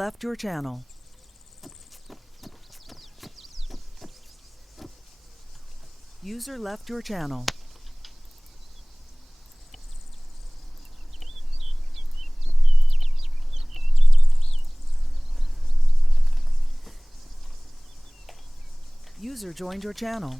left your channel. User left your channel. User joined your channel.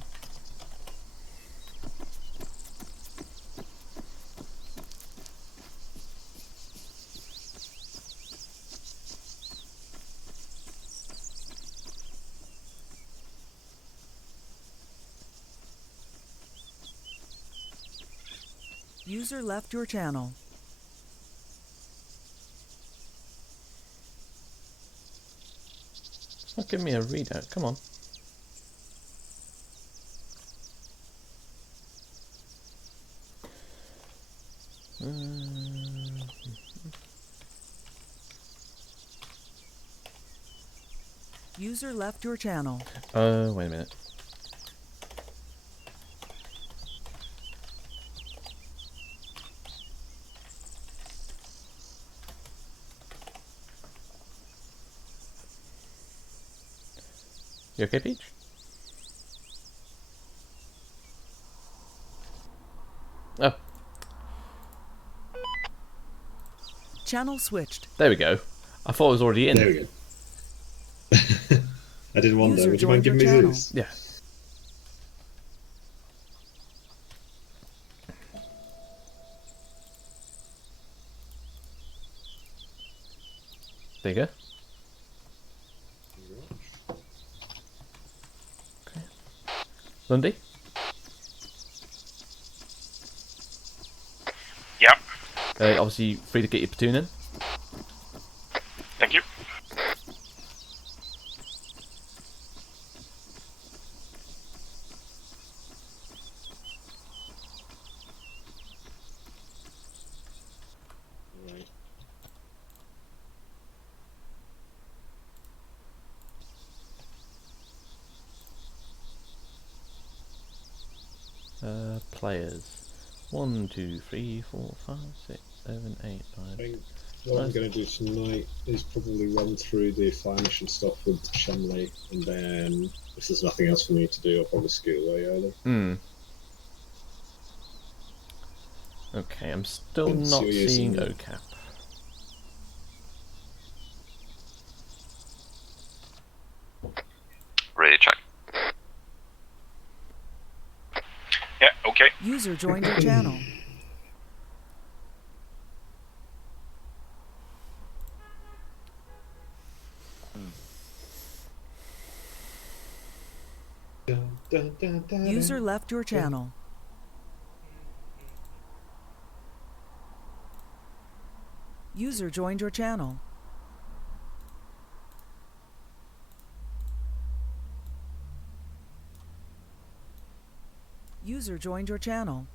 User left your channel. It's not giving me a readout. Come on. User left your channel. Wait a minute. You okay, Peach? Oh. Channel switched. There we go. I thought it was already in. There we go. I did wonder, User would you mind joined giving me your Zeus? Yeah. There you go. Okay. Lundy? Yep. Obviously free to get your platoon in. Thank you. Right. Players. 1, 2, 3, 4, 5, 6, 7, 8, I 9. think what I'm going to do tonight is probably run through the fire mission stuff with Shenley, and then if there's nothing else for me to do, I'll probably scoot away early. Hmm. Okay, I'm still And so not you're seeing using- OCAP. Ready to check. Yeah, okay. User joined your channel. Dun, dun, dun, dun, User dun. left your channel. User joined your channel. User joined your channel.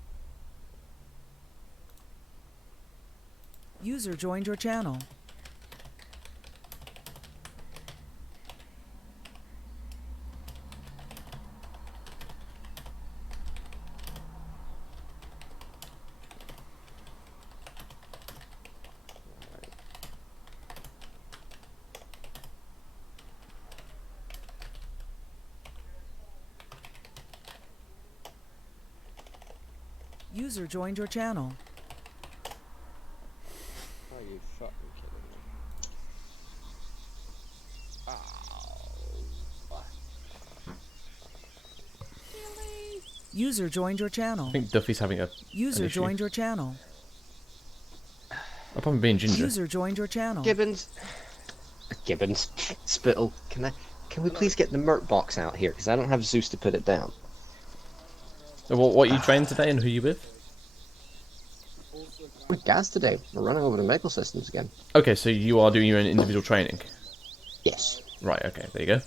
User joined your channel. User joined your channel. Are you fucking kidding me? User joined your channel. I think Duffy's having a User an issue. joined your channel. I'm probably being ginger. User joined your channel. Gibbons, Spittle. Can we please get the Merc box out here? Because I don't have Zeus to put it down. What are you training today and who are you with? With Gaz today. We're running over the medical systems again. Okay, so you are doing your own individual training. Yes. Right, okay, there you go.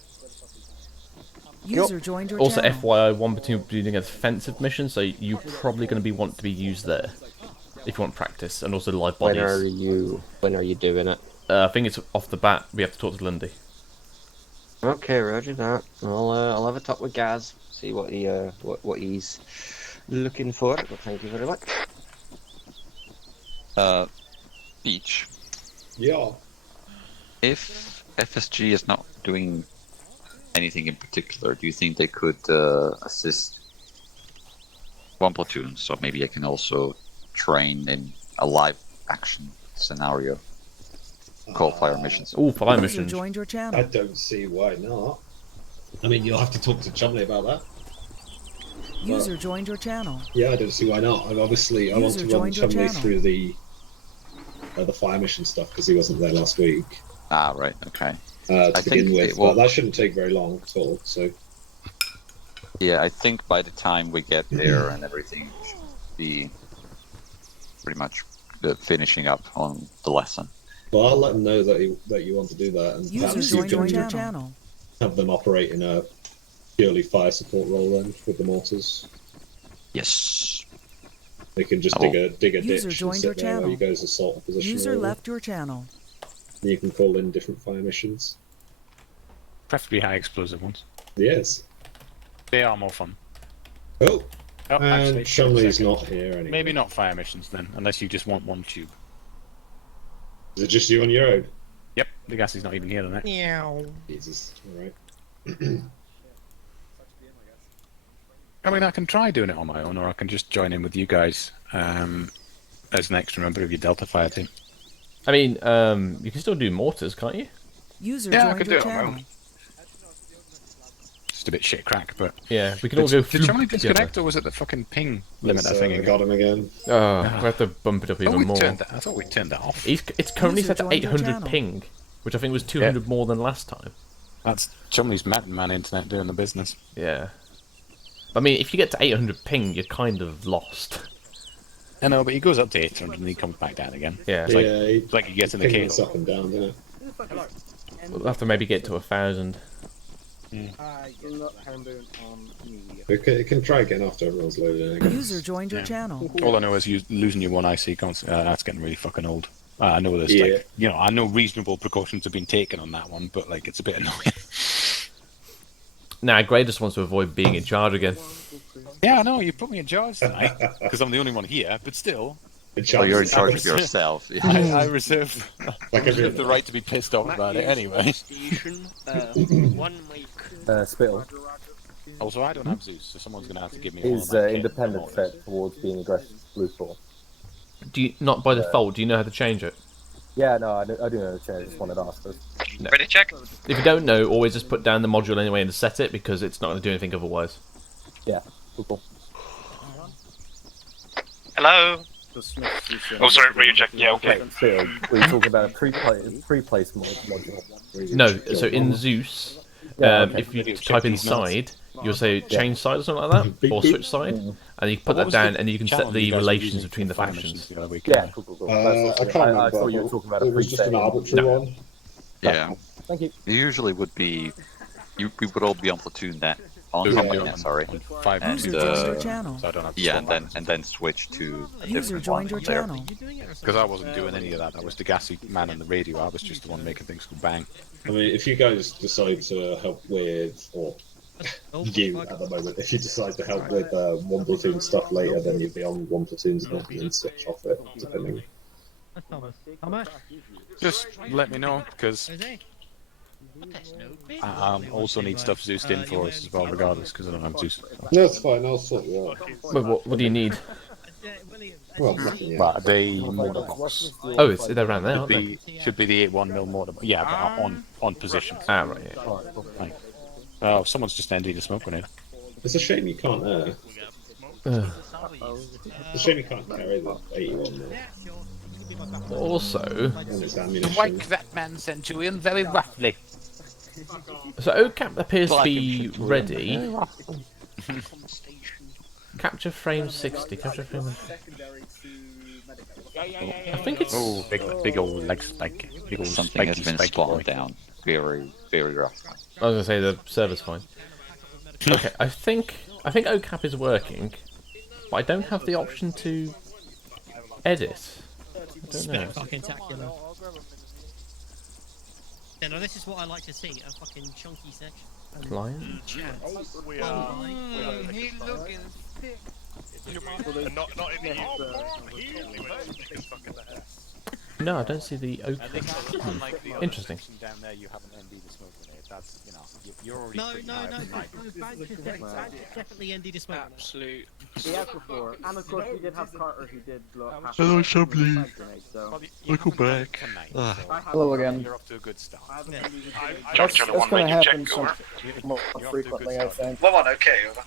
User joined your Also, channel. FYI, one platoon will be doing a defensive mission, so you're probably going to want to be used there if you want practice, and also live bodies. When are you doing it? I think it's off the bat. We have to talk to Lundy. Okay, roger that. I'll have a talk with Gaz. See what he's looking for. But thank you very much. Peach. Yeah. If FSG is not doing anything in particular, do you think they could assist one platoon? So maybe I can also train in a live action scenario. Call fire missions. Oh, fire User missions. joined your I channel. don't see why not. I mean, you'll have to talk to Chumley about that. User joined your channel. Yeah, I don't see why not. And obviously, I want User to run joined your Chumley channel. through the fire mission stuff because he wasn't there last week Ah, right. Okay. to I begin think with. it will- But that shouldn't take very long at all. So Yeah, I think by the time we get there and everything, we should be pretty much finishing up on the lesson. well, I'll let them know that you want to do that, and User perhaps you joined your can channel. have them operate in a purely fire support role then with the mortars. Yes. They can just Oh. dig a ditch User and joined your sit there while channel. you guys assault a position. User or whatever. left your channel. You can call in different fire missions. Preferably high explosive ones. Yes. They are more fun. Oh, Oh, and actually, Chumley's second. not here anymore. Maybe not fire missions then, unless you just want one tube. Is it just you on your own? Yep, the gas is not even here tonight. Jesus. All right. I mean, I can try doing it on my own, or I can just join in with you guys as an extra member of your Delta Fire team. I mean, you can still do mortars, can't you? User Yeah, I joined could your do it on my channel. own. Just a bit shit crack, but... Yeah, we can all go Did somebody floop together. disconnect, or was it the fucking ping limit Let's, thing I again? got him again. Oh, we have to bump it up I even more. thought we turned that off. It's currently User set to joined your 800 channel. ping, which I think was 200 more than last time. That's Chumley's Mountain Man internet doing the business. Yeah. I mean, if you get to 800 ping, you're kind of lost. I know, but he goes up to 800 and he comes back down again. Yeah, It's like, Yeah, it's like he gets in the pings cable. up and down, doesn't it? we'll have to maybe get to 1,000. It can try again after everyone's loaded in again. User joined your Yeah. channel. All I know is you losing your one IC that's getting really fucking old. I know there's Yeah. like, I know reasonable precautions have been taken on that one, but like it's a bit annoying. Nah, Gray just wants to avoid being in charge again. Yeah, I know, you put me in charge tonight, because I'm the only one here, but still, Well, you're in charge of yourself. Yeah. I reserve, Like everyone. the right to be pissed off about it anyway. Spittle Also, I don't have Zeus, so someone's going to have to give me is all of my independent kit. threat towards being aggressive blue four. Do you not by default? Do you know how to change it? Yeah, no, I do know the change. I just wanted to ask first. Ready, check? If you don't know, always just put down the module anyway and set it because it's not going to do anything otherwise. Yeah, cool. Hello? Oh, sorry, ready, check. Yeah, okay. Spittle, were you talking about a pre-place module? No, so in Zeus, Yeah, okay. if you Maybe type check these notes. inside, you'll say change side or something like that, or switch side, and you put What that was down, the and you can set challenge the you guys were relations using between the for fire factions. missions the other week? Yeah, cool. I can't remember. I thought you were talking about a it was just an preset. arbitrary No. one. Yeah. Thank you. It usually would be... we would all be on platoon then. On Yeah. company Yeah. then, sorry. On 5 And, User joined your channel. so I don't have to Yeah, swap and then switch to a User different joined one your there. channel. Because I wasn't doing any of that. I was the gassy man on the radio. I was just the one making things go bang. I mean, if you guys decide to help with, or you at the moment, if you decide to help with one platoon stuff later, then you'll be on one platoon's net and then switch off it, depending. Just let me know, because I also need stuff Zeused in for us as well, regardless, because I don't have Zeus. No, it's fine. I'll sort you out. What do you need? Well, nothing yet. But the mortar box Oh, they're around there, aren't they? should be the 81mm mortar box. Yeah, but on position. Ah, right, yeah. Right. Oh, someone's just ended a smoke grenade. It's a shame you can't. Ugh. It's a shame you can't carry the 81 mil Also, and its ammunition. Wake that man, Centurion, very roughly. so OCAP appears to be ready. Capture frame 60. Capture frame. I think it's. Oh, big old leg spike. Big old Something has spiky, been spiky spotted boy. down. Very, very rough. I was gonna say the server's fine. Okay, I think OCAP is working, but I don't have the option to edit. I don't know. Fucking tacular. Yeah, no, this is what I like to see, a fucking chunky section. Lion? We are He's looking not in the No, I don't see the OK. I think unlike the other Interesting. section down there, you haven't ND the smoke grenade. That's, you know, you're already No, pretty no, high no, up in life. Bank is definitely ND the smoke. Absolute. He has before, and of course we did have Carter who did blow up. Hello, Shabby. So Well, you haven't done it tonight, so Hello again. you're off to a good start. Charlie That's 1, going to radio happen check, over. more You're off to a frequently, good I start. think. 1-1, okay, over.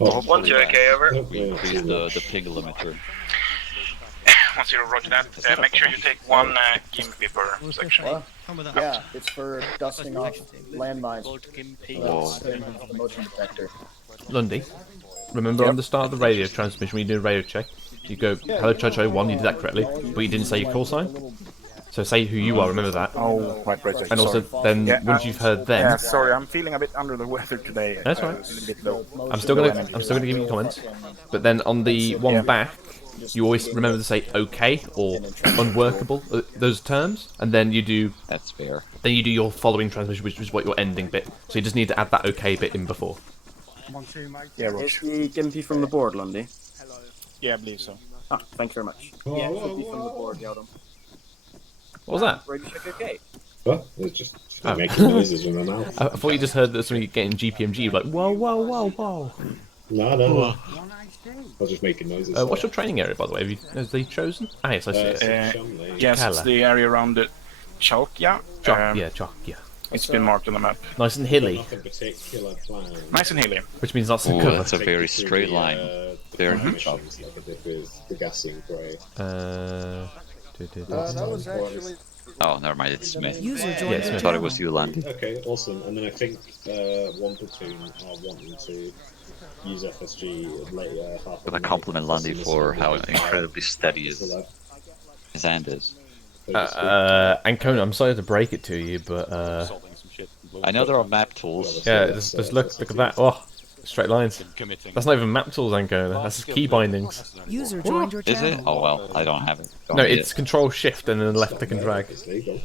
Oh, 1-2, okay, over. We increased the ping limiter. 1-0, roger that. Make sure you take one gimpy per section. What? Come with us. Yeah, it's for dusting off landmines. Whoa. That's the motion detector. Lundy, remember on the start of the radio transmission when you do a radio check, you go, hello Chacho 1, you did that correctly, but you didn't say your call sign. So say who you are, remember that. Oh, right. And also, then, once you've heard them... Yeah, sorry, I'm feeling a bit under the weather today. That's right. A bit low. I'm still gonna give you comments. But then on the one back, you always remember to say okay or unworkable, those terms, and then you do... That's fair. Then you do your following transmission, which is what your ending bit. So you just need to add that okay bit in before. Yeah, Is Roach. the Gimpy from the board, Lundy? Yeah, I believe so. Ah, thank you very much. Yeah, it should be from the board, Yodam. What was that? Radio check okay? What? It's just making noises in my mouth. I thought you just heard that somebody getting GPMG, you're like, whoa, whoa, whoa, whoa. No. I was just making noises. What's your training area, by the way? Have they chosen? Ah, yes, I see it. Yes, it's Kala. the area around the Chalkia. Chalk, yeah. It's been marked on the map. Nice and hilly, Nothing particular plan. Nice and hilly. which means lots of Oh, cover. that's a very straight line. Very good job. Like I did with the gassing grey. That was actually... Oh, never mind, it's Smith. User Yeah, joined it's your I thought it channel. was you, Landy. Okay, awesome. And then I think one platoon are wanting to use FSG later. Half With a compliment, Landy, for how incredibly steady his hand is. Ancona, I'm sorry to break it to you, but I know there are map tools. yeah, just look at that. Oh, straight lines. That's not even map tools, Ancona. That's just key bindings. User joined your Is it? channel. Oh well, I don't have it. Don't No, need it's it. Control Shift and then left click and drag. It's legal.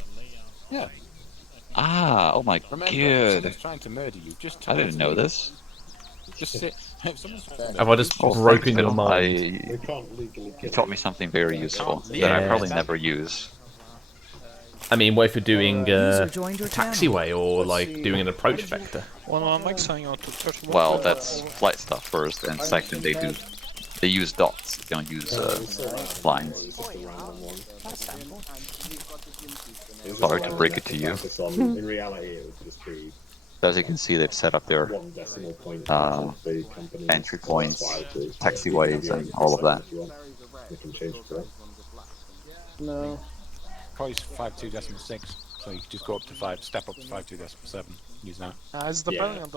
Ah, oh my god. Someone's trying to murder you. Just I didn't know this. Just sit. If someone's trying to Have I just Oh, broken thanks, your Phil. mind? We can't legally You kill taught me something very useful that I Yeah. probably never use. I mean, what if you're doing User joined your channel. taxiway or like doing an approach vector? Well, that's flight stuff first, and second they use dots. They don't use lines. It's just a random one. Sorry to break it to you. In reality, it would just be As you can see, they've set up their one decimal point Uh, of the company. entry points, That's why I do. taxiways, and all of that. If you want, we can change it for it. No. Probably 52.6, so you could just go up to 5, step up to 52.7, use that. Yeah, that's what that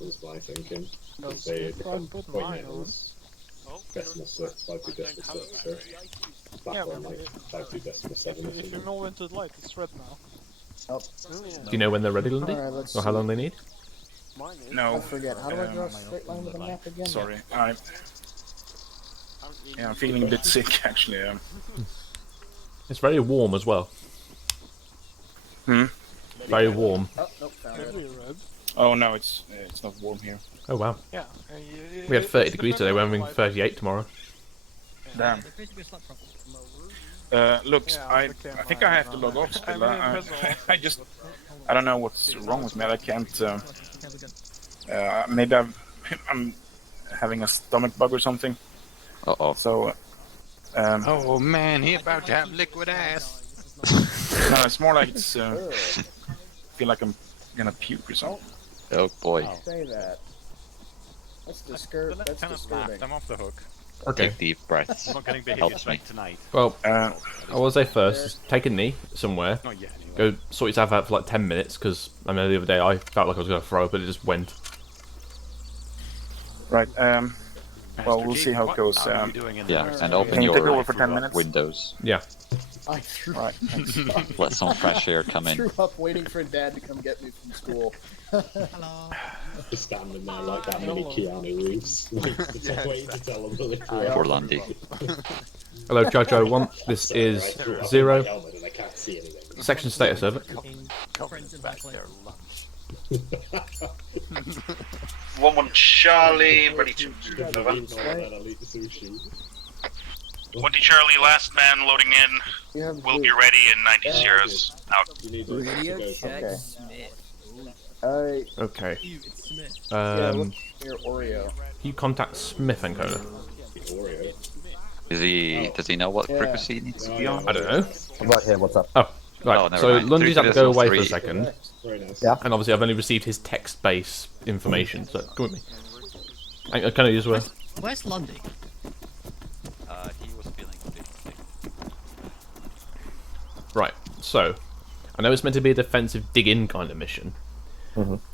was my thinking. If they point it as decimal 6, 52.6, sure. Back on like 52.7 or something. Oh, Do you know when they're ready, Lundy? Alright, let's Or how long they need? No. I forget. How do I draw a straight line with a map again? Sorry, I'm feeling a bit sick actually. It's very warm as well. Very warm. Oh, nope, found it. Oh no, it's not warm here. Oh wow. We had 30 degrees today, we're having 38 tomorrow. Damn. There appears to be a slight problem. Look, I think I have to log off still. I don't know what's wrong with me. I can't. Maybe I'm having a stomach bug or something. Uh-oh. So. Oh man, he about to have liquid ass. No, it's more like it's. Feel like I'm gonna puke or something. Oh boy. Say that. That's disturbing. I'm off the hook. Okay. Take deep breaths. I'm not getting Helps me. tonight. Well, I will say first, just take a knee somewhere. Not yet, anyway. Go sort yourself out for like 10 minutes, because I know the other day I felt like I was going to throw, but it just went. Right. Well, we'll see how it goes. Yeah, and open Can you take over your for 10 minutes? windows. Yeah. I threw, Right. Let some fresh air come in. threw up waiting for Dad to come get me from school. Hello. Just standing there like that mini Keanu Reeves. It's a way to tell them that they're correct. For Landy. Hello, Jojo 1. This is Right, threw up in my 0. helmet and I can't see anything. Section status of it. Friends in back there. 1-1 Charlie, ready to I'll over. eat the sushi. 20 Charlie, last man loading in. We'll be ready in 90 zeros. Out. You need Radio to check go. Smith. Okay. Ew, it's Smith. Yeah, look near Oreo. You contact Smith and Coda. Oreo. Is he? Does he know what Yeah. frequency he needs to be on? I don't know. I'm right here. What's up? Oh, right. Oh, never So mind. Lundy's had to go away for a 3. second, Very nice. Yeah. and obviously I've only received his text-based information. So come with me. I kind of use well. Where's Lundy? He was feeling a bit sick. Right. So I know it's meant to be a defensive dig-in kind of mission,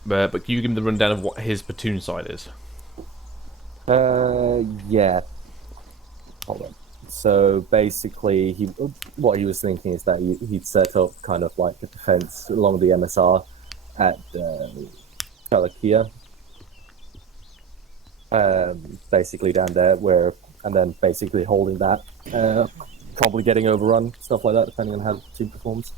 but can you give me the rundown of what his platoon side is? Yeah. Hold on. So basically, what he was thinking is that he'd set up kind of like a defense along the MSR at Kalakia, basically down there, and then basically holding that, probably getting overrun, stuff like that, depending on how the team performs.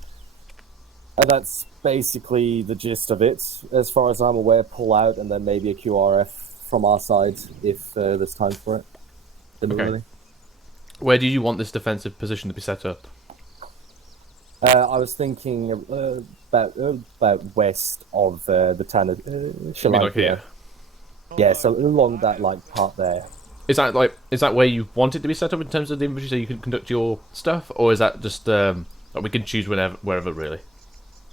And that's basically the gist of it. As far as I'm aware, pull out and then maybe a QRF from our side if there's time for it. Similarly. Where do you want this defensive position to be set up? I was thinking about west of the town of I mean, like here. Yeah, so along that like part there. Is that where you want it to be set up in terms of the infantry, so you can conduct your stuff, or is that just like we can choose wherever really?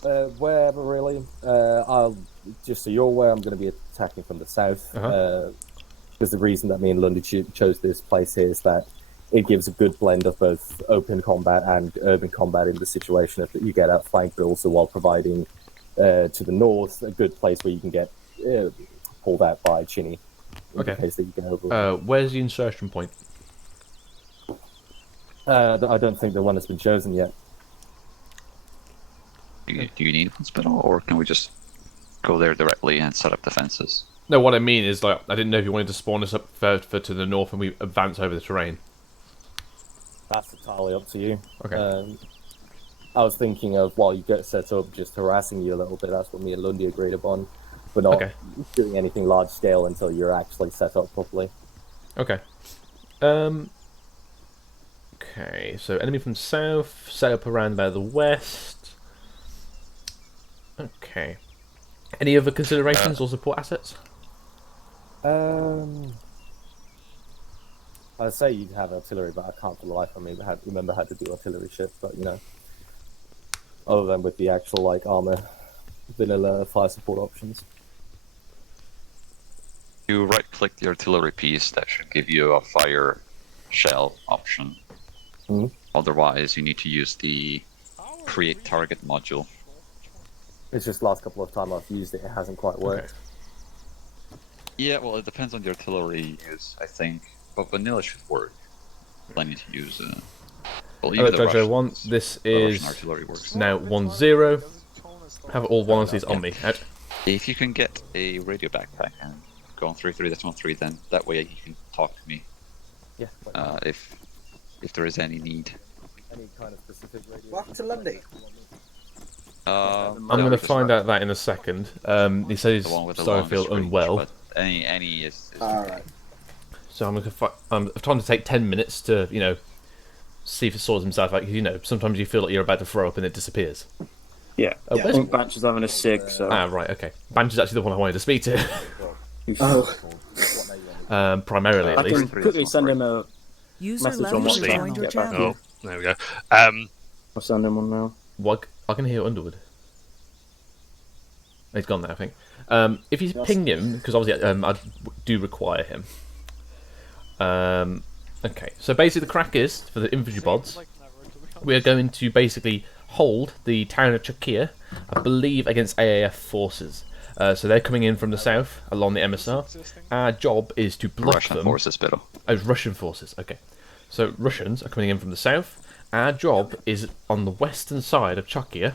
Wherever really. I'll just so you're aware, I'm going to be attacking from the south. Because the reason that me and Lundy chose this place here is that it gives a good blend of both open combat and urban combat in the situation that you get outflanked, but also while providing to the north a good place where you can get pulled out by Chinny. In the case that you get over. Where's the insertion point? I don't think the one has been chosen yet. Do you need one, Spittle, or can we just go there directly and set up defenses? No, what I mean is, like, I didn't know if you wanted to spawn us up for to the north and we advance over the terrain. That's entirely up to you. Okay. I was thinking of, while you get set up, just harassing you a little bit. That's what me and Lundy agreed upon. But not doing anything large scale until you're actually set up properly. Okay. Okay, so enemy from south, set up around by the west. Okay. Any other considerations or support assets? I'd say you'd have artillery, but I can't for the life of me remember how to do artillery shit. But you know, other than with the actual like armor, vanilla fire support options. You right-click the artillery piece, that should give you a fire shell option. Otherwise, you need to use the create target module. It's just last couple of times I've used it, it hasn't quite worked. Yeah, well, it depends on the artillery you use, I think. But vanilla should work. Plenty to use. Well, even the Jojo Russian, 1, this the Russian is artillery works. now 1-0. Have all one of these on me. Out. If you can get a radio backpack and go on 3.3.3, then that way you can talk to me. Yeah. If there is any need. Any kind of specific radio. Welcome to Lundy. I'm going to find out that in a second. He says starting to feel unwell. Any is Alright. So I'm trying to take 10 minutes to, you know, see if it sorts himself out. You know, sometimes you feel like you're about to throw up and it disappears. Yeah. I think Banch is having a sick, so... Ah, right, okay. Banch is actually the one I wanted to speak to. Primarily, at least. I can quickly send him a message on WhatsApp. Get back. Oh, there we go. I'll send him one now. What? I can hear Underwood. He's gone now, I think. If you ping him, because obviously I do require him. Okay, so basically the crack is, for the infantry bods, we are going to basically hold the town of Chakia, I believe, against AAF forces. So they're coming in from the south, along the MSR. Our job is to block Russian them. forces, Biddle. Oh, Russian forces, okay. So Russians are coming in from the south. Our job is on the western side of Chakia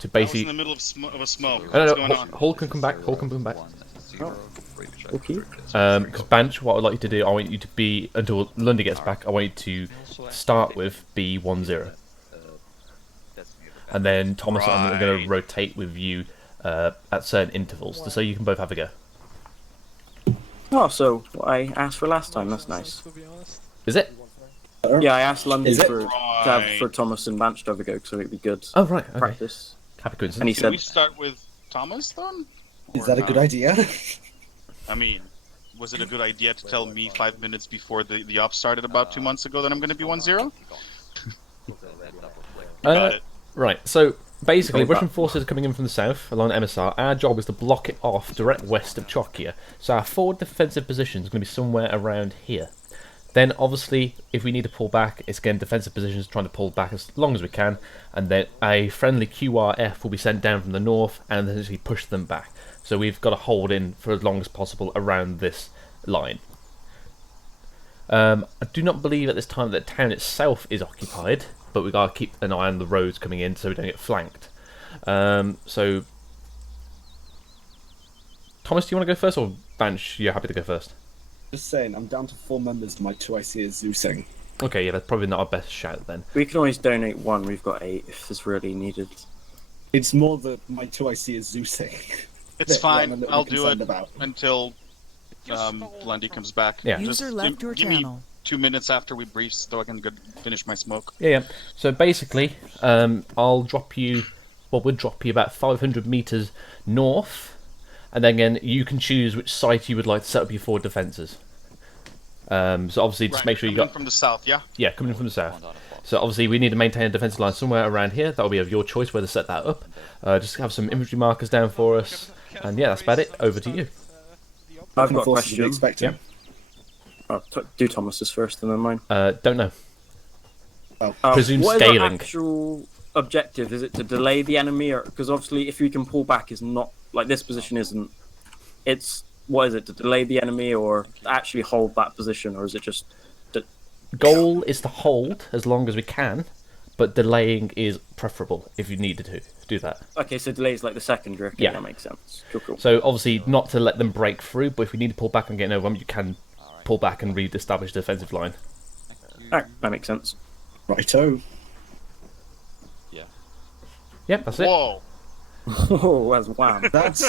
to basically... I was in the middle of a smoke. No, What's no, going on? Hold can come back, Hold can come back. Okay. Because Banch, what I would like you to do, I want you to be, until Lundy gets back, I want you to start with B10. And then Thomas, I'm going to rotate with you at certain intervals, just so you can both have a go. Oh, so what I asked for last time, that's nice. Is it? Yeah, I asked Lundy Is it? for Thomas and Banch to have a go, so it'd be good. Oh, right, okay. Practice. Happy coincidence. And he Can said, we start with Thomas then? Is Or that a no? good idea? I mean, was it a good idea to tell me 5 minutes before the op started about 2 months ago that I'm going to be 1-0? Got it. Right, so basically, Russian forces are coming in from the south along MSR. Our job is to block it off direct west of Chokia. So our forward defensive position is going to be somewhere around here. Then, obviously, if we need to pull back, it's again defensive positions, trying to pull back as long as we can. And then a friendly QRF will be sent down from the north and essentially push them back. So we've got to hold in for as long as possible around this line. I do not believe at this time that the town itself is occupied, but we've got to keep an eye on the roads coming in so we don't get flanked. So, Thomas, do you want to go first, or Banch, you're happy to go first? Just saying, I'm down to 4 members of my 2IC is Zeusing. Okay, yeah, that's probably not our best shout then. we can always donate 1, we've got 8 if it's really needed. It's more that my 2IC is Zeusing. It's that I'm a fine. little I'll do concerned it about. until Lundy comes back. Yeah. Just User left your give me channel. 2 minutes after we brief so I can go finish my smoke. Yeah. So basically, I'll drop you. Well, we'll drop you about 500 meters north, and then again, you can choose which site you would like to set up your forward defences. So obviously, just Right, make sure you coming got. in from the south, yeah? Yeah, coming in from the south. So obviously, we need to maintain a defensive line somewhere around here. That'll be of your choice whether to set that up. Just have some infantry markers down for us, and yeah, that's about it. Over to you. I've What got a forces are we question. expecting? Yep. Do Thomas's first and then mine. Don't know. Oh. Presume what is our scaling. actual objective? Is it to delay the enemy, or because obviously if we can pull back is not like this position isn't. It's what is it to delay the enemy or actually hold that position, or is it just? Goal is to hold as long as we can, but delaying is preferable if you needed to do that. Okay, so delay is like the secondary. Okay, Yeah. that makes sense. Cool. So obviously not to let them break through, but if we need to pull back and get over them, you can pull back and re-establish the defensive line. Alright, that makes sense. Righto. Yep, that's it. Whoa! Oh, that's wham. That's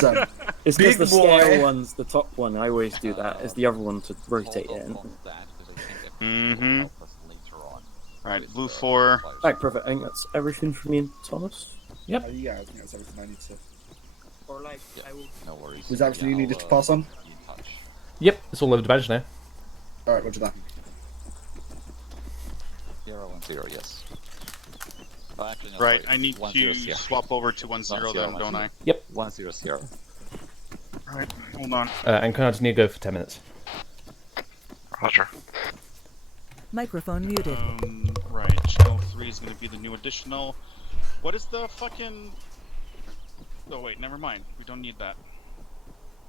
It's big because the boy. scale one's the top one. I always do that. Is the other one to rotate it in. Mm-hmm. Alright, blue 4. Alright, perfect. I think that's everything from me and Thomas. yeah, I think that's everything I need to. Or like, I will... No worries. Was that everything you needed to pass on? Yep, it's all over the bench now. Alright, roger that. 0-1-0, yes. Oh, actually, no, Right, sorry. I need 1-0 to Sierra. swap over to 1-0 then, don't I? Yep. 1-0 Sierra. Alright, hold on. And can I just need to go for 10 minutes? Roger. Microphone muted. Right, channel 3 is going to be the new additional. What is the fucking... Oh wait, never mind. We don't need that.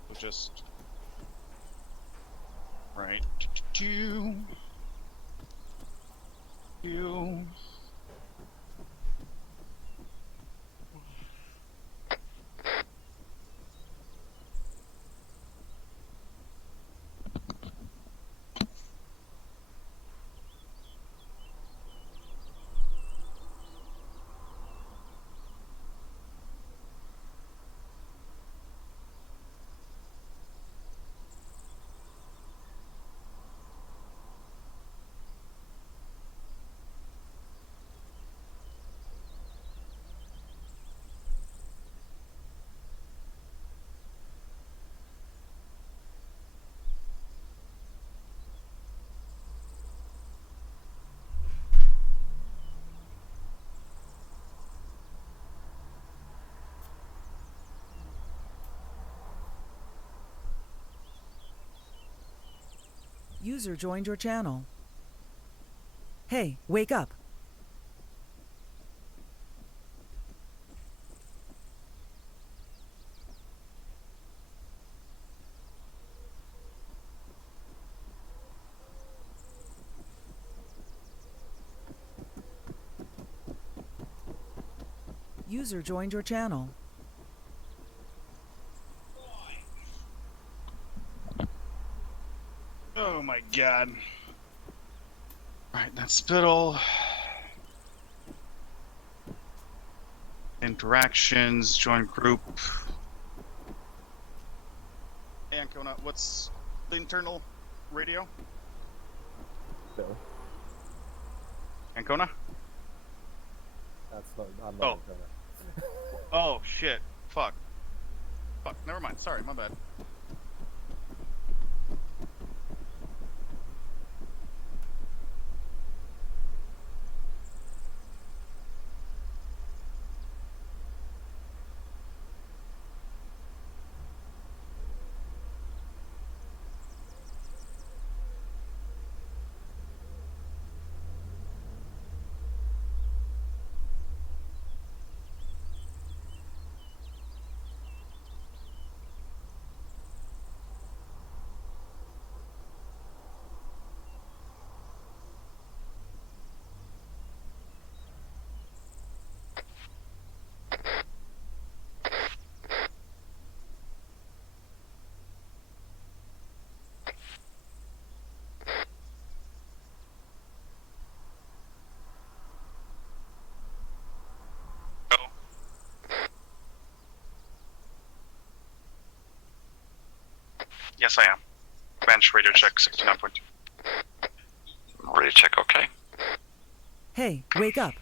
We'll just... Right. Do. User joined your channel. Hey, wake up. User joined your channel. Oh my god. Right, that's Spittle. Interactions, join group. Hey, Ancona, what's the internal radio? Ancona? That's not. I'm not gonna. Oh shit! Fuck. Fuck. Never mind. Sorry, my bad. Yes, I am. Bench radio check 69.2. Radio check, okay. Hey, wake up.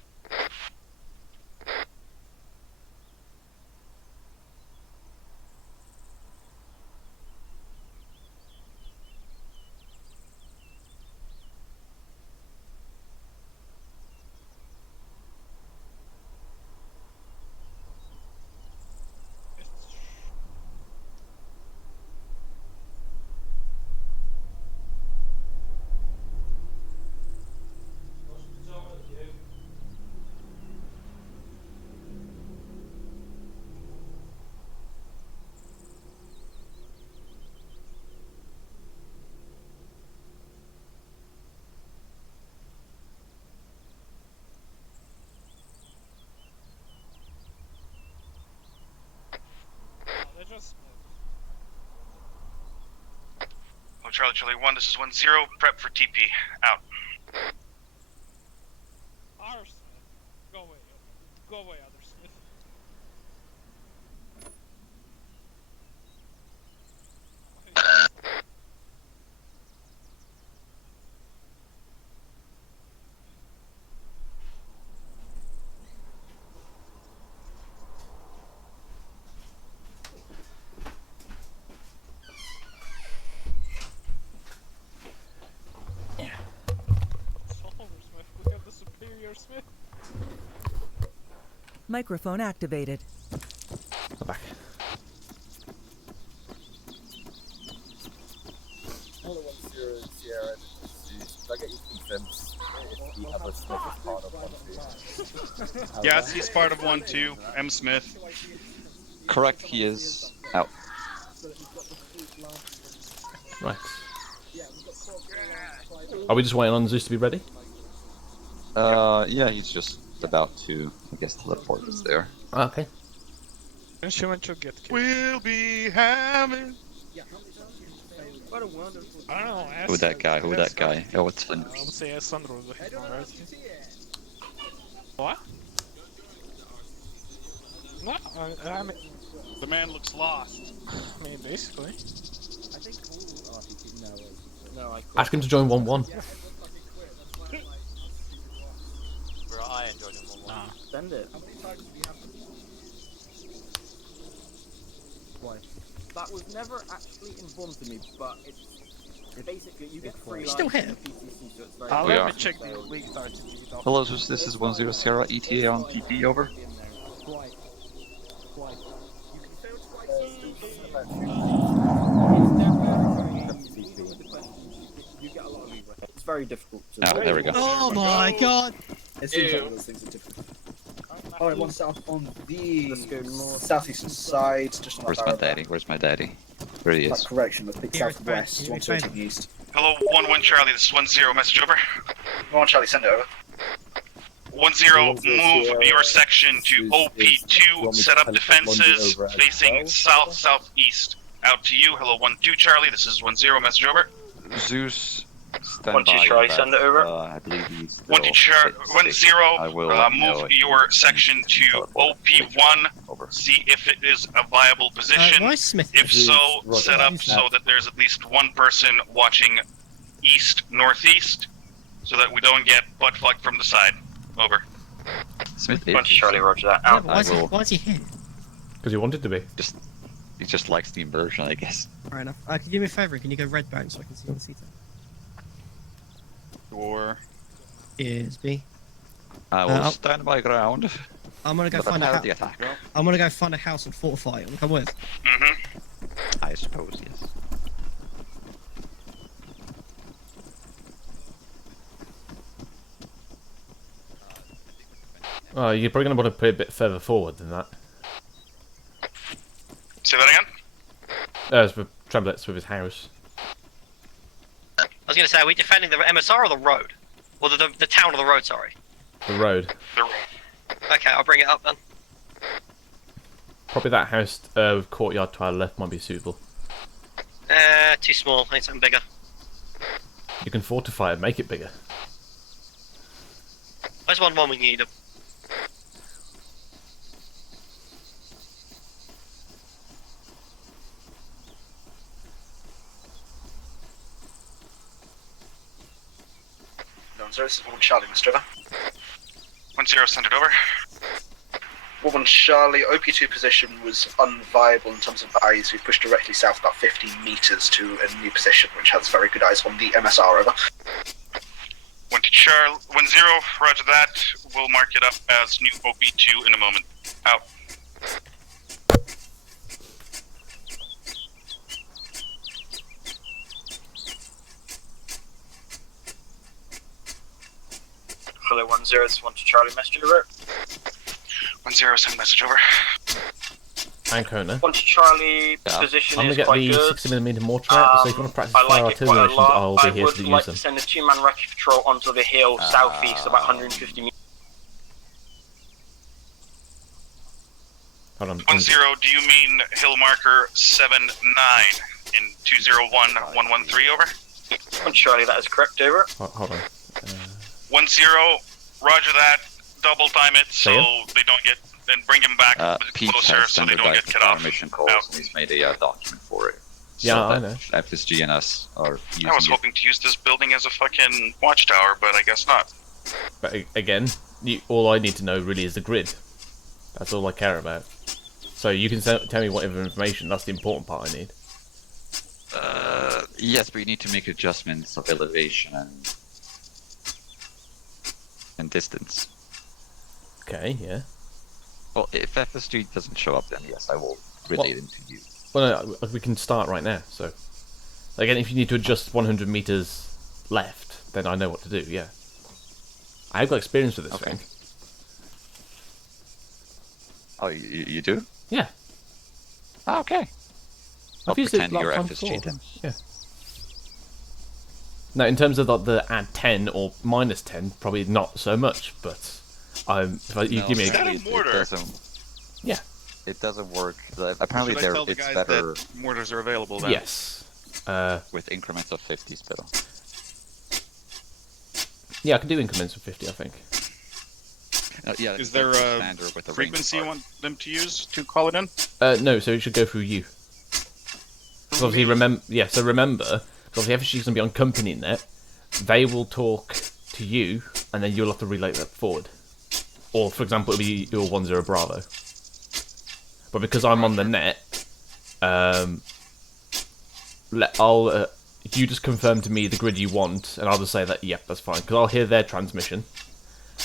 Oh, Charlie 1, this is 1-0. Prep for TP. Out. Smith. Go away. Go away, other Smith. We have the superior Smith. Microphone activated. Go back. Only 1-0 Sierra. Did I get you confirmed if the other Smith is part of 1-2? Yes, he's part of 1-2. M. Smith. Correct, he is out. Right. Are we just waiting on Zeus to be ready? Yeah, he's just about to, I guess, teleport us there. Okay. Instrument should get killed. We'll be having. What a wonderful. I don't know. Who that guy? Who that guy? Oh, it's Flynn. I would say Sandro was the hitman, right? What? No, I mean, The man looks lost. I mean, basically. I think all RTP No, I Ask him to join 1-1. Bro, I enjoyed it more. Nah. Send it. How many times do we have to... Why? That was never actually informed to me, but it's basically you get free Still lives hit. in the PCC, so it's very Let We me are. check the league RTP. Hello, Zeus, this is 1-0 Sierra, ETA on TP, over. Quite. You can fail twice. You get a lot of leeway. It's very difficult to. Ah, there we go. Oh my god! It seems like those things are different. Alright, one south on the southeastern side, just on Where's that my barrel. daddy? Where's my daddy? There he That is. correction, let's pick Here, southwest, it's one fine. taking east. Hello, 1-1 Charlie, this is 1-0. Message over. 1 Charlie, send it over. 1-0, move your section to OP2, set up defenses facing south-southeast. Out to you. Hello, 1-2 Charlie, this is 1-0. Message over. Zeus, stand 1-2 by. Charlie, on send that. it over. I believe he's still 1-2 I will let you know move if he your is section to teleported. OP1. Over. See if it is a viable position. Why is Smith? If so, set up so that there's at least one person watching east-northeast. so that we don't get butt fucked from the side. Over. Smith, Charlie, roger that. Yeah, but why is he here? Because he wanted to be. He just likes the immersion, I guess. Fair enough. Can you do me a favour? Can you go red bound so I can see on the seat? Sure. Cheers, B. I will stand my ground. I'm gonna go But find a prepare house. the attack. I'm gonna go find a house and fortify it. Come with. I suppose, yes. Oh, you're probably going to want to put it a bit further forward than that. Say that again? As with Tremblets with his house. I was going to say, are we defending the MSR or the road? Or the town or the road, sorry? The road. The road. Okay, I'll bring it up then. Probably that house with courtyard to our left might be suitable. Too small. I need something bigger. You can fortify it, make it bigger. Where's one we need? So this is 1 Charlie, Mr. Trevor. 1-0, send it over. 1 Charlie, OP2 position was unviable in terms of eyes. We've pushed directly south about 15 meters to a new position, which has very good eyes on the MSR, over. 1 to Charlie, 1-0, roger that. We'll mark it up as new OP2 in a moment. Out. Hello, 1-0, this is 1 to Charlie, message over. 1-0, send message over. And Kona. 1 to Charlie, position I'm going is to get quite the good. 60mm mortar out, so if you want to practice I fire like it artillery quite a lot. I'll be I here would to like use them. to send a 2-man wreckage patrol onto the hill southeast, about 150 meters. Hold on. 1-0, do you mean hill marker 7-9 in 201-113, over? 1 Charlie, that is correct, over. Hold on. 1-0, roger that. Double time it so they don't get, and bring him back Pete closer has so they don't get standardized cut off. mission calls, and he's made a document for it. Yeah, so I know. FSG and us are using I was it. hoping to use this building as a fucking watchtower, but I guess not. But again, all I need to know really is the grid. That's all I care about. So you can tell me whatever information, that's the important part I need. Yes, but you need to make adjustments of elevation and distance. Okay, yeah. Well, if FSG doesn't show up, then yes, I will relay them to you. Well, no, we can start right now, so... Again, if you need to adjust 100 meters left, then I know what to do, yeah. I've got experience with this thing. Oh, you do? Yeah. Oh, okay. I'll I've used it pretend you're like FSG before. then. Yeah. Now, in terms of the add 10 or minus 10, probably not so much, but you give me a mortar. Yeah. It doesn't work. Apparently, Should I tell the it's guys better. that mortars are available then? Yes. With increments of 50 spittle. Yeah, I can do increments of 50, I think. Yeah. Is there a frequency you want them to use to call it in? No, so it should go through you. So obviously, remember, so remember, because obviously FSG's going to be on company net, they will talk to you, and then you'll have to relay that forward. Or, for example, it'll be your 1-0 Bravo. But because I'm on the net, you just confirm to me the grid you want, and I'll just say that, yep, that's fine. Because I'll hear their transmission,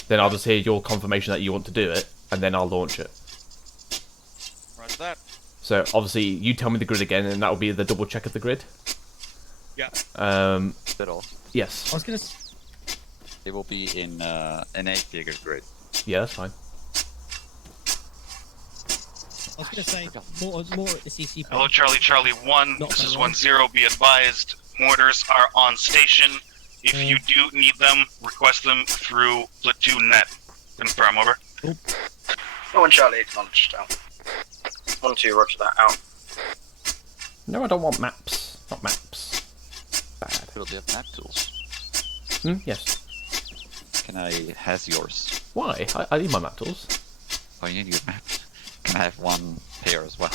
then I'll just hear your confirmation that you want to do it, and then I'll launch it. Roger that. So, obviously, you tell me the grid again, and that will be the double check of the grid. Yeah. Spittle. Yes. I was gonna. It will be in an 8-figure grid. Yeah, that's fine. I was gonna say more at the CC. Hello, Charlie 1. This is 1-0. Be advised, mortars are on station. If you do need them, request them through Platoon net. Confirm, over. 1 Charlie, acknowledged, out. 1-2, roger that, out. No, I don't want maps. Not maps. Bad. Will they have map tools? Yes. Can I has yours? Why? I need my map tools. Oh, you need your map. Can I have one pair as well?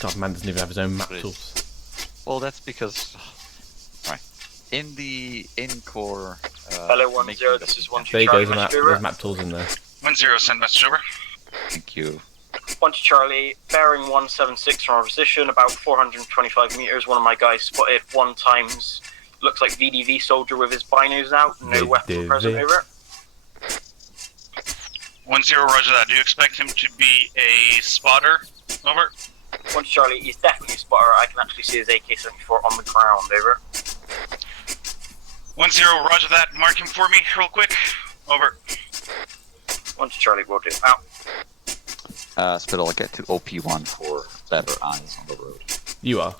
God, man doesn't even have his own map tools. Well, that's because... Right. in the in-core. Hello, 1-0. This is 1-2 There you Charlie. go. There's map tools in there. 1-0, send message over. Thank you. 1-2 Charlie, bearing 176 from our position, about 425 meters. One of my guys spotted 1 times. Looks like VDV soldier with his binos out. No weapon present over. 1-0, roger that. Do you expect him to be a spotter? Over. 1-2 Charlie, he's definitely a spotter. I can actually see his AK-74 on the ground. Over. 1-0, roger that. Mark him for me, real quick. Over. 1-2 Charlie, will do. Out. Spittle, I'll get to OP1 for better eyes on the road. You are.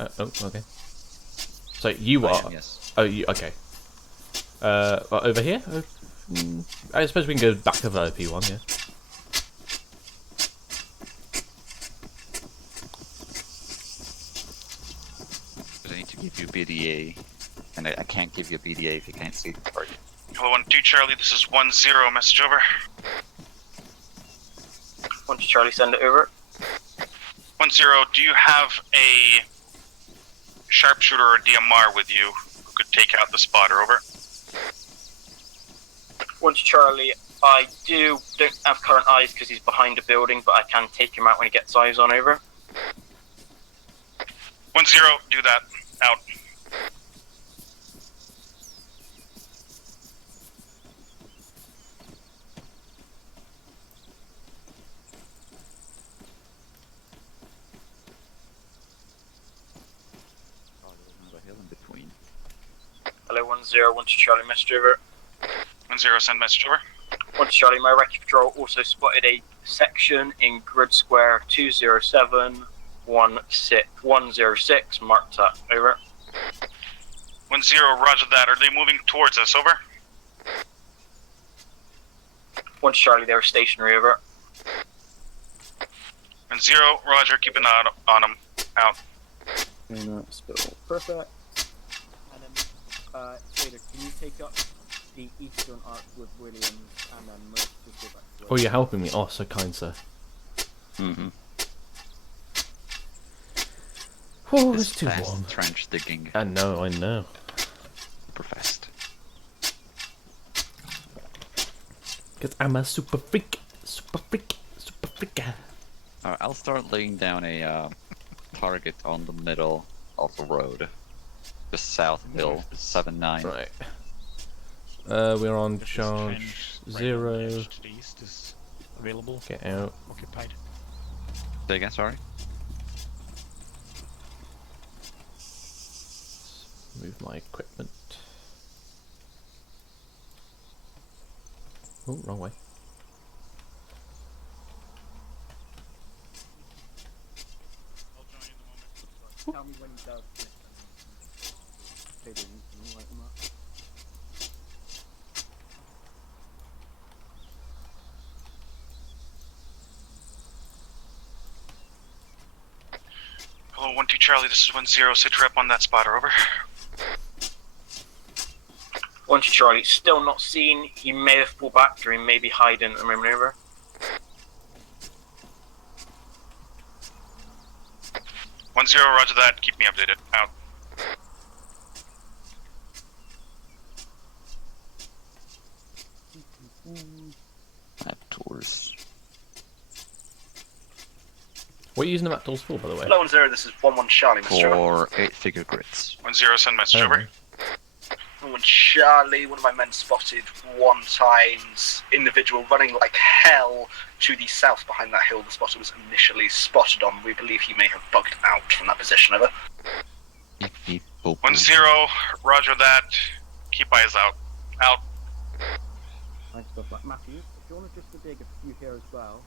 Oh, okay. So you are. Yes. Oh, you okay? Over here. I suppose we can go back over OP1. Yeah. I need to give you BDA, and I can't give you a BDA if you can't see the target. Hello, 1-2 Charlie. This is 1-0. Message over. 1-2 Charlie, send it over. 1-0. Do you have a sharpshooter or DMR with you who could take out the spotter? Over. 1-2 Charlie, I don't have current eyes because he's behind a building, but I can take him out when he gets eyes on. Over. 1-0. Do that. Out. Hello, 1-0, 1-2 Charlie, message over. 1-0, send message over. 1-2 Charlie, my recce patrol also spotted a section in grid square 207-106, marked that. Over. 1-0, roger that. Are they moving towards us? Over. 1-2 Charlie, they're stationary. Over. 1-0, roger. Keep an eye on them. Out. Perfect. And then, Trader, can you take up the eastern arc with Williams and then just go back to Oh, you're helping me. Oh, so kind, sir. Mm-hmm. Oh, it's too warm. Trench digging. I know. Super fast. Because I'm a super freak. I'll start laying down a target on the middle of the road. Just south hill, 7-9. Right. We're on charge 0. To the east is available. Get out. Occupied. Say again, sorry? Move my equipment. Oh, wrong way. Tell me when he does. Trader, you can light them up. Hello, 1-2 Charlie. This is 1-0. Sit rep on that spotter. Over. 1-2 Charlie, still not seen. He may have pulled back or he may be hiding at the moment. Over. 1-0, roger that. Keep me updated. Out. Map tours. What are you using the map tools for, by the way? Hello, 1-0, this is 1-1 Charlie, Mr. For 8-figure grids. 1-0, send message over. 1-1 Charlie, one of my men spotted 1 times individual running like hell to the south behind that hill the spotter was initially spotted on. We believe he may have bugged out from that position. Over. 1-0, roger that. Keep eyes out. Out. Nice stuff. Like Matthew, if you want to just to dig a few here as well,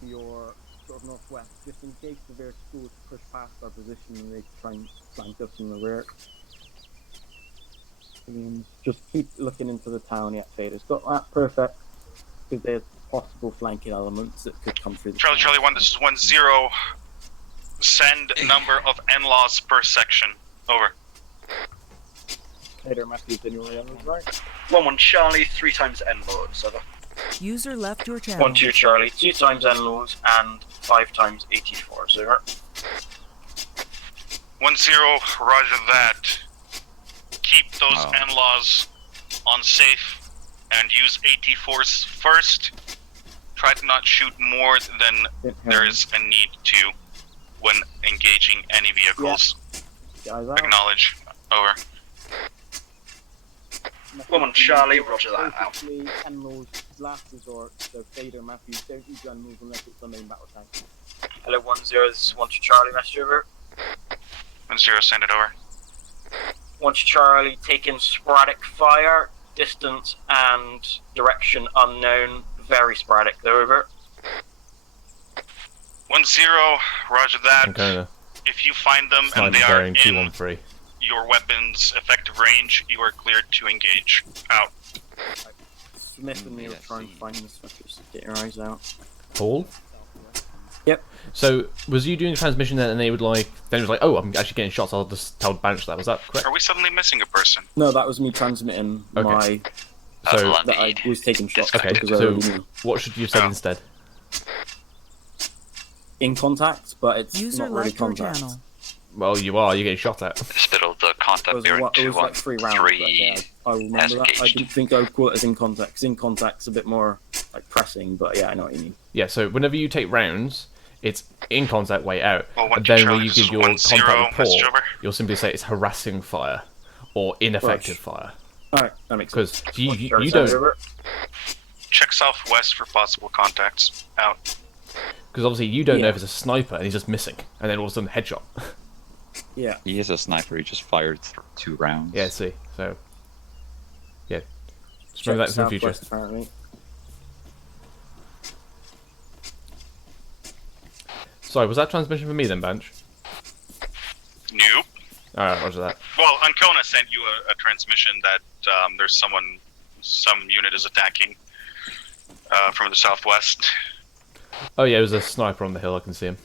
to your sort of northwest, just in case the various schools push past our position and they try and flank us in the rear. Just keep looking into the town yet, Fader's got that perfect, because there's possible flanking elements that could come through the Charlie, town. Charlie 1, this is 1-0. Send number of N-laws per section. Over. Fader, Matthew's in your area, right? 1-1 Charlie, 3 times N-Lords. Over. User left your channel. 1-2 Charlie, 2 times N-Lords and 5 times 84. Over. 1-0, roger that. Keep those in-laws on safe and use AT force first. Try to not shoot more than there is a need to when engaging any vehicles. Acknowledge. Over. Woman Charlie, roger that out. Basically, Emerald's last resort, so Fader, Matthews, don't use gun move unless it's the main battle tank. Hello, 1-0, this is 1 to Charlie, message over. 1-0, send it over. 1 to Charlie, taking sporadic fire, distance and direction unknown, very sporadic, though, over. 1-0, roger that. Okay. If you find them and they are in your weapon's effective range, you are cleared to engage. Out. Smith and me will try and find the switches. Get your eyes out. Paul? Yep. So, was you doing a transmission then and they would like, then it was like, oh, I'm actually getting shots, I'll just tell Banch that, was that correct? Are we suddenly missing a person? No, that was me transmitting my... So, that I was taking shots. okay, because I so already knew. what should you have said instead? In contact, but it's User not really left your contact. channel. Well, you're getting shot at. Spittle the contact It was like 3 rounds. But yeah, I remember that. I didn't think I would call it as in contact. 'Cause in contact's a bit more like pressing, but yeah, I know what you mean. Yeah, so whenever you take rounds, it's in contact way out. Well, and then when Charlie, you this give is your 1-0, contact message report, over. you'll simply say it's harassing fire or ineffective fire. Alright, that makes sense. Because you don't. Check southwest for possible contacts. Out. Because obviously you don't know if it's a sniper and he's just missing, and then all of a sudden headshot. Yeah. He is a sniper. He just fired 2 rounds. Yeah, see. So, yeah. Just remember that for the future. Apparently. Sorry, was that transmission for me then, Banch? Nope. Alright, roger that. Well, Ancona sent you a transmission that there's some unit is attacking from the southwest. Oh yeah, it was a sniper on the hill, I can see him.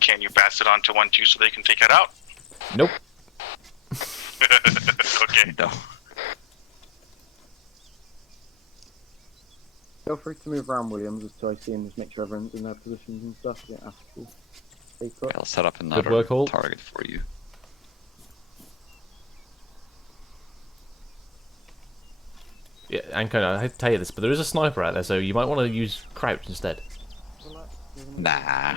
Can you pass it on to 1-2 so they can take it out? Nope. Okay. No. Feel free to move around, Williams, just so I see and just make sure everyone's in their positions and stuff. Yeah, absolutely. Stay put. I'll set up another work, Holt. target for you. Yeah, Ancona, I hate to tell you this, but there is a sniper out there, so you might want to use crouch instead. Nah.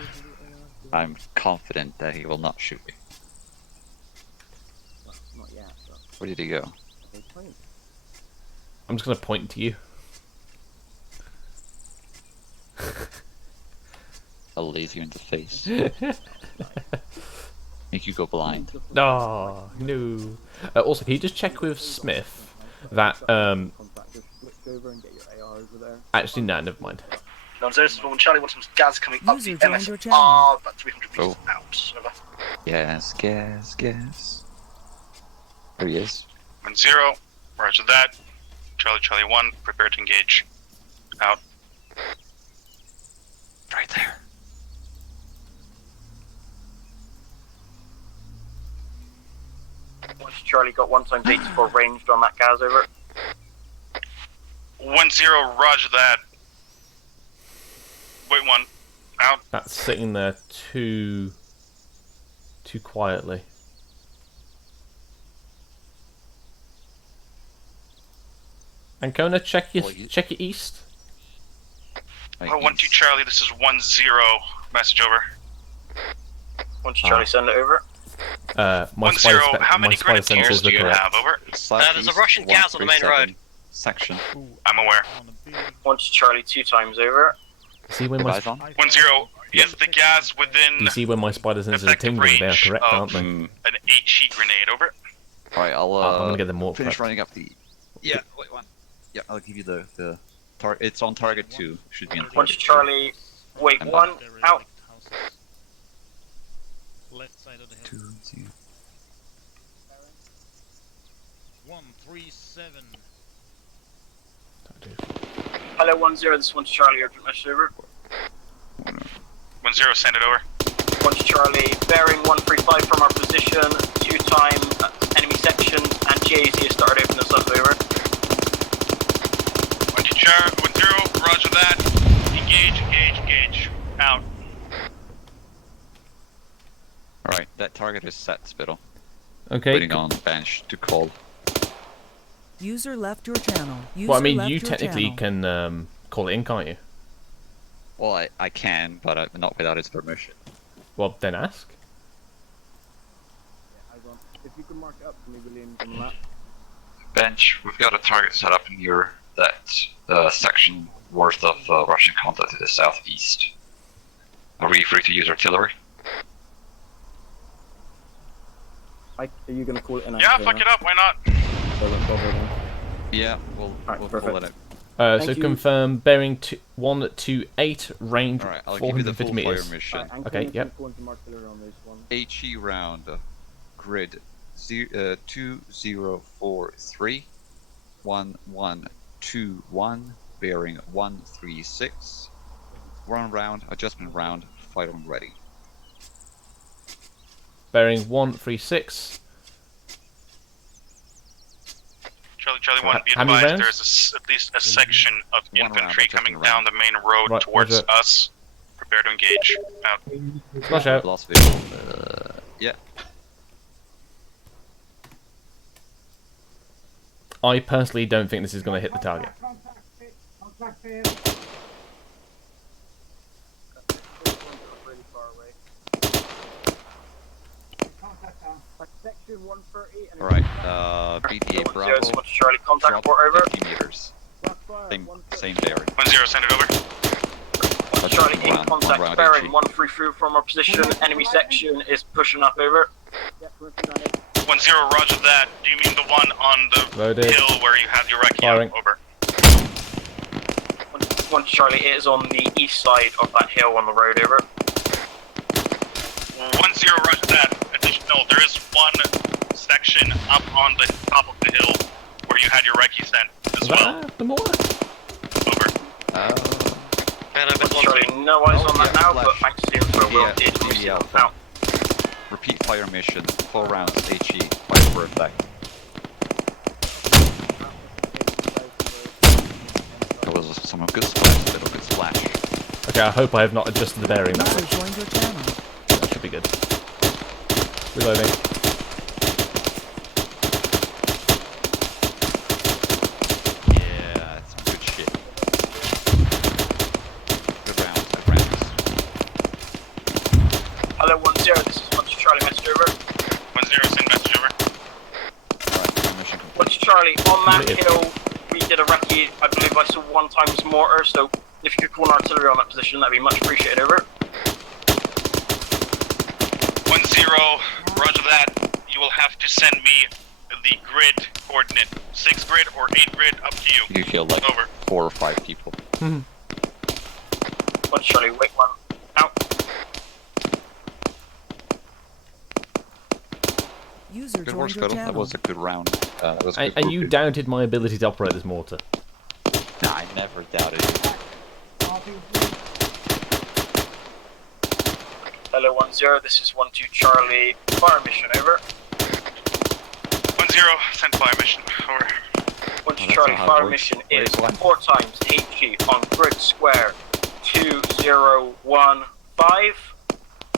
I'm confident that he will not shoot me. Well, not yet, but... Where did he go? I'm just going to point to you. I'll laser you in the face. Make you go blind. Oh, no. Also, can you just check with Smith that, actually, no, never mind. Charlie wants some gas coming up the User joined your channel. MSR, about 300 meters out. Over. Yes, gas. There he is. 1-0, roger that. Charlie 1, prepare to engage. Out. Right there. Once Charlie got 1x84 ranged on that gas, over. 1-0, roger that. Wait 1. Out. That's sitting there too quietly. Ancona, check your east. Oh, 1-2 Charlie, this is 1-0. Message over. 1 to Charlie, send it over. My 1-0, how many spider grenadiers sensors do are you correct. have? Over. There's a Russian gas on the main road. Section. I'm aware. 1 to Charlie, 2 times over. See when my 1-0, is the gas within you see when my spider sensors are tingling? They are correct, aren't they? an 8-sheet grenade? Over. Alright, I'll I'm gonna get them more finish prepped. running up the... Yeah, wait 1. Yeah, I'll give you the target. It's on target 2. Should be on 1 target to Charlie, wait 1, out. Left side of the hill. 2. 137. Hello, 1-0, this is 1 to Charlie, urgent message over. 1-0, send it over. 1 to Charlie, bearing 135 from our position, 2 time enemy section, and JZ has started opening us up, over. 1-0, roger that. Engage. Out. Alright, that target is set, Spittle. Okay. Waiting on bench to call. User left your channel. User Well, I mean, left you your technically channel. can call it in, can't you? Well, I can, but not without his permission. Well, then ask. If you could mark it up for me, William, on the map. Bench, we've got a target set up near that section worth of Russian contact to the southeast. Are we free to use artillery? Are you going to call it an Yeah, fuck it up, why not? Yeah, we'll call it out. So confirm bearing 128, range Alright, I'll give you the 450 full meters. fire mission. Okay, yep. HE round, grid 2043, 1121, bearing 136. 1 round, adjustment round, firing ready. Bearing 136. Charlie 1, be How many advised rounds? there's at least a section of infantry coming down the main road Right, towards roger. us. Prepare to engage. Out. Flash out. Lost vehicle. Yeah. I personally don't think this is going to hit the target. Section 130. Alright, BTA Bravo. Charlie, contact drop report over. 50 meters. Same bearing. 1-0, send it over. Charlie, in round, contact, round bearing HE. 133 from our position. Enemy section is pushing up over. 1-0, roger that. Do you mean the one on the Loaded. hill where you have your recce Firing. out? Over. 1 Charlie, it is on the east side of that hill on the road over. 1-0, roger that. Additional, there is one section up on the top of the hill where you had your recce sent as well. The more? Over. Charlie, no eyes on that now, flash. but thanks to the info, we'll did receive Alpha. out. Repeat fire mission, 4 rounds HE, fire for effect. That was some good splash, little good splash. Okay, I hope I have not adjusted the bearing that User much. joined your channel. That should be good. Reloading. Yeah, that's some good shit. Good rounds, good rounds. Hello, 1-0, this is 1 Charlie, message over. 1-0, send message over. Alright, fire mission complete. 1 Charlie, on that Completed. hill, we did a recce, I believe I saw 1 times mortar, so if you could call an artillery on that position, that'd be much appreciated, over. 1-0, roger that. You will have to send me the grid coordinate. 6 grid or 8 grid, up to you. You killed like Over. 4 or 5 people. 1 Charlie, wait 1, out. User Good work, joined your Spittle. That channel. was a good round. That was a good And you group. doubted my ability to operate this mortar. Nah, I never doubted it. Hello, 1-0, this is 1-2 Charlie, fire mission, over. 1-0, send fire mission. Over. 1-2 that's Charlie, not how it fire works. mission Wait, is what? 4 times HE on grid square 2015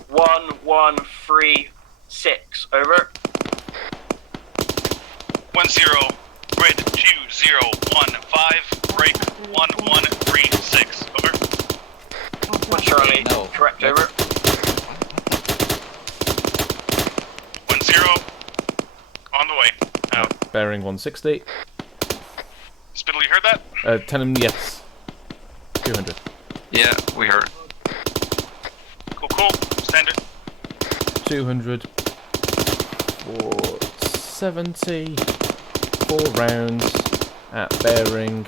1136, over. 1-0, grid 2015, break 1136. Over. 1 Charlie, No, correct, that's- over. 1-0, on the way. Out. Bearing 160. Spittle, you heard that? Tell him yes. 200. Yeah, we heard. Cool. Send it. 200. 470. 4 rounds at bearing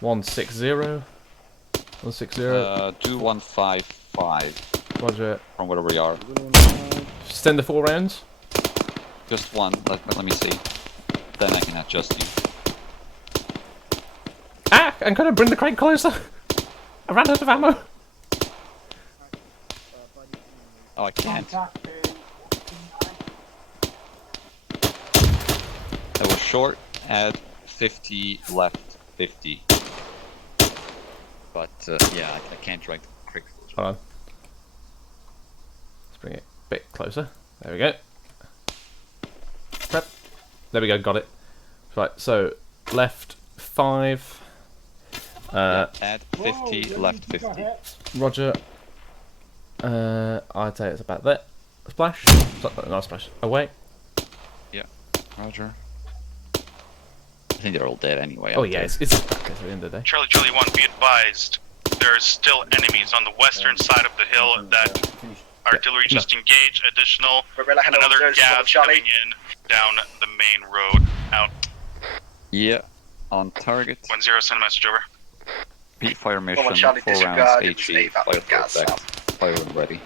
160. 160. Do 155 Roger. from wherever we are. Send the 4 rounds. Just one. Let me see. Then I can adjust you. Ah! I'm gonna bring the crate closer. I ran out of ammo. Oh, I can't. That was short. Add 50 left 50. But yeah, I can't drag the quick. Hold on. bring it a bit closer. There we go. Prep. There we go, got it. Right, so left 5. Add 50, left 50. Roger. I'd say it's about there. Splash. No, splash. Away. Yeah, Roger. I think they're all dead anyway. Oh yeah, it's practice at the end of the day. Charlie 1, be advised, there are still enemies on the western side of the hill that artillery just engaged. Additional, another gas coming in down the main road. Out. Yeah, on target. 1-0, send a message over. Repeat fire mission, 4 Charlie, rounds, disregard, it was HE, eight, that fire was gas. back, fire when ready.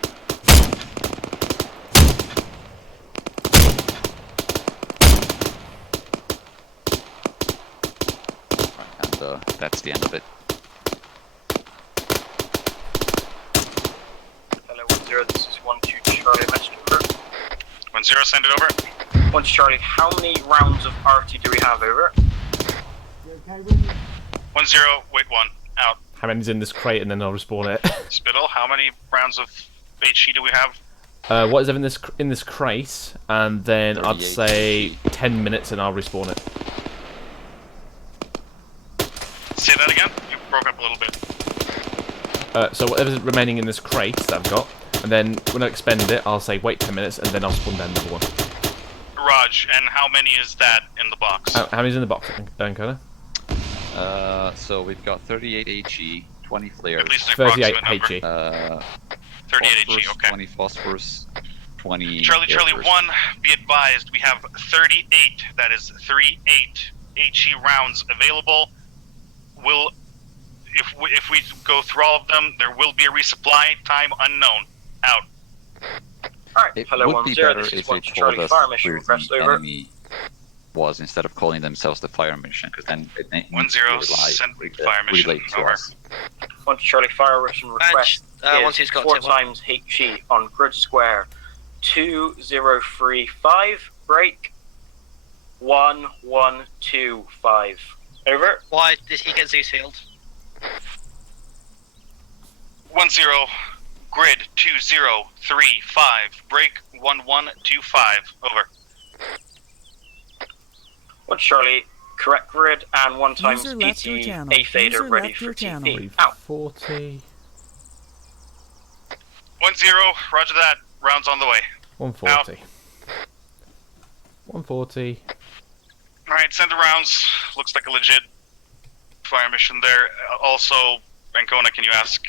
And that's the end of it. Hello, 1-0, this is 1-2 Charlie, message over. 1-0, send it over. 1 Charlie, how many rounds of arty do we have over? 1-0, wait 1, out. How many's in this crate, and then I'll respawn it. Spittle, how many rounds of HE do we have? What is in this crate? And then I'd 38. say 10 minutes, and I'll respawn it. Say that again? You broke up a little bit. So whatever's remaining in this crate that I've got, and then when I expend it, I'll say wait 10 minutes, and then I'll spawn down another one. Raj, and how many is that in the box? How many's in the box, Dakota? So we've got 38 HE, 20 flares. At least an 38 approximate HE. 38 HE, okay. 20 phosphorus, 20... Charlie air 1, be advised, we have 38, that is 38 HE rounds available. If we go through all of them, there will be a resupply, time unknown. Out. Alright, It hello, would be 1-0, better this is if they 1 told Charlie, us fire mission where request the over. enemy was instead of calling themselves the fire mission, because then it 1-0, send fire mission, relate to over. us. 1 Charlie, fire mission request once is he's got 4 to- times HE on grid square 2035, break 1125. Over. Why did he get Zeus healed? 1-0, grid 2035, break 1125, over. 1 Charlie, correct grid, and 1 times User left your PT, channel. A fader User ready left for your channel. TP. Out. 40. 1-0, roger that, rounds on the way. 140. 140. Alright, send the rounds, looks like a legit fire mission there. Also, Ancona, can you ask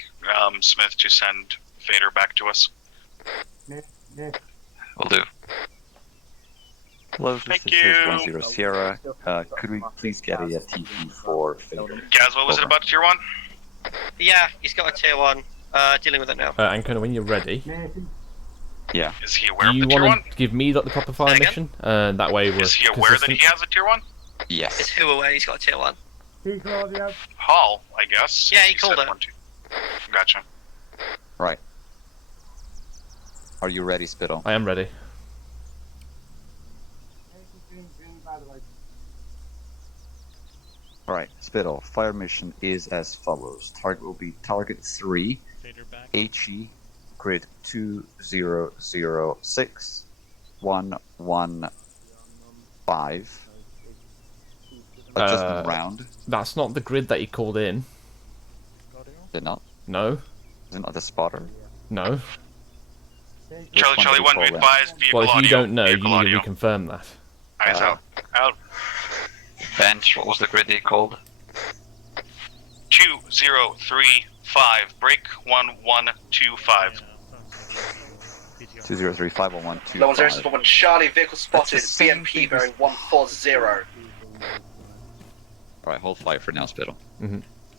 Smith to send Fader back to us? Will do. Hello, this Thank is you. 10 Sierra. Could we please get a TP for Fader? Gaz, what was it about tier 1? Yeah, he's got a tier 1. Dealing with it now. Ancona, when you're ready, Yeah. Is he aware do of you the tier 1? want to give me the proper fire mission? That way we're Is he aware that consistent. he has a tier 1? Yes. It's who away, he's got a tier 1. Hall, I guess. Yeah, he called said it. 1, 2. Gotcha. Right. Are you ready, Spittle? I am ready. Alright, Spittle. Fire mission is as follows. Target will be target 3, HE, grid 2006 115. Adjustment round. That's not the grid that he called in. Is it not? No. Is it not the spotter? No. Charlie 1, be advised, vehicle Well, if you audio. don't know, you vehicle need audio. to reconfirm that. Eyes out. Out. Bench, what was the grid they called? 2035, break 1125. 20351125. No 1-0, this is 1 Charlie, vehicle spotted, That's the same BMP thing bearing 140. Alright, hold fire for now, Spittle.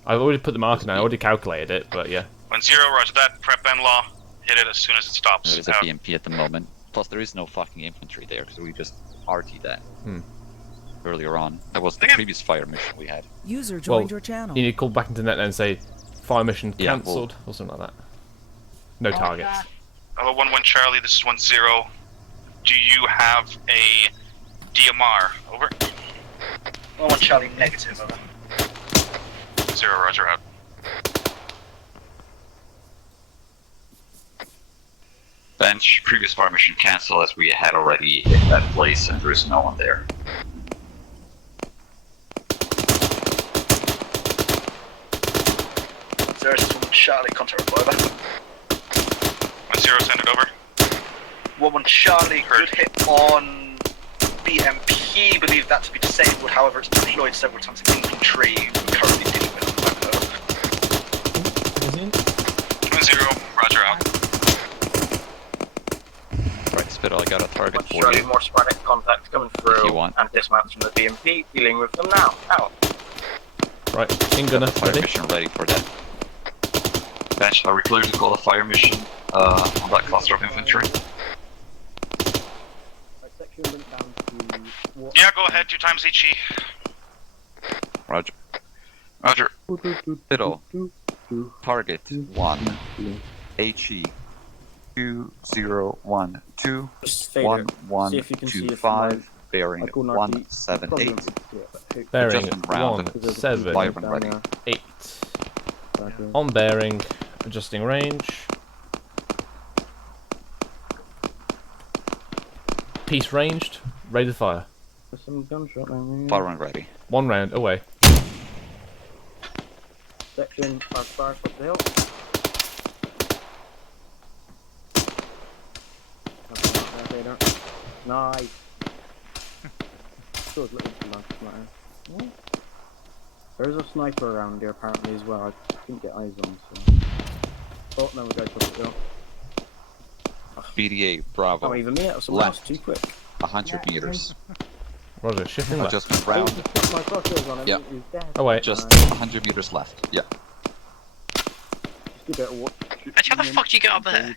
I've already put the marker down. I already calculated it, but yeah. 1-0, roger that. Prep and law. Hit it as soon as it stops. There is a Out. BMP at the moment. Plus, there is no fucking infantry there because we just RT'd that earlier on. That was the previous fire mission we had. User Well, joined your channel. you need to call back into the net and say fire mission Yeah, cancelled or something like that. No targets. Hello, 1-1 Charlie, this is 1-0. Do you have a DMR? Over. 1-1 Charlie, negative, over. 0, roger, out. Bench, previous fire mission cancel as we had already hit that place and there is no one there. There is one Charlie, contact report, over. 1-0, send it over. 1-1 Charlie, good hit on BMP, believe that to be disabled, however it's deployed several times in infantry, we're currently dealing with it. 1-0, roger out. Right, Spittle, I got a target for Charlie, you. more sporadic contacts coming through, you want. and dismounts from the BMP, dealing with them now. Out. Right, in gunner, Fire ready? mission ready for that. Bench, are we clear to call a fire mission on that cluster of infantry? Yeah, go ahead, 2 times HE. Roger. Roger. Spittle. Target 1. HE 2012 1125 bearing 178. Bearing Adjustment round. 178. On bearing, adjusting range. Piece ranged, ready to fire. Some gunshot now. Fire run ready. 1 round away. Section, fire up the hill. Nice. There's a sniper around here apparently as well. I couldn't get eyes on, so. Oh, no, we go to the hill. BDA Bravo. Oh, even me, that was someone else too quick. 100 meters. Roger, shifting left. Adjustment round. My crosshairs on him, Yeah. he's dead. Oh wait. Just 100 meters left. Yeah. Just give it a watch. Actually, how the fuck do you get up there?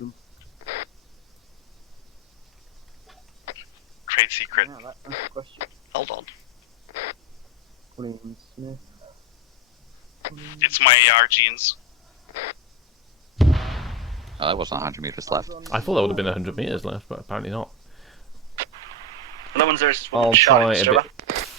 Trade secret. Yeah, that's the question. Hold on. William Smith. It's my AR genes. That wasn't 100 meters left. I thought that would have been 100 meters left, but apparently not. No one's there, it's I'll 1-1 Charlie, try a Mr.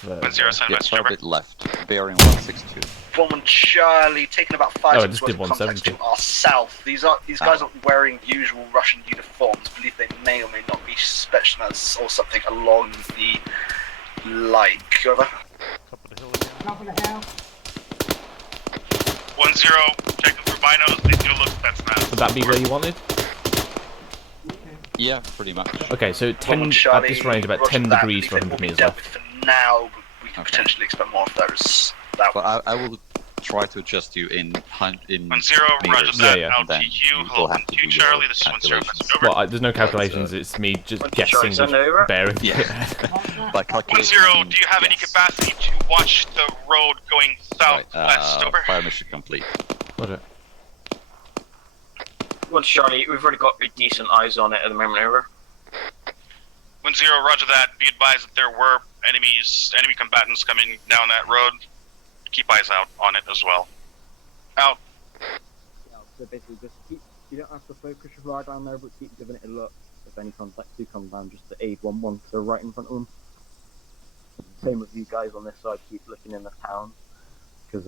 bit. Over. 1-0, send Yeah, message far a over. bit left. Bearing 162. 1-1 Charlie, taking about 5 Oh, I seconds just did worth of contacts 170. to our south. These guys aren't wearing usual Russian uniforms. Believe they may or may not be specimens or something along the like. Over. 1-0, checking for binos. They do look specimens. Would that be where you wanted? Yeah, pretty much. Okay, so 10 at Charlie, this range, about roger 10 that. degrees Believe for they will 100 be meters dealt left. with for now, but we can potentially expect more of those. That But I will try to adjust you in 1-0, meters. roger that. Yeah, yeah. Then LTQ, we'll have to 2 do Charlie, your this is 1-0, calculations. message over. Well, there's no calculations, it's me just Charlie, guessing send over. which bearing. Yeah. By calculation. 1-0, do you have any yes. capacity to watch the road going southwest? Right, Over. fire mission complete. Roger. Well, Charlie, we've already got pretty decent eyes on it at the moment. Over. 1-0, roger that. Be advised that there were enemy combatants coming down that road. Keep eyes out on it as well. Out. Yeah, so basically just keep, you don't have to focus your fire down there, but keep giving it a look. If any contacts do come down, just to aid 1-1, because they're right in front of them. Same with you guys on this side, keep looking in the town, because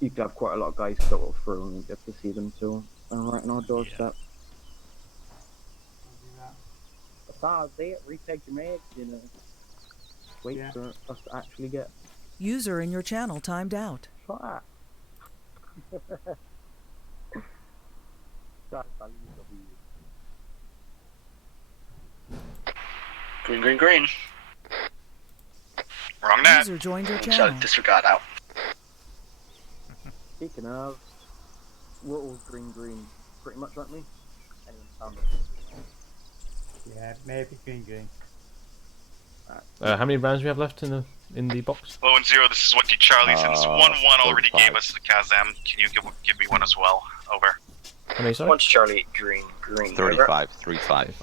you could have quite a lot of guys go through and you get to see them too. And right on our doorstep. That's it, retake your meds, you know. Wait for us to actually get User in your channel timed out. shot at. Green, green, green. Wrong net. User joined your Charlie, channel. disregard out. Speaking of, we're all green, pretty much, aren't we? Anyone found it? Yeah, maybe green. How many rounds do we have left in the box? 1-0, this is Wiki Charlie. Since 1-1 already 45. gave us the Kazam, can you give me one as well? Over. How many, sorry? Once Charlie, green. 35, 35.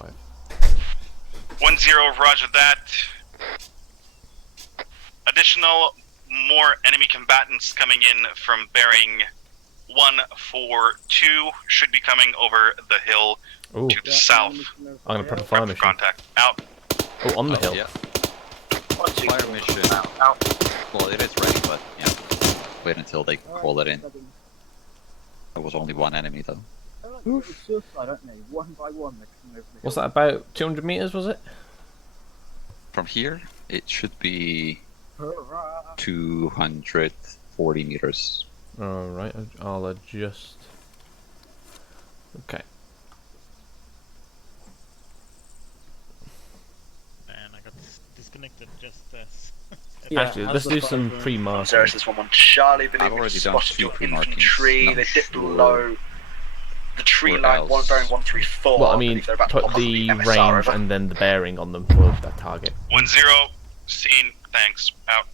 1-0, roger that. Additional, more enemy combatants coming in from bearing 142 should be coming over the hill Ooh. to the south. I'm gonna put a fire mission. Contact. Out. Oh, on the hill. Yeah. Fire mission. Well, it is ready, but yeah. Wait until they call it in. There was only one enemy though. Suicide, don't they? One by one, they're coming over the What's hill. that, about 200 meters, was it? From here, it should be Hurrah! 240 meters. Alright, I'll adjust. Okay. Man, I got disconnected just Actually, let's do some pre-marking. There's this one Charlie, believe I've we already done spotted 2 your pre-markings. infantry. Not They dip sure below the tree where line, else. bearing 134. Well, I I mean, believe they're about to put pop the MSR range over. and then the bearing on them for that target. 1-0, seen, thanks, out.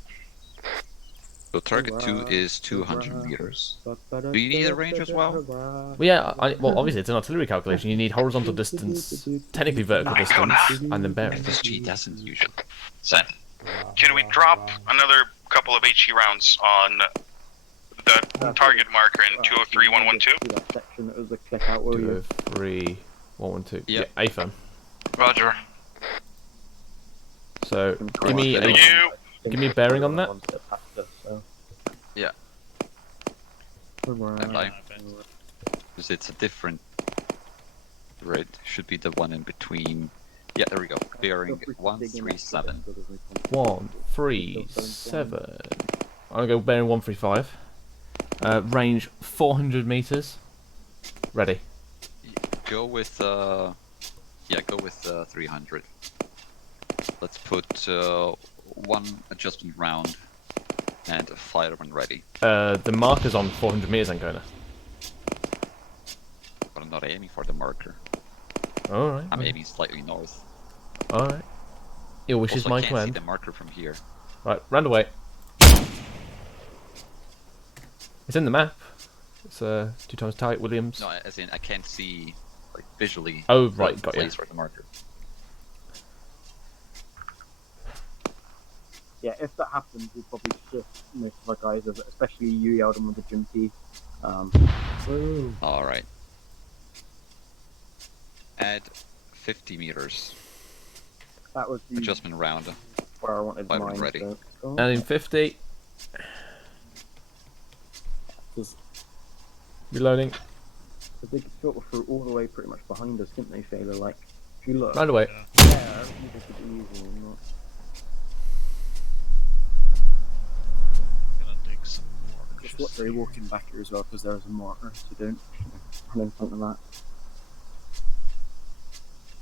So target 2 is 200 meters. Do you need a range as well? Well, yeah, well, obviously it's an artillery calculation. You need horizontal distance, technically vertical distance, and then bearing. FSG doesn't usually. Send. Can we drop another couple of HE rounds on the target marker in 203-112? That section that was a click out, will you? 203, 112. Yeah, AFM. Roger. So give me a bearing on that. Yeah. Because it's a different grid. Should be the one in between. Yeah, there we go. Bearing 137. 137. I'm gonna go bearing 135. Range 400 meters. Ready. Go with yeah, go with 300. Let's put 1 adjustment round and a fire when ready. The marker's on 400 meters, Ancona. But I'm not aiming for the marker. Alright. I'm aiming slightly north. Alright. Your wish is Also, my I can't command. see the marker from here. Right, round away. It's in the map. It's 2 times target Williams. No, as in I can't see like visually. Oh right, got the you. place for the marker. Yeah, if that happens, we'll probably shift most of our guys, especially you, Yeldon, with the Jumpy. Alright. Add 50 meters. That was the Adjustment round. where I wanted Fire mine. when ready. So. And in 50. Reloading. Because they could filter through all the way pretty much behind us, couldn't they, Failer? Like, if you look. Round away. There, you think it'd be easy or not. gonna dig some more. Just watch where you're walking back here as well, because there's a mortar, so don't run in front of that.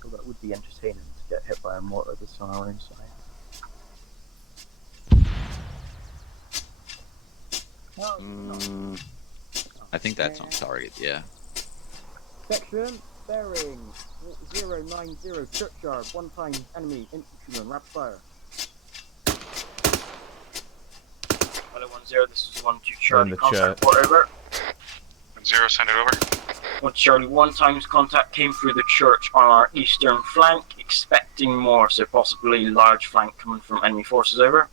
So that would be entertaining to get hit by a mortar that's on our own side. I think that's on target, yeah. Section, bearing 090, churchyard, 1 time enemy, infantryman, rapid fire. Hello, 1-0, this is 1-2 Charlie, the contact church. report over. 1-0, send it over. 1 Charlie, 1 times contact came through the church on our eastern flank, expecting more, so possibly large flank coming from enemy forces over.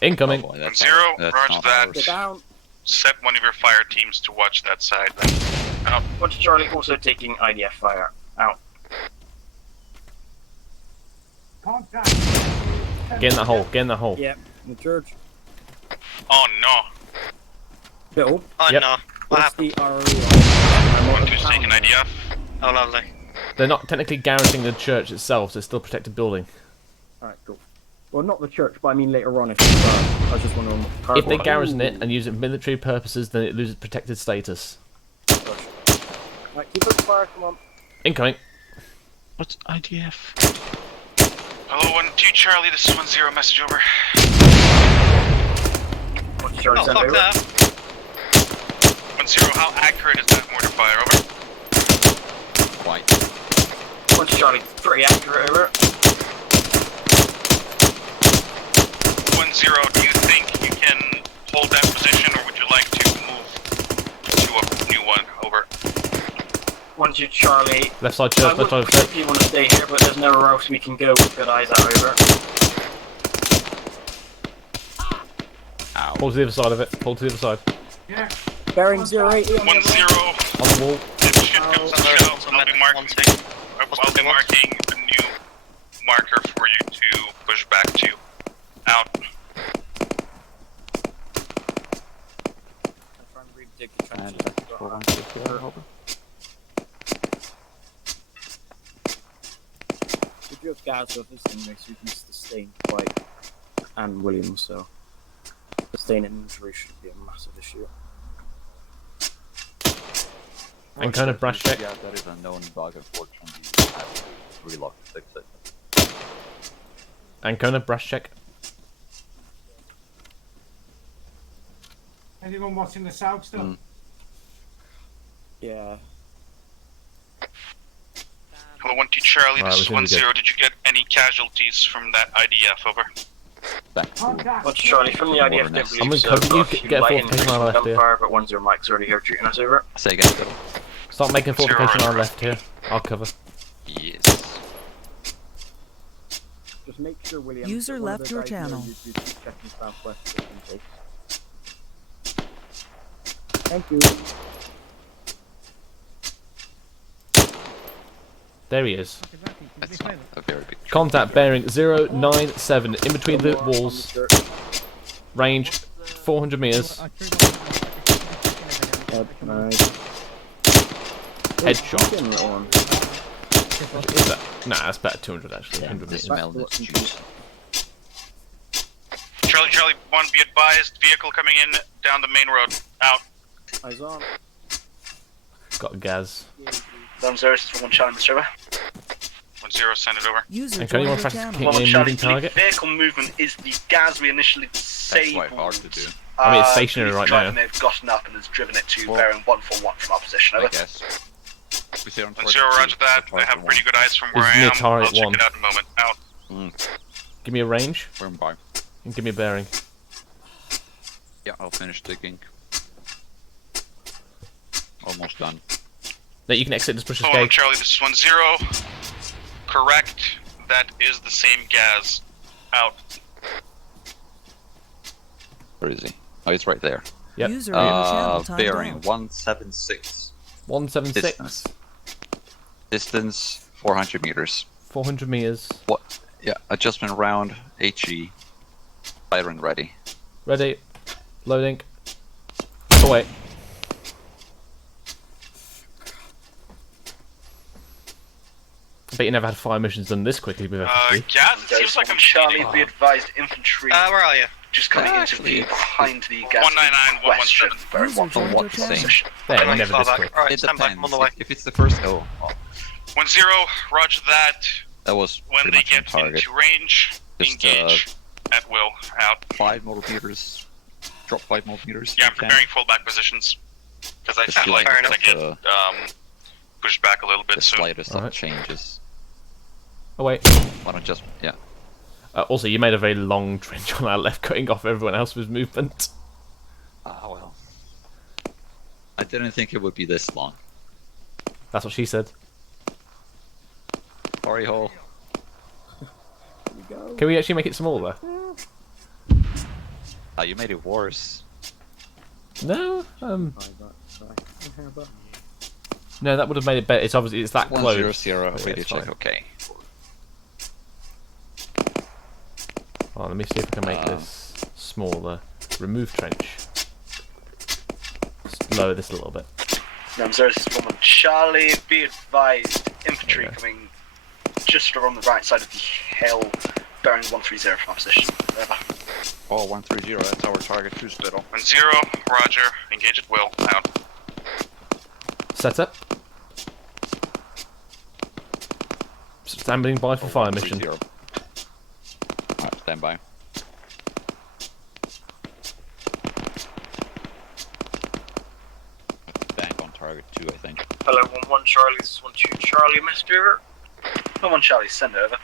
Incoming. 1-0, roger that. Get down. Set one of your fire teams to watch that side then. Out. 1 Charlie, also taking IDF fire. Out. Contact. Get in that hole. Get in that hole. Yep, in the church. Oh no. Bill, Oh Yep. no. What what's happened? the ROE on 1-2's taking IDF. Oh lovely. They're not technically guaranteeing the church itself, so it's still a protected building. Alright, cool. Well, not the church, but I mean later on if it's I was just wondering what the If they card garrison it and use it for military purposes, then it loses protected status. Right, keep up the fire, come on. Incoming. What's IDF? Hello, 1-2 Charlie, this is 1-0, message over. 1 Charlie, Oh send fuck over. that. 1-0, how accurate is that mortar fire, over? Quite. 1 Charlie, pretty accurate over. 1-0, do you think you can hold that position, or would you like to move to a new one, over? 1-2 Charlie. Left side I church, would left side prefer church. if you want to stay here, but there's nowhere else we can go with good eyes out over. Ow. Pull to the other side of it. Pull to the other side. Yeah. Bearing 080 on the 1-0, On the wall. if shit comes to shell, I'll be marking a new marker for you to push back to. Out. And for 150, over. you have gas with us anyway, so you can sustain quite, and William, so sustain an injury should be a massive issue. And kind of brush check. Yeah, that is a known bug, unfortunately. You have to relock to fix it. And kind of brush check. Anyone watching the south still? Yeah. Hello, 1-2 Charlie, Right, this is we're 1-0. gonna Did you get any casualties from that IDF? Over. What's Charlie from the IDF? I'm gonna cover you. Get a fortification line left here. Gunfire, but 1-0 Mike's already here treating us over. Say again. Start making fortification line left here. I'll cover. Yes. Just make sure, William. User that one of left the your guys knows channel. you're checking southwest just in case. Thank you. There he is. That's not a very big. Contact bearing 097 in between the walls. Range 400 meters. Headshot. Is that? Nah, that's better 200 actually. 100 meters. Charlie 1, be advised. Vehicle coming in down the main road. Out. Eyes on. Got gas. Zero is for 1 Charlie, Mr. Over. 1-0, send it over. User And can anyone joined your practice channel. kicking in moving target? Vehicle movement is the gas we initially disabled. That's quite hard to do. I mean, it's stationary right now. They've gotten up and has driven it to bearing 141 from our position. I Over. guess. 1-0, roger that. I have pretty good eyes from where He's I near am. I'll target check 1. it out in a moment. Out. Give me a range. We're by. And give me a bearing. Yeah, I'll finish digging. Almost done. No, you can exit, just push Hold on, escape. Charlie, this is 1-0. Correct. That is the same gas. Out. Where is he? Oh, he's right there. Yep. User in your channel timed Bearing out. 176. 176. Distance 400 meters. 400 meters. What? Yeah, adjustment round, HE. Firing ready. Ready. Loading. Away. I bet you never had 5 missions done this quickly with FSG. Gas, it seems like I'm Charlie, be advised, infantry. Where are you? Just coming into view behind the gas. 199, 117. Bearing 141 from our position. There, never this quick. Alright, It stand by, I'm depends. on the way. If it's the first... Oh, 1-0, roger that. that was When pretty they much on get target. into range, Just, engage at will. Out. 5 millimeters. Drop 5 millimeters. Yeah, I'm if you can. preparing fallback positions. Because I The feel like I'm slightest, gonna get pushed back a little bit the soon. slightest of Alright. changes. Oh, wait. Why not just... Yeah. Also, you made a very long trench on our left, cutting off everyone else's movement. Ah, well. I didn't think it would be this long. That's what she said. Sorry, hole. Can we actually make it smaller? Ah, you made it worse. No, no, that would have made it better. It's obviously it's that close. 1-0, But yeah, radio it's check, fine. okay. Oh, let me see if I can make this smaller. Remove trench. Just lower this a little bit. Zero is woman. Charlie, be advised, infantry coming just around the right side of the hill, bearing 130 from our position. Over. Oh, 130, that's our target, 2 spittle. 1-0, roger. Engage at will. Out. Set up. Standing by for fire mission. Alright, stand by. Bank on target 2, I think. Hello, 1-1 Charlie, this is 1-2 Charlie, Mr. 1-1 Charlie, send over.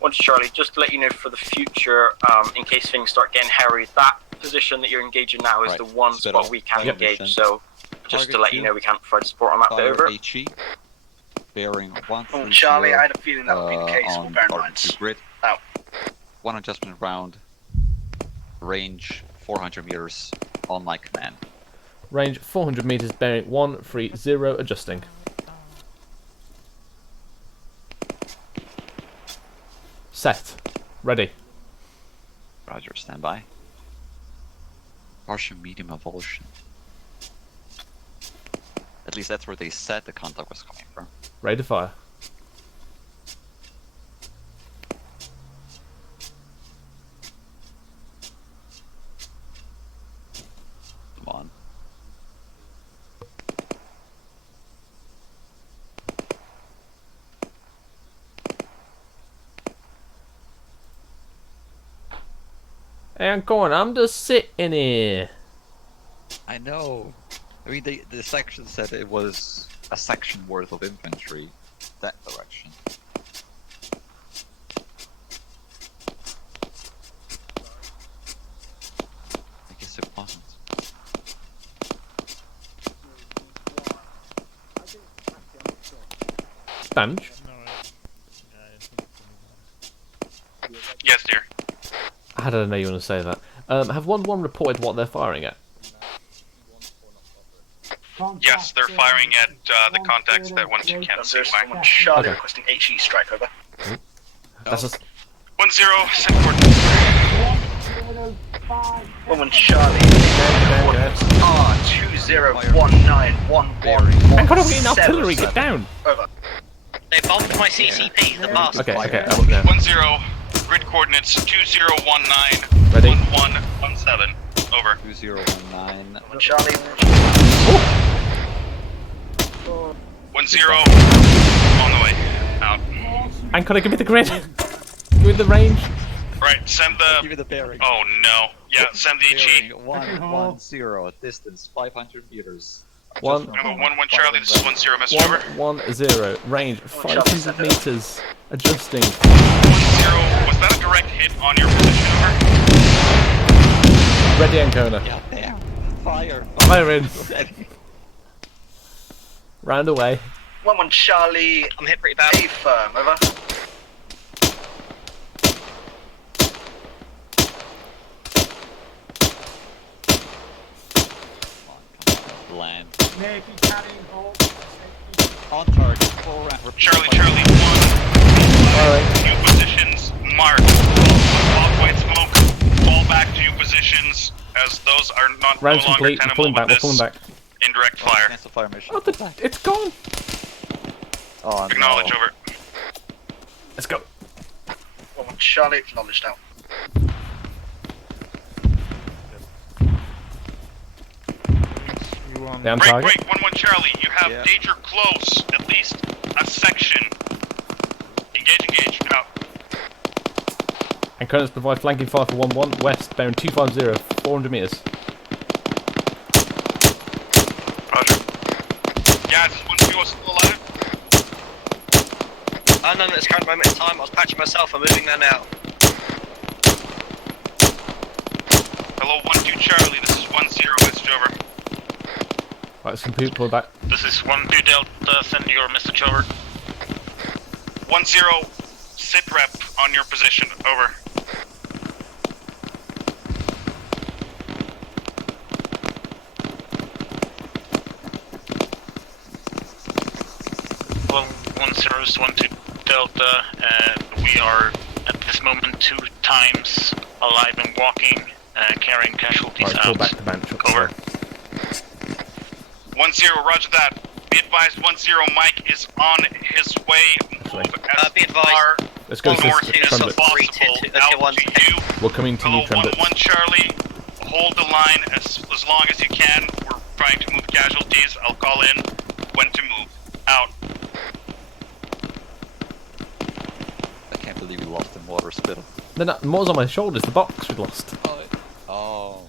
1 Charlie, just to let you know for the future, in case things start getting hairy, that position that you're engaging now is Right, the one spit spot off. we can Yep. engage, so just to Target let you 2. know we can't provide support on that bit Fire over. HE. Bearing 130. Charlie, I had a feeling that would be the case. We'll On bear in target mind. 2 grid. Out. 1 adjustment round. Range 400 meters on my command. Range 400 meters, bearing 130, adjusting. Set. Ready. Roger, stand by. Partial medium avulsion. At least that's where they said the contact was coming from. Ready to fire. Hey, I'm going. I'm just sitting here. I know. I mean, the section said it was a section worth of infantry. That direction. I guess it wasn't. Stange? Yes, dear. How did I know you want to say that? Have 1-1 reported what they're firing at? Yes, they're firing at the contacts that once you can't see whack. Someone Charlie Okay. requesting HE strike, over. That's just... 1-0, set coordinates. Woman Charlie. R201911. I'm gonna get an artillery, get down! Over. They bombed my CCP in the past. Okay, I'm up there. 1-0, grid coordinates 2019 Ready? 1117. Over. 2019. Woman Charlie. 1-0, on the way. Out. Ancona, give me the grid! Give me the range! Right, send the... Give me the bearing. Oh no. Yeah, send the HE. 110, distance 500 meters. One. Number 1-1 Charlie, this is 1-0, message over. 1-0, range 500 meters, adjusting. 1-0, was that a direct hit on your position, over? Ready, Ancona. Yeah, there. Fire. Fire in. Ready. Round away. 1-1 Charlie. I'm hit pretty bad. A firm, over. Land. Navy carrying hold. On target. Full round. Charlie, 1. New positions, mark. All white smoke, fall back to your positions, as those are not Round's no longer complete, we're tenable pulling back, with we're pulling this back. indirect fire. Cancel fire mission. Oh, it's gone! Oh, Acknowledge, no. over. Let's go. 1-1 Charlie, acknowledged out. Down Break, target. 1-1 Charlie, you have danger close, at least a section. Engage, out. Ancona's provide flanking fire for 1-1, westbound 250, 400 meters. Roger. Guys, is 1-0 still alive? Unknown at this current moment in time. I was patching myself. I'm moving there now. Hello, 1-2 Charlie, this is 1-0, message over. Right, let's complete pull back. This is 1-2 Delta, send your message over. 1-0, sit rep on your position, over. Well, 1-0 is 1-2 Delta, we are at this moment 2 times alive and walking, carrying casualties Right, out. pull back the bench. Over. 1-0, roger that. Be advised, 1-0, Mike is on his way. Move as be advised. Let's go to north this as tremblets. possible out to you. We're coming to Hello, you, tremblets. 1-1 Charlie. Hold the line as long as you can. We're trying to move casualties. I'll call in when to move. Out. I can't believe we lost in water spittle. No, more's on my shoulders, the box we lost. Oh.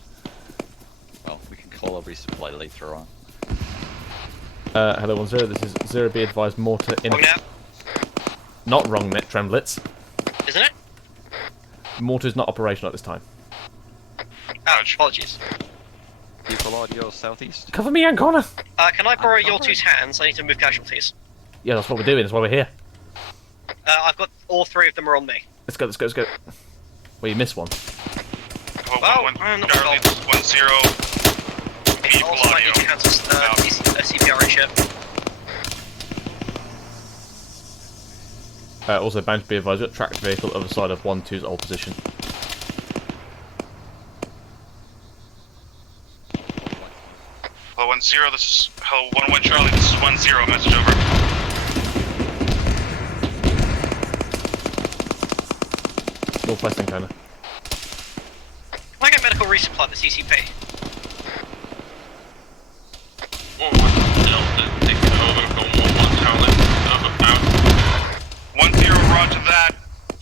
Well, we can call a resupply later on. Hello 1-0, this is 0, be advised, mortar in... Wrong net. Not wrong net, tremblets. Isn't it? Mortar's not operational at this time. Apologies. People audio southeast. Cover me, Ancona! Can I borrow your two's hands? I need to move casualties. Yeah, that's what we're doing, that's why we're here. I've got all 3 of them are on me. Let's go, let's go, let's go. Well, you missed one. Hello, 1-1 Charlie, this is 1-0. People Also, I audio. need to cancel CPR ship. Also, bound to be advised, got tracked vehicle other side of 1-2's old position. Hello, 1-0, this is... Hello, 1-1 Charlie, this is 1-0, message over. Northwest Ancona. Can I get medical resupply at the CCP? 1-1 Delta, taking over from 1-1 Charlie. Out. 1-0, roger that.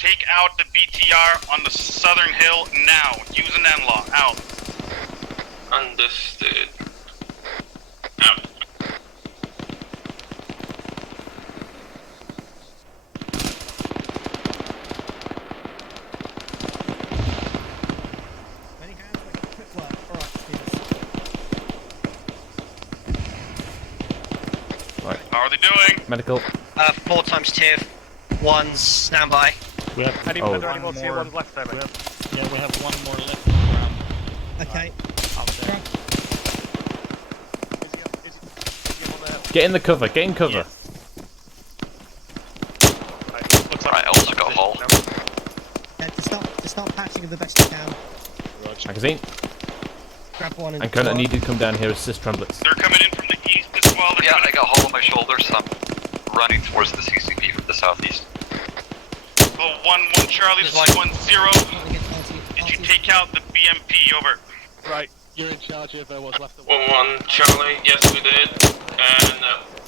take out the BTR on the southern hill now. Use an NLAW. Out. Understood. Out. Right. How are they doing? Medical. 4 times tier 1 standby. We have Oh. are there any more tier 1s left there, mate? We have one more left around. Okay. Out there. Get in the cover. Get in cover. Right, I also got Hull. Yeah, to start patching them the best you can. Magazine. Grab one and. And Colonel, I need you to come down here assist Tremblets. They're coming in from the east as well. Yeah, I got Hull on my shoulders, so I'm running towards the CCP from the southeast. Oh, 1-1 Charlie, this is 1-0. Did you take out the BMP? Over. Right, you're in charge of what's left of 1-1 Charlie, yes we did. And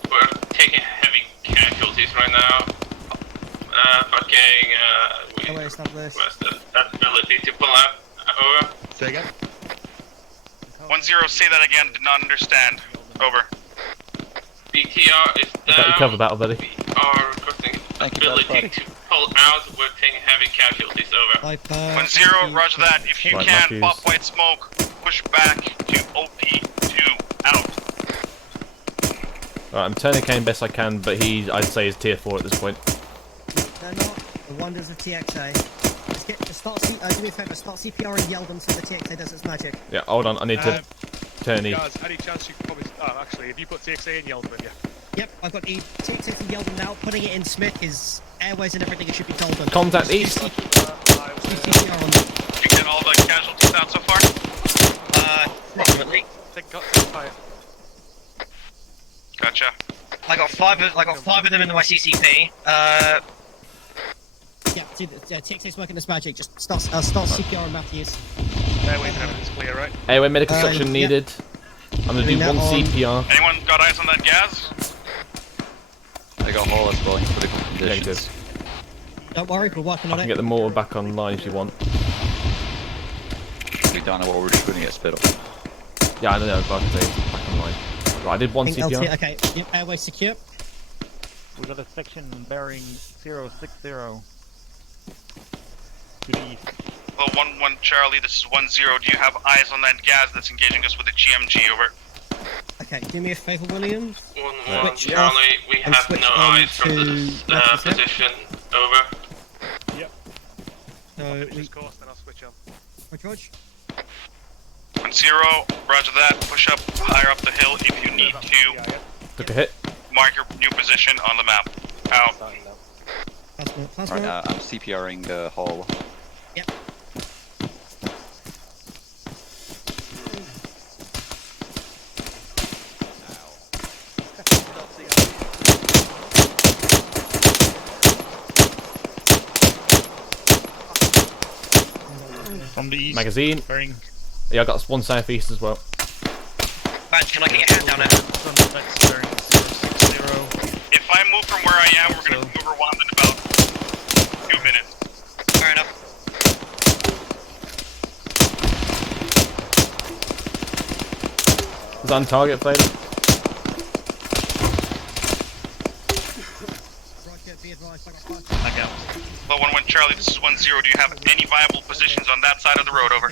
we're taking heavy casualties right now. Fucking, we request the ability to pull out. Over. Say again? 1-0, say that again, did not understand. Over. BTR is Got your down. cover, battle buddy. We are requesting ability to pull out. We're taking heavy casualties. Over. 1-0, roger that. If you Right, can, Matthews. pop white smoke, push back to OP2, out. Alright, I'm turning Kane best I can, but I'd say he's tier 4 at this point. They're not the wonders of TXA. Just start do me a favour, start CPR and yell them so the TXA does its magic. Yeah, hold on, I need to turn E. Guys, any chance you could probably... Oh, actually, have you put TXA in Yeldon, have you? Yep, I've got TXA to yell them now, putting it in Smith, his airways and everything, it should be told them. Contact east. Do CPR on them. Did you get all the casualties out so far? Approximately. Gotcha. I got five of them in my CCP. Yeah, TXA's working this magic, just start CPR on Matthews. Airways and everything's clear, right? Airway medical suction yeah. needed. I'm gonna do Doing that 1 on- CPR. Anyone got eyes on that gas? I got Hull as well in critical conditions. Negative. Don't worry, we're working I on can it. get the mortar back online if you want. We don't know what we're shooting at Spittle. Yeah, I don't know, but I can say it's back online. Right, I did 1 LT, CPR. okay, yep, airway secure. We got a section bearing 060 to the east. Well, 1-1 Charlie, this is 1-0. Do you have eyes on that gas that's engaging us with a GMG? Over. Okay, do me a favour, William. 1-1 Switch Charlie, off we and have switch no on eyes from to the Matthews, yeah? position. Over. Yep. So, Just course, then I'll switch on. George? 1-0, roger that. Push up higher up the hill if you need to. Took a hit. Mark your new position on the map. Out. Plasma. Right, I'm CPRing Hull. Yep. From the east. Magazine. Bearing. Yeah, I got 1 southeast as well. Badge, can I get your hand down there? From the next bearing 060. If I move from where I am, we're going to be overwhelmed in about 2 minutes. Fair enough. Is that on target, Fader? I got. Well, 1-1 Charlie, this is 1-0. Do you have any viable positions on that side of the road? Over.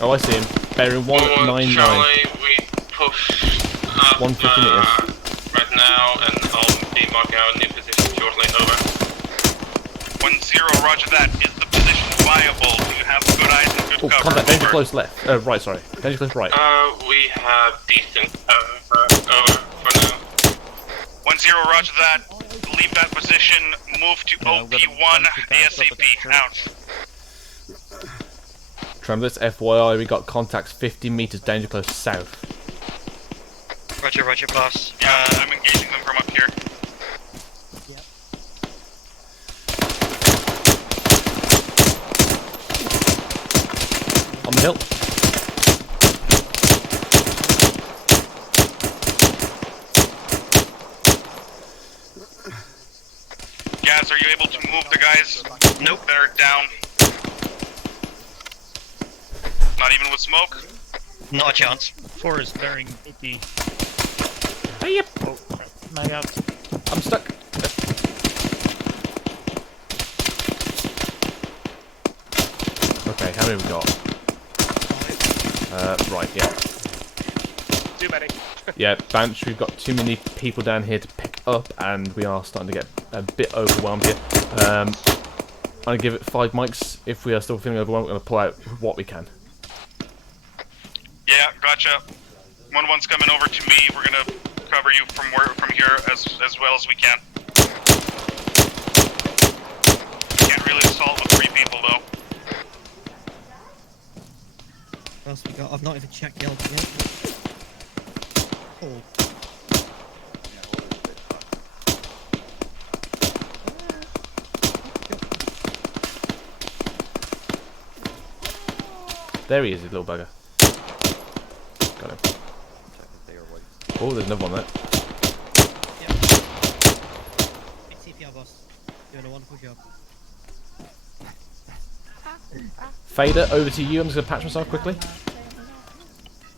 Oh, I see him. Bearing 199. Charlie, we push up 150 meters. right now, and I'll be marking our new position shortly. Over. 1-0, roger that. Is the position viable? Do you have good eyes and good Oh, cover? contact. Danger Over. close left. Right, sorry. Danger close right. We have decent over for now. 1-0, roger that. Leave that position. Move to OP1 ASAP. Out. Tremblets, FYI, we got contacts 50 meters danger close south. Roger, boss. Yeah, I'm engaging them from up here. On the hill. Gaz, are you you able to move the guys Nope. that are down? Not even with smoke? Not a chance. 4 is bearing 80. Yep. Oh, mag out. I'm stuck. Okay, how many have we got? Right, yeah. Too many. Yeah, Banch, we've got too many people down here to pick up, and we are starting to get a bit overwhelmed here. I'm going to give it 5 mics. If we are still feeling overwhelmed, we're going to pull out what we can. Yeah, gotcha. 1-1's coming over to me. We're gonna cover you from here as well as we can. Can't really assault with 3 people though. What else we got? I've not even checked the Eldon yet. Oh. There he is, his little bugger. Got him. Oh, there's another one there. Big CPR boss. Doing a wonderful job. Fader, over to you. I'm just going to patch myself quickly.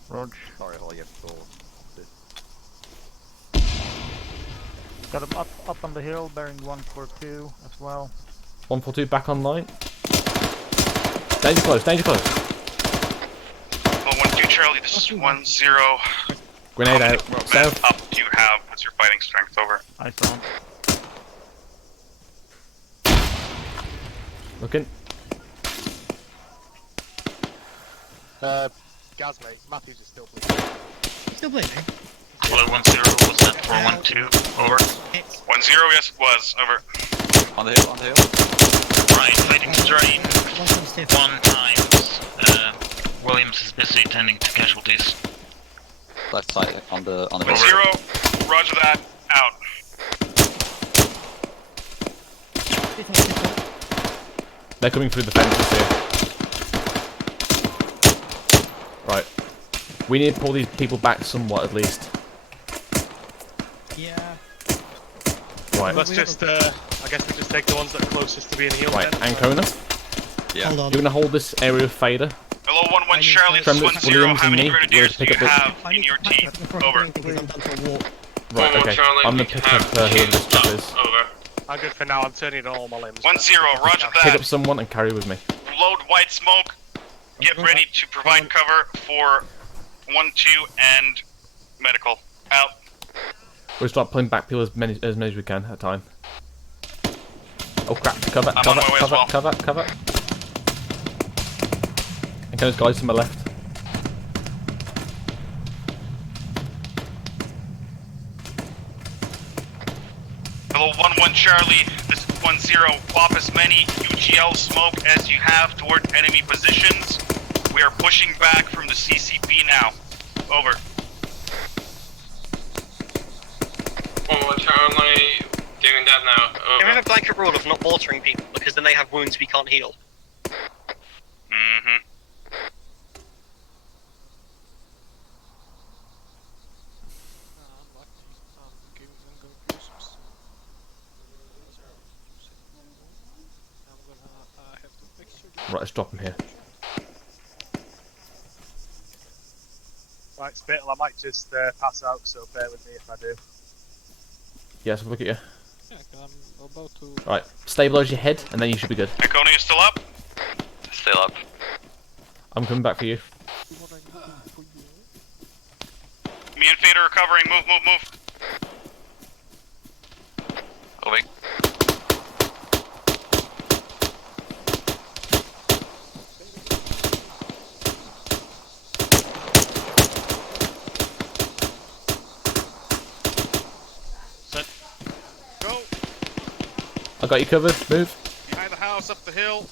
Rog. Sorry, Holly, you have to Got him up on the hill, bearing 142 as well. 142 back online. Danger close, danger close. Oh, 1-2 Charlie, this is 1-0. Grenade How many out. movement South. up do you have? What's your fighting strength? Over. I found. Looking. Gaz, mate. Matthews is still bleeding. Still bleeding? Hello, 1-0. Was that for 1-2? Over. 1-0, yes, it was. Over. On the hill, on the hill. Right, fighting strain. 1 times. Williams is busy tending to casualties. Left side on the hill. 1-0. Roger that. Out. They're coming through the fences here. Right. We need to pull these people back somewhat at least. Yeah. Right. Let's just, I guess we just take the ones that are closest to being healed. Right, then. Ancona. Yeah. You're going to hold this area of Fader. Hello, 1-1 Charlie, this is Tremors, 1-0. Williams, How and many me. We're grenadiers to do pick you up have in your team? Over. Right, okay. I'm going to pick up whoever this chap is. Over. I'm good for now. I'm turning on all my limbs. 1-0, roger Pick that. up someone and carry with me. Load white smoke. Get ready to provide cover for 1-2 and medical. Out. We'll start pulling back people as many as we can at a time. Oh crap, cover, I'm cover, on my way as cover, well. cover. And those guys to my left. Hello, 1-1 Charlie, this is 1-0. Pop as many UGL smoke as you have toward enemy positions. We are pushing back from the CCP now. Over. 1-1 Charlie, doing that now. Can we have a blanket rule of not mortaring people, because then they have wounds we can't heal? Mm-hmm. Right, let's drop him here. Right, Spittle, I might just pass out, so bear with me if I do. Yes, have a look at you. Yeah, I'm about to... Right, stabilise your head and then you should be good. Icona, you still up? Still up. I'm coming back for you. Me and Fader are covering. Move. Moving. Set. Go! I got you covered, move. Behind the house, up the hill.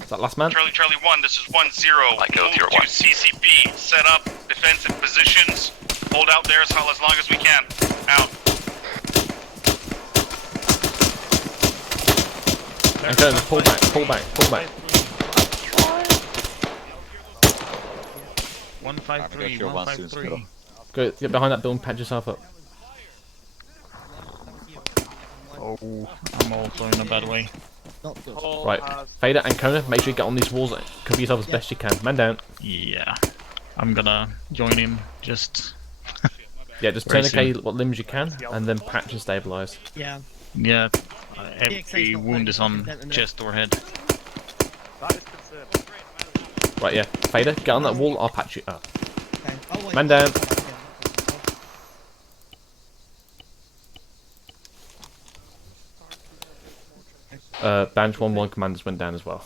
Is that last man? Charlie 1, this is 1-0. I killed Move your to one. CCP. Set up defensive positions. Hold out there as long as we can. Out. And go, pull back. 153, 153. Go get behind that building, patch yourself up. Oh, I'm also in a bad way. Not good. Right, Fader and Kona, make sure you get on these walls. Cover yourself as best you can. Man down. Yeah, I'm gonna join him. Just Yeah, just very tourniquet soon. what limbs you can, and then patch and stabilize. Yeah. Yeah, every wound is on chest or head. Right, yeah. Fader, get on that wall. I'll patch you up. Okay. Oh, wait. Man down. Banch 1-1 commanders went down as well.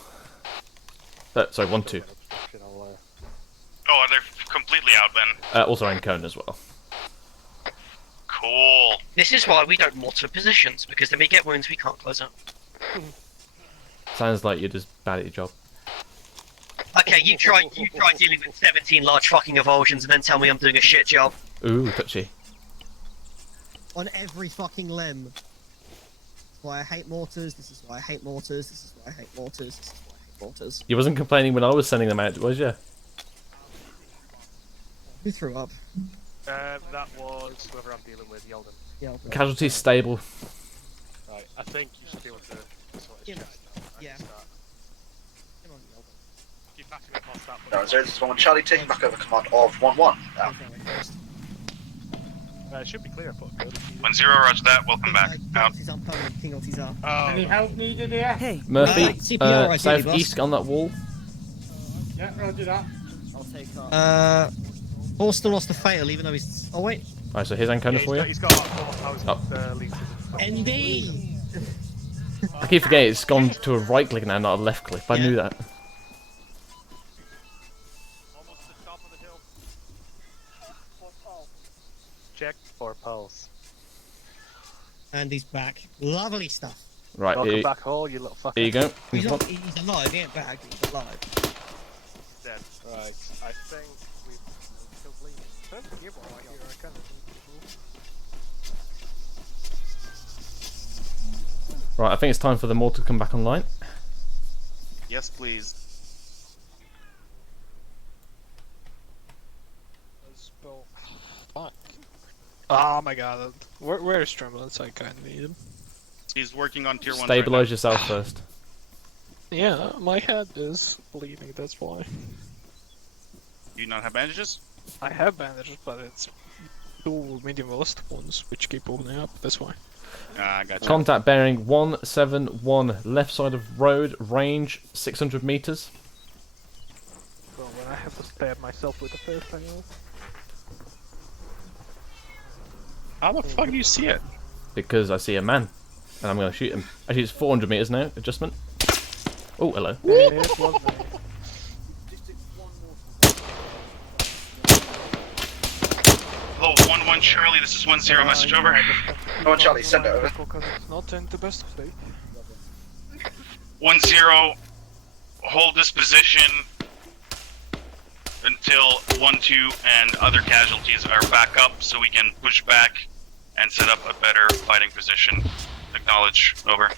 Sorry, 1-2. Oh, they're completely out then. Also Ancona as well. Cool. This is why we don't mortar positions, because then we get wounds we can't close up. Sounds like you're just bad at your job. Okay, you try dealing with 17 large fucking evulsions and then tell me I'm doing a shit job. Ooh, touchy. On every fucking limb. This is why I hate mortars, this is why I hate mortars, this is why I hate mortars, this is why I hate mortars. You wasn't complaining when I was sending them out, was you? Who threw up? That was whoever I'm dealing with, Yeldon. Yeldon. Casualties stable. Right, I think you should be able to sort his chest now. Yeah. Come on, Yeldon. Keep backing up on that. No, this is 1 Charlie taking back over command of 1-1. Now. It should be clear, but good. 1-0, roger that. Welcome back. Out. Penalties are. Any help needed here? Hey. Murphy, CPR, southeast on that wall. Yeah, roger that. I'll take that. Paul still lost the fatal, even though he's. Oh, wait. Alright, so here's Ancona for you. He's got leads. ND! I keep forgetting it's gone to a right click now, not a left click. I knew that. Check for pulse. And he's back. Lovely stuff. Right, Welcome here, back, Hall, you little fucker. here you go. He's alive, he ain't back, he's alive. Dead. Right, I think we've killed Lee. Airborne right here, I can't. Right, I think it's time for the mortar to come back online. Yes, please. Fuck. Oh my god. Where's Tremblance? I kinda need him. He's working on tier 1. Stabilize yourself first. Yeah, my head is bleeding, that's why. Do you not have bandages? I have bandages, but it's 2 medium velocity ones, which keep opening up, that's why. Ah, gotcha. Contact bearing 171, left side of road, range 600 meters. So when I have to stab myself with the first thing. How the fuck do you see it? Because I see a man, and I'm going to shoot him. Actually, it's 400 meters now, adjustment. Oh, hello. It was me. Hello, 1-1 Charlie, this is 1-0, message over. 1 Charlie, send it over. Because it's not in the best state. 1-0, hold this position until 1-2 and other casualties are back up so we can push back and set up a better fighting position. Acknowledge, over.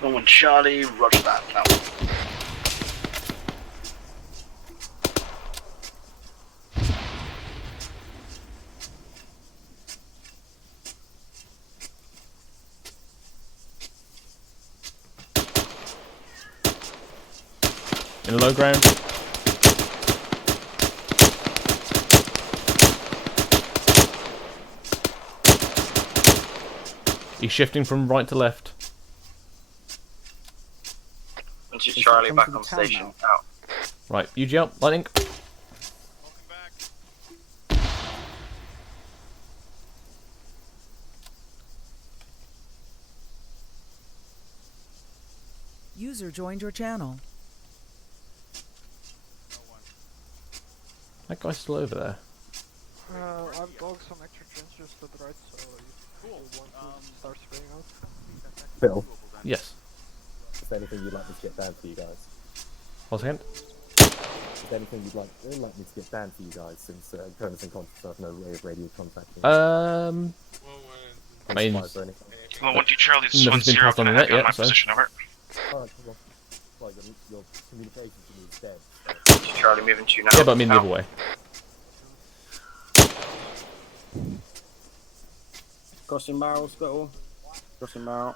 1 Charlie, roger that. Now. In low ground. He's shifting from right to left. 1-2 Charlie, back on station. Out. Right, UG up, lightning. User joined your channel. That guy's still over there. I've dogged some extra gens just to the right, so if you want to start spraying out. Bill, Yes. is there anything you'd like me to get down for you guys? 1 second. Is there anything you'd like me to get down for you guys since Cona's in contact, so I have no way of radio contacting? I mean, Supplies or anything? Well, 1-2 Charlie, this is nothing's been 1-0, passed on can the I net have yet, my so. position, over. Oh, well, your communication to me is dead. 1-2 Charlie, moving to you now. Yeah, but I mean the Out. other way. Crossing barrel, Spittle. Crossing barrel.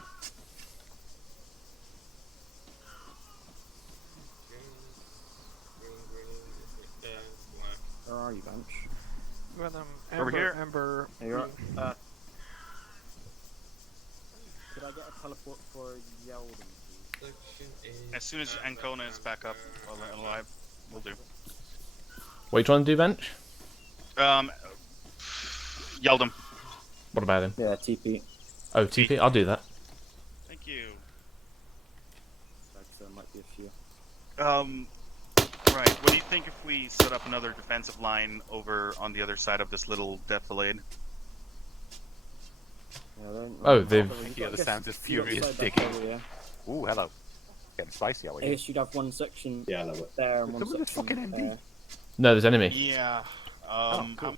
Where are you, Bench? Venom, Over Amber, here. Amber. There you are. Could I get a teleport for Yeldon, please? As soon as Ancona is back up alive, we'll do. What are you trying to do, Bench? Yelled him. What about him? Yeah, TP. Oh, TP? I'll do that. Thank you. There might be a few. Right. What do you think if we set up another defensive line over on the other side of this little defilade? Oh, they've... Yeah, the sounds of furious digging. Ooh, hello. Getting spicy, are we? I guess you'd have one section there and one Someone just section fucking there. No, there's enemy. Yeah. Cool.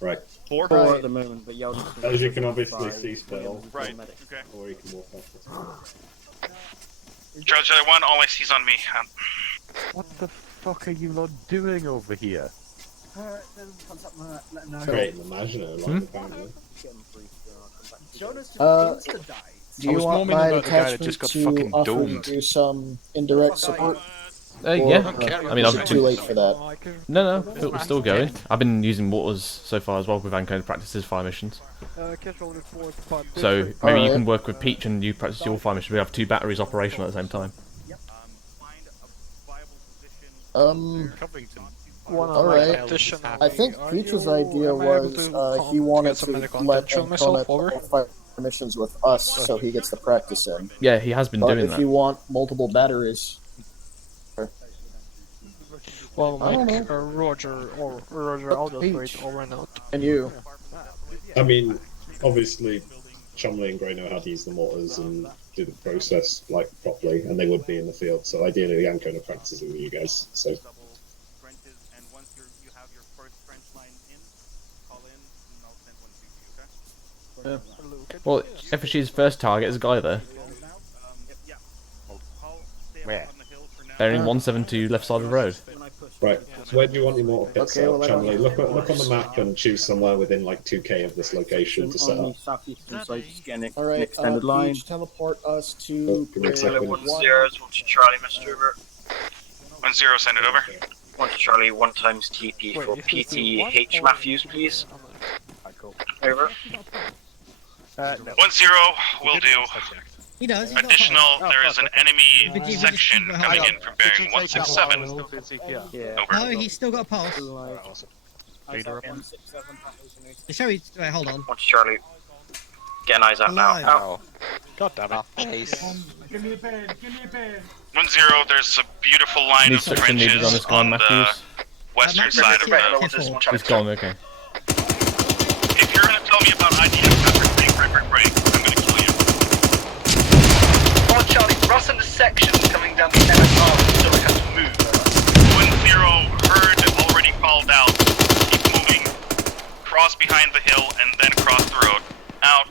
Right. Four at the moment, but Yeldon's As you can obviously see, Spittle. Right. Okay. Or you can walk off. Charlie 1, all I see is on me. What the fuck are you lot doing over here? Creating the Magino, like, apparently. Do you want my detachment to offer you some indirect support? Yeah. I mean, is I'm it too late for that? No, we're still going. I've been using mortars so far as well with Ancona practices fire missions. So maybe you can work with Peach and you practice your fire mission. We have 2 batteries operational at the same time. Alright. I think Peach's idea was he wanted to let Ancona take fire missions with us so he gets the practice in. Yeah, he has been doing if that. you want multiple batteries... Well, I don't like know. Roger, I'll just wait over and out. And you? I mean, obviously, Chumley and Grey know how to use the mortars and do the process like properly, and they would be in the field. So ideally, the Ancona practices with you guys. So. Well, FSG's first target is a guy there. Where? They're in 172 left side of the road. Right. So where do you want your mortar pits Okay, set well, up, I don't Chumley? know. Look on the map and choose somewhere within like 2k of this location to set On the up. southeastern side, just get an Alright, extended line. Peach, teleport us Oh, to... give me a second. 1 0, 1 to Charlie, Mr. Over. 1 0, send it over. 1 to Charlie, 1 times TP for PTH Matthews, please. Over. 1 0 will do. He does. Additional, there is an enemy section coming in from bearing 167. Over. Oh, he's still got a pulse. Show me. Wait, hold on. 1 to Charlie. Get eyes out now. Out. God damn it. Give me a pen, give me a pen. 1 0, there's a beautiful line of Needs suction needed on this trenches guy, on the Matthews. western side of the... He's gone, okay. If you're gonna tell me about IDF break, I'm gonna kill you. Come on, Charlie, Ross and the section coming down the MSR still have to move. 1 0, herd already called out. Keep moving. Cross behind the hill and then cross the road. Out.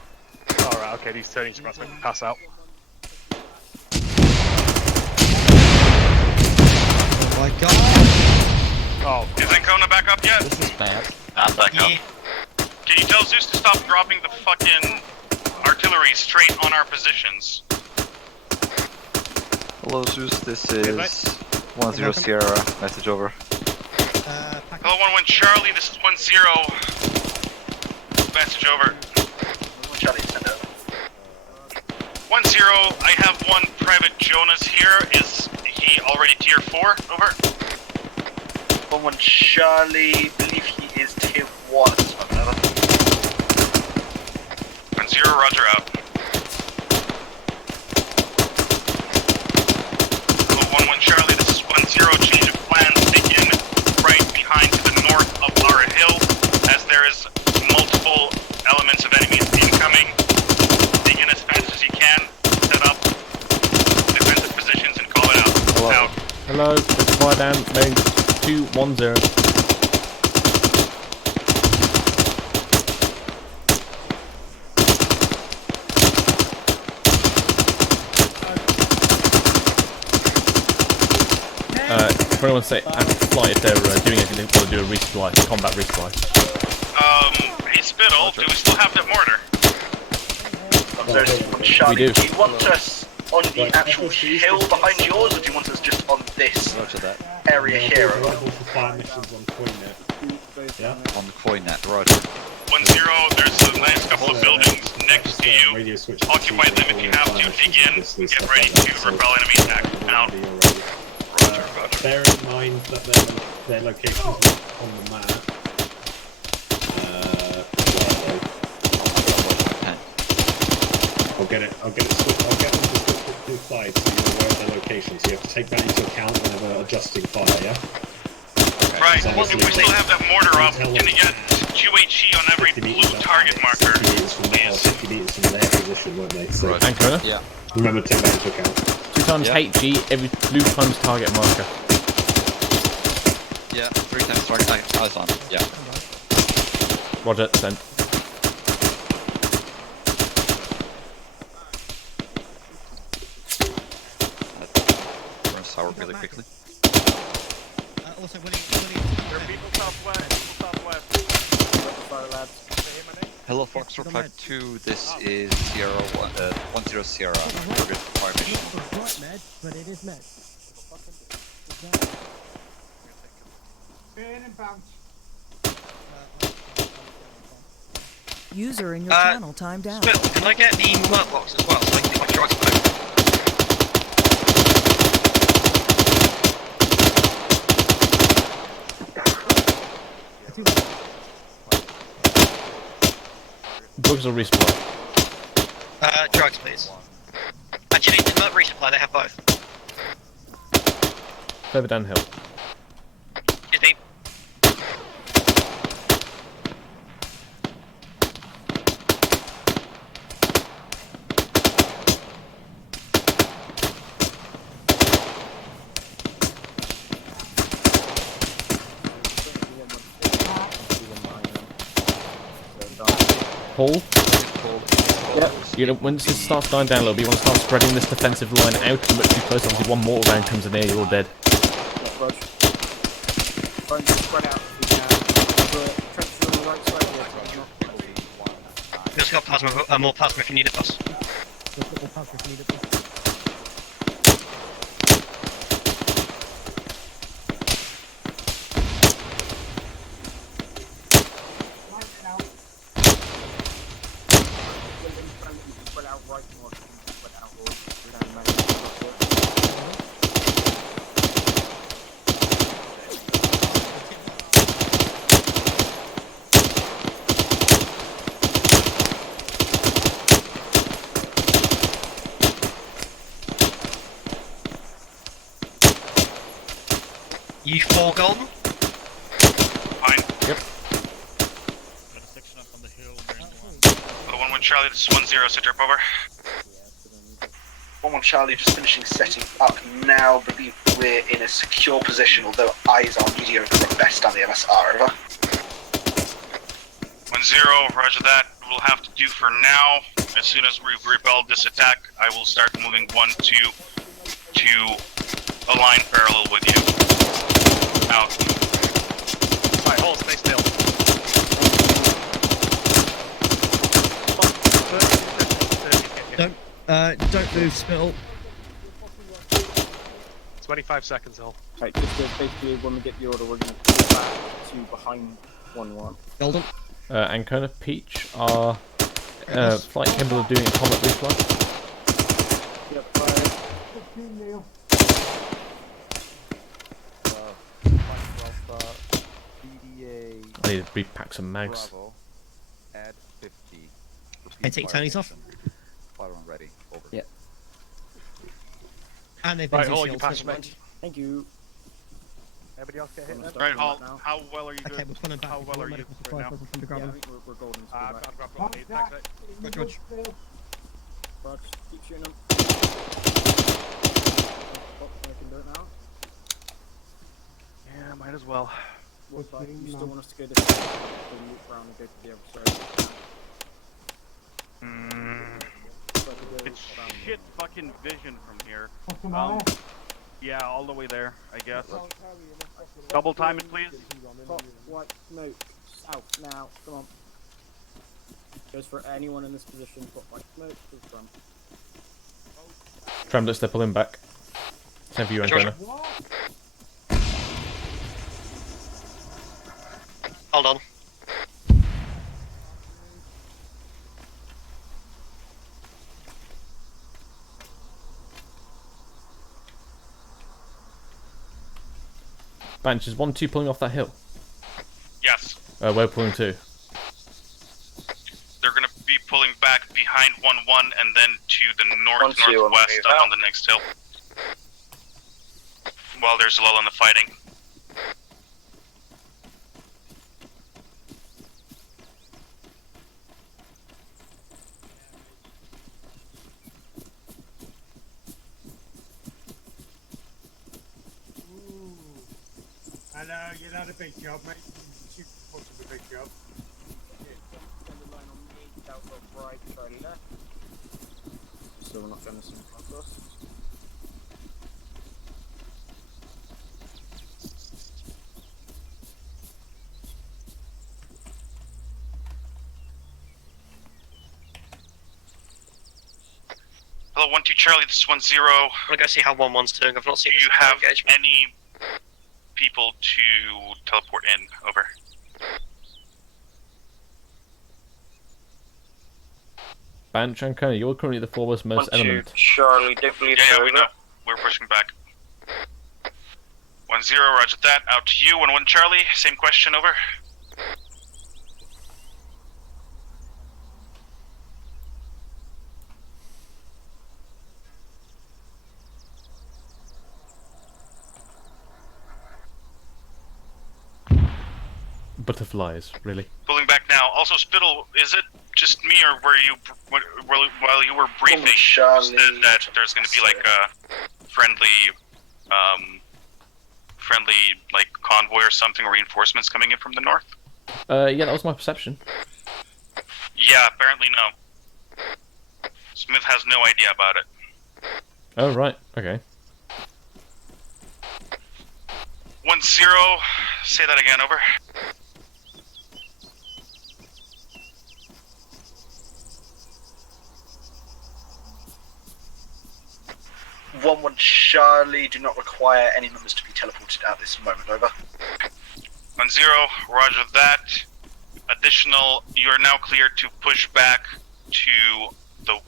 Alright, okay, these turning spots make me pass out. Oh my god. Oh, is Ancona back up yet? This is bad. I'm back up. Can you tell Zeus to stop dropping the fucking artillery straight on our positions? Hello, Zeus. This is 1-0 Sierra. Message over. Hello, 1-1 Charlie. This is 1-0. Message over. Charlie, send over. 1-0. I have one Private Jonas here. Is he already tier 4? Over. 1-1 Charlie, believe he is tier 1. 1-0, roger out. Hello, 1-1 Charlie, this is 1-0, change of plans, stick in right behind to the north of our hill, as there is multiple elements of enemies incoming. Dig in as fast as you can, set up defensive positions and call it out. Hello. Out. Hello, it's fire down, main 210. If anyone say flight if they're doing anything, they've got to do a resupply, combat resupply. Hey Spittle, do we still have that mortar? Charlie, do you want us on the actual hill behind yours, or do you want us just on this area here? Available for fire missions on CoinNet. Yeah? On the CoinNet, roger. 1-0, there's a nice couple of buildings next to you. Occupy them if you have to. Dig in. Get ready to repel enemy attack. Out. Bear in mind that their locations are on the map. I'll get them to switch to flight so you're aware of their location. So you have to take that into account whenever adjusting fire, yeah? Right, we still have that mortar up. Can you get 2 HE on every blue target marker? 50 meters from their position, weren't they? So Ancona? Yeah. Remember to take that into account. 2 times HG, every blue times target marker. Yeah, 3 times target. I was on. Yeah. Roger, send. Turn sour really quickly. Also, There are people southwest. Hello, Foxtrot 5-2. This is Sierra 10 Sierra. Target fire mission. It's not med, but it is med. Burn and bounce. User in your channel timed out. Bill, can I get the murk box as well so I can get my drugs back? Drugs or resupply? Drugs, please. Actually, the murk resupply, they have both. Further downhill. Excuse me. Paul? Yep. You know, once this starts dying down a little bit, you want to start spreading this defensive line out much too close. Obviously, one mortar round comes in there, you're all dead. We've just got plasma, more plasma if you need it, boss. You 4 golden? Fine. Yep. Oh, 1-1 Charlie, this is 1-0, sit rep over. 1-1 Charlie, just finishing setting up now. Believe we're in a secure position, although eyes are mediocre at best on the MSR. Over. 1-0, roger that. We'll have to do for now. As soon as we've repelled this attack, I will start moving 1-2 to align parallel with you. Out. Alright, hold, stay still. Don't move, Spittle. 25 seconds, Hill. Right, just basically when we get the order, we're going to go back to behind 1-1. Golden. Ancona, Peach are flight capable of doing a combat resupply. Yep, I need to repack some mags. Add 50. Can I take Tony's off? Fire on ready. Over. Yeah. And they've been Right, too hold, you shields, pass never me. mind. Thank you. Everybody else get hit then? Right, how well are you Okay, doing? we're pulling back. How well are you right now? We're golden. I've got probably back it. Roger. Roger, keep shooting them. I can do it now. Yeah, might as well. What side? You still want us to go this way? Or loop around and go to the other side? It's shit fucking vision from here. What's Yeah, all the way there, I guess. Double time it, please. Top white smoke Out now, come on. Goes for anyone in this position, put like smoke to the front. Tremblets, they're pulling back. Same for you, Ancona. Hold on. Banch, is 1-2 pulling off that hill? Yes. We're pulling 2. They're going to be pulling back behind 1-1 and then to the northwest on the next hill. While there's a lull in the fighting. I know, you done a big job, mate. You fucking a big job. So we're not going to see across. Hello, 1-2 Charlie, this is 1-0. I'm gonna go see how 1-1's doing. I've not seen. Do you have any people to teleport in? Over. Banch, Ancona, you're currently the foremost most 1-2 element. Charlie, don't believe Yeah, we know. We're pushing back. 1-0, roger that. Out to you, 1-1 Charlie. Same question, over. Butterflies, really. Pulling back now. Also, Spittle, is it just me, or were you, while you were briefing, said that there's going to be like a friendly, like convoy or something, reinforcements coming in from the north? Yeah, that was my perception. Yeah, apparently no. Smith has no idea about it. Oh, right, okay. 1-0, say that again, over. One Charlie, do not require any members to be teleported at this moment, over. 1-0, roger that. Additional, you are now cleared to push back to the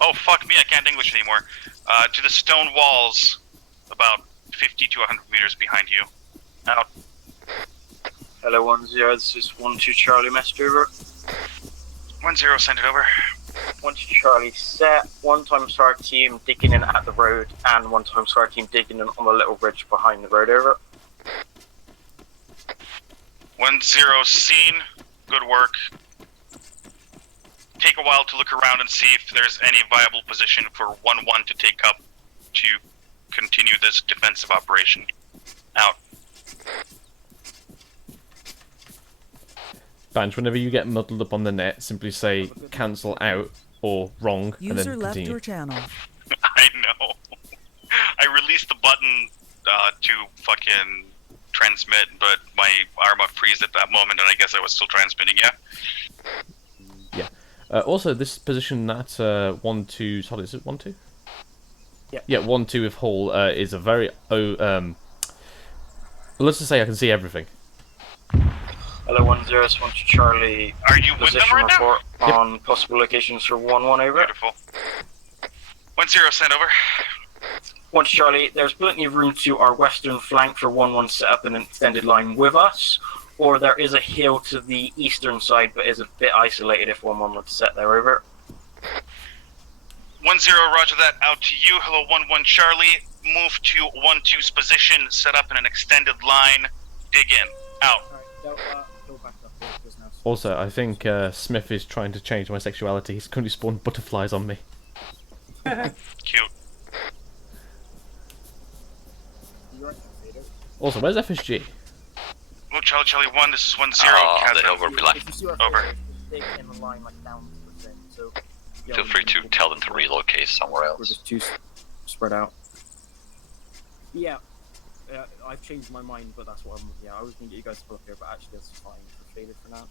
oh fuck me, I can't English anymore. To the stone walls, about 50 to 100 meters behind you. Out. Hello, 1-0, this is 1-2 Charlie, message over. 1-0, send it over. 1-2 Charlie, set. 1-time SAR team digging in at the road, and 1-time SAR team digging in on the little ridge behind the road, over. 1-0, seen. Good work. Take a while to look around and see if there's any viable position for 1-1 to take up to continue this defensive operation. Out. Banch, whenever you get muddled up on the net, simply say cancel out or wrong and User then left continue. your channel. I know. I released the button to fucking transmit, but my Arma freezed at that moment, and I guess I was still transmitting, yeah? Yeah. Also, this position at 1-2... Sorry, is it 1-2? Yeah. Yeah, 1-2 with Hall is a very... let's just say I can see everything. Hello, 1-0, it's 1-2 Charlie. Are you with them right now? Report on possible locations for 1-1, over. Beautiful. 1-0, send over. 1-2 Charlie, there's plenty of room to our western flank for 1-1 set up an extended line with us, or there is a hill to the eastern side, but is a bit isolated if 1-1 were to set there, over. 1-0, roger that, out to you. Hello, 1-1 Charlie. Move to 1-2's position, set up in an extended line, dig in. Out. Also, I think Smith is trying to change my sexuality. He's currently spawned butterflies on me. Cute. Also, where's FSG? Hello, Charlie 1, this is 1-0. The hill where we left. Over. Feel free to tell them to relocate somewhere We're else. just too spread out. Yeah. I've changed my mind, but that's what I'm. Yeah, I was gonna get you guys to pull up here, but actually that's fine for faded for now.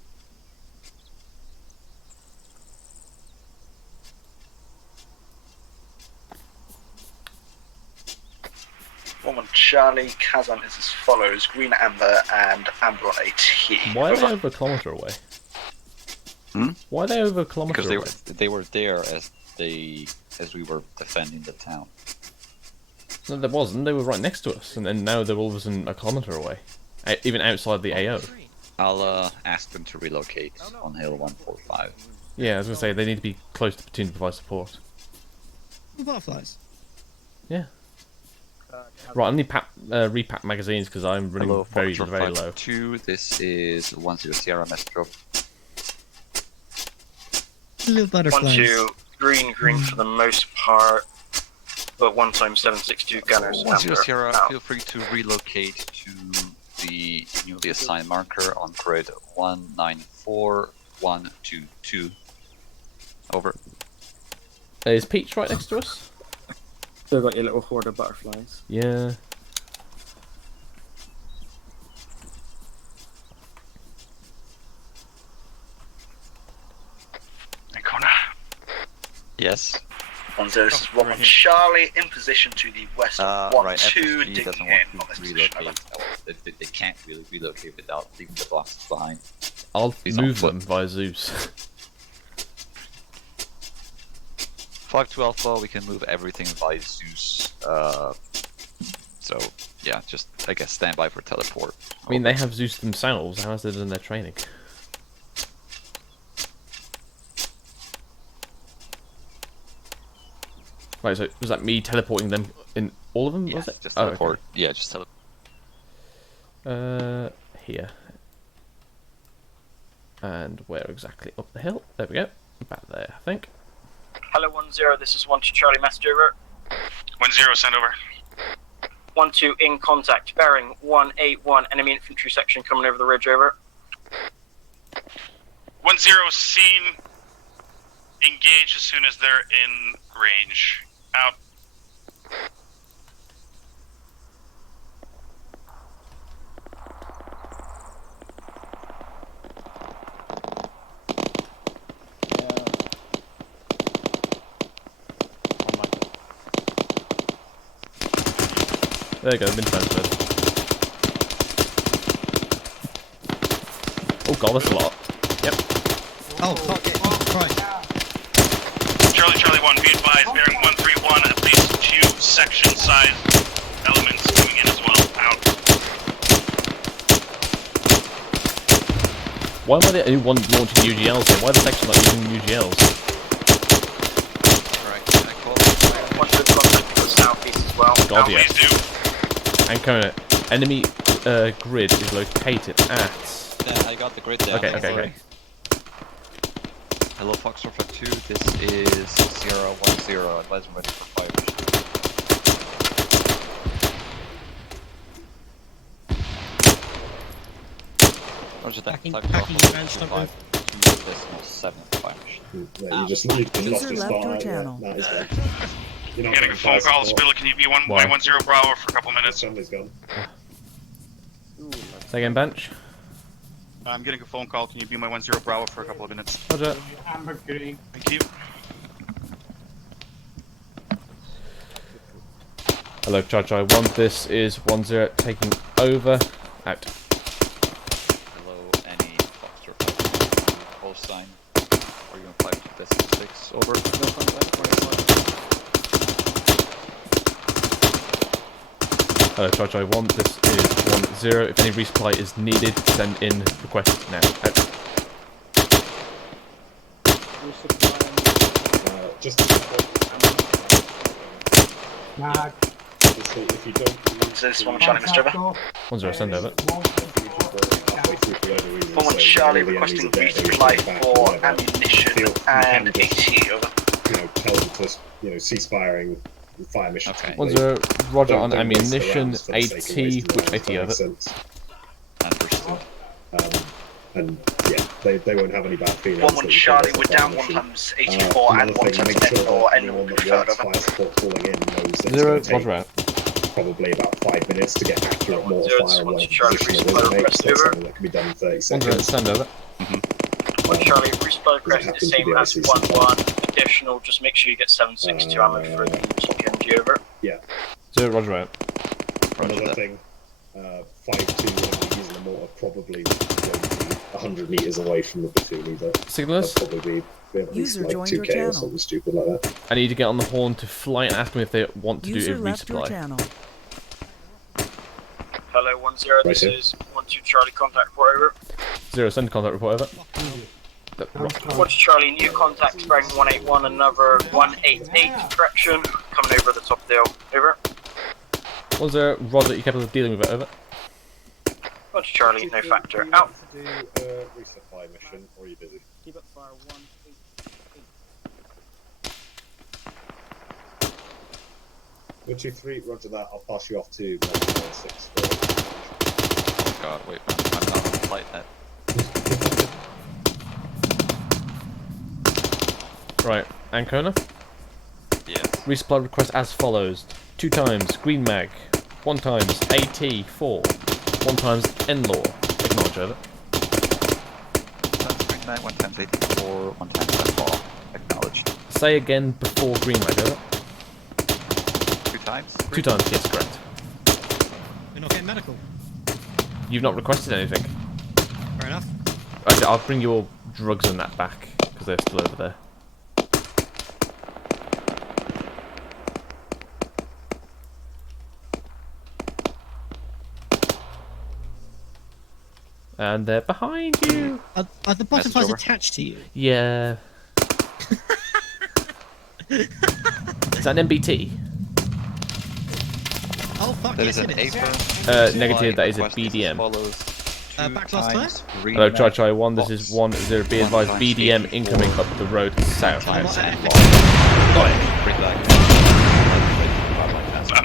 Woman Charlie, Kazan is as follows: green amber and amber on AT. Why are they over a kilometre away? Why are they over a kilometre away? Because they were there as we were defending the town. No, there wasn't. They were right next to us, and then now they're all of a sudden a kilometre away, even outside the AO. I'll ask them to relocate on Hill 145. Yeah, I was gonna say they need to be close to Platoon to provide support. Butterflies. Yeah. Right, I need repack magazines because I'm running Hello, very low. 2, this is 10 Sierra Mestro. Little butterflies. 1-2, green for the most part, but 1x762 gunners. 10 Sierra, feel free to relocate to the newly assigned marker on grid 194122. Over. Is Peach right next to us? Still got your little horde of butterflies. Yeah. Yes. 1-0, this is Woman Charlie in position to the west. Right, 1-2, FSG digging doesn't in want on this to position. relocate. They can't really relocate without leaving the blocks behind. I'll He's on move foot. them via Zeus. 5 to Alpha, we can move everything by Zeus. So, yeah, just, I guess, stand by for teleport. I mean, they have Zeus themselves. How has they done their training? Right, so was that me teleporting them in all of them? Yeah, was it? just teleport. Oh, Yeah, just teleport. okay. Here. And where exactly? Up the hill. There we go. About there, I think. Hello 1-0, this is 1-2 Charlie, message over. 1-0, send over. 1-2 in contact, bearing 181, enemy infantry section coming over the ridge, over. 1-0, seen. Engage as soon as they're in range. Out. There you go, been transferred. Oh god, that's a lot. Yep. Oh, fuck it. Oh, Christ. Charlie 1, be advised, bearing 131, at least 2 section-sized elements coming in as well. Out. Why am I the only one launching UGLs here? Why are the section not using UGLs? Right, one good contact to the southeast as well. God, Now, yeah. please do. Ancona, enemy grid is located at... Yeah, I got the grid down. Okay. Hello, Foxtrot 2, this is 010, advise ready for fire mission. Roger that, type packing of advanced 2.5.7 fire mission. Yeah, you just lost User your left your spot. channel. That is good. You're not Getting a phone call, Spiller, can you be my 1-0 Bravo for a couple minutes? Somebody's gone. Second bench. I'm getting a phone call, can you be my 1-0 Bravo for a couple of minutes? Roger. Amber green. Thank you. Hello, Charge 1, this is 10 taking over. Out. Hello, any Foxtrot 2, call sign. Are you on 5.6? Over. Hello, Charge 1, this is 10. If any resupply is needed, send in request now. Out. Just Nah. if you don't... This one Charlie, Mr. Over. 10, send over. Woman Charlie requesting resupply for ammunition and AT, over. Tell them to, cease firing fire mission. Okay. 10, Roger on Don't waste the ammunition, rounds for the AT, sake of wasting which rounds, AT that over? makes sense. Understood. And yeah, they won't have any bad feelings. Woman that you Charlie, can't we're fire down mission. 1x84 and Another thing, 1x10 make sure or that anyone anyone that preferred, wants over. fire support calling in knows that it's Zero, going to take Roger out. probably about 5 minutes to get accurate mortar fire on where Charlie, position it resupply is. request That's over. something that can be done in 30 One seconds. zero, stand over. One Charlie, resupply request happen is to same be as ICC 1-1. Additional, just make sure you get 762 ammo for the TPMG over. Yeah. Zero, roger out. Another thing, 5-2 when using a mortar probably won't be 100 meters away from the platoon either. Signalers? They'll probably be at least User like joined your 2k or channel. something stupid like that. I need to get on the horn to fly and ask them if they want to User do a left your resupply. channel. Hello, 1-0, this Right, is 1-2 Charlie, contact report over. Zero, send contact report over. 1-2 Charlie, new contact bearing 181, another 188, correction, coming over the top of the hill, over. 1-0, roger, you capable of dealing with it, over. 1-2 Charlie, no factor, out. Do a resupply mission, or are you busy? Keep up fire 188. 123, roger that. I'll pass you off to 6. Oh god, wait, I'm not on the flight net. Right, Ancona? Yes. Resupply request as follows. 2 times Green Mag, 1 times AT 4, 1 times N-Law. Acknowledge over. 1 times Green Mag, 1 times 84, 1 times N-Law. Acknowledged. Say again before Green Mag, over. 2 times? 2 times, yes, correct. We're not getting medical. You've not requested anything. Fair enough. Actually, I'll bring your drugs and that back, because they're still over there. And they're behind you! Are the butterflies attached to you? Yeah. Is that an MBT? Oh fuck, That yes is an it is. Airborne. Negative, that is a Request as BDM. follows. Backblast clear? Hello, Chai 1, this is 1-0, be advised, BDM incoming up the road south. I'm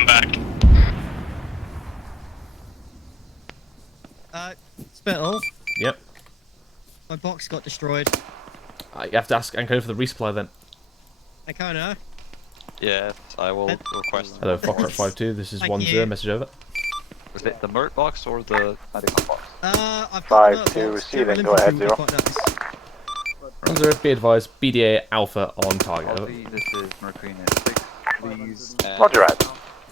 back. Spittle. Yep. My box got destroyed. You have to ask Ancona for the resupply then. Ancona. Yes, I will request. Hello, Fox 52, this is Thank 1-0, you. message over. Was it the Mert box or the medical box? I've Five got the to box. receiving, General go ahead, infantry, zero. quite nice. 1-0, be advised, BDA Alpha on target. Over. Copy, this is Mercury at 6, please. Roger that.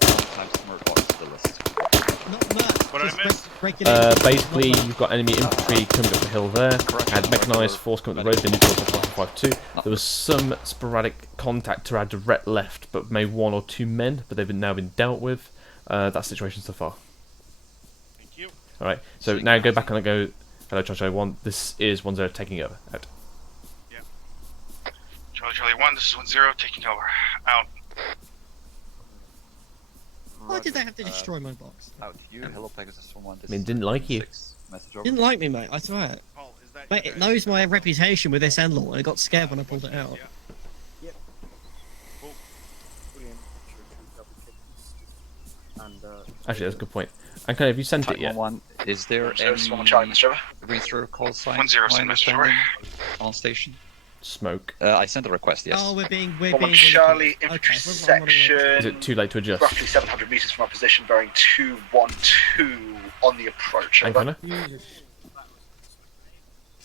Sometimes Mert box to the list. Not much. What did I miss? Basically, you've got enemy infantry coming up the hill there, and mechanised force coming up the road, they neutralised by 552. There was some sporadic contact to our direct left, but maybe 1 or 2 men, but they've now been dealt with. That situation so far. Thank you. Alright, so now go back and go, hello Charlie 1, this is 1-0 taking over. Out. Yeah. Charlie 1, this is 1-0, taking over. Out. Why did they have to destroy my box? Out to you, hello Pegasus 1. I mean, didn't like you. Message over. Didn't like me, mate. I swear. Mate, it knows my reputation with this N-Law, and it got scared when I pulled it out. Actually, that's a good point. And have you sent it yet? 1, is there any read-through call sign? 1-0, send message over. On station? Smoke. I sent a request, yes. Oh, we're being Charlie, infantry section. Is it too late to adjust? Roughly 700 meters from our position, bearing 212 on the approach. Ancona?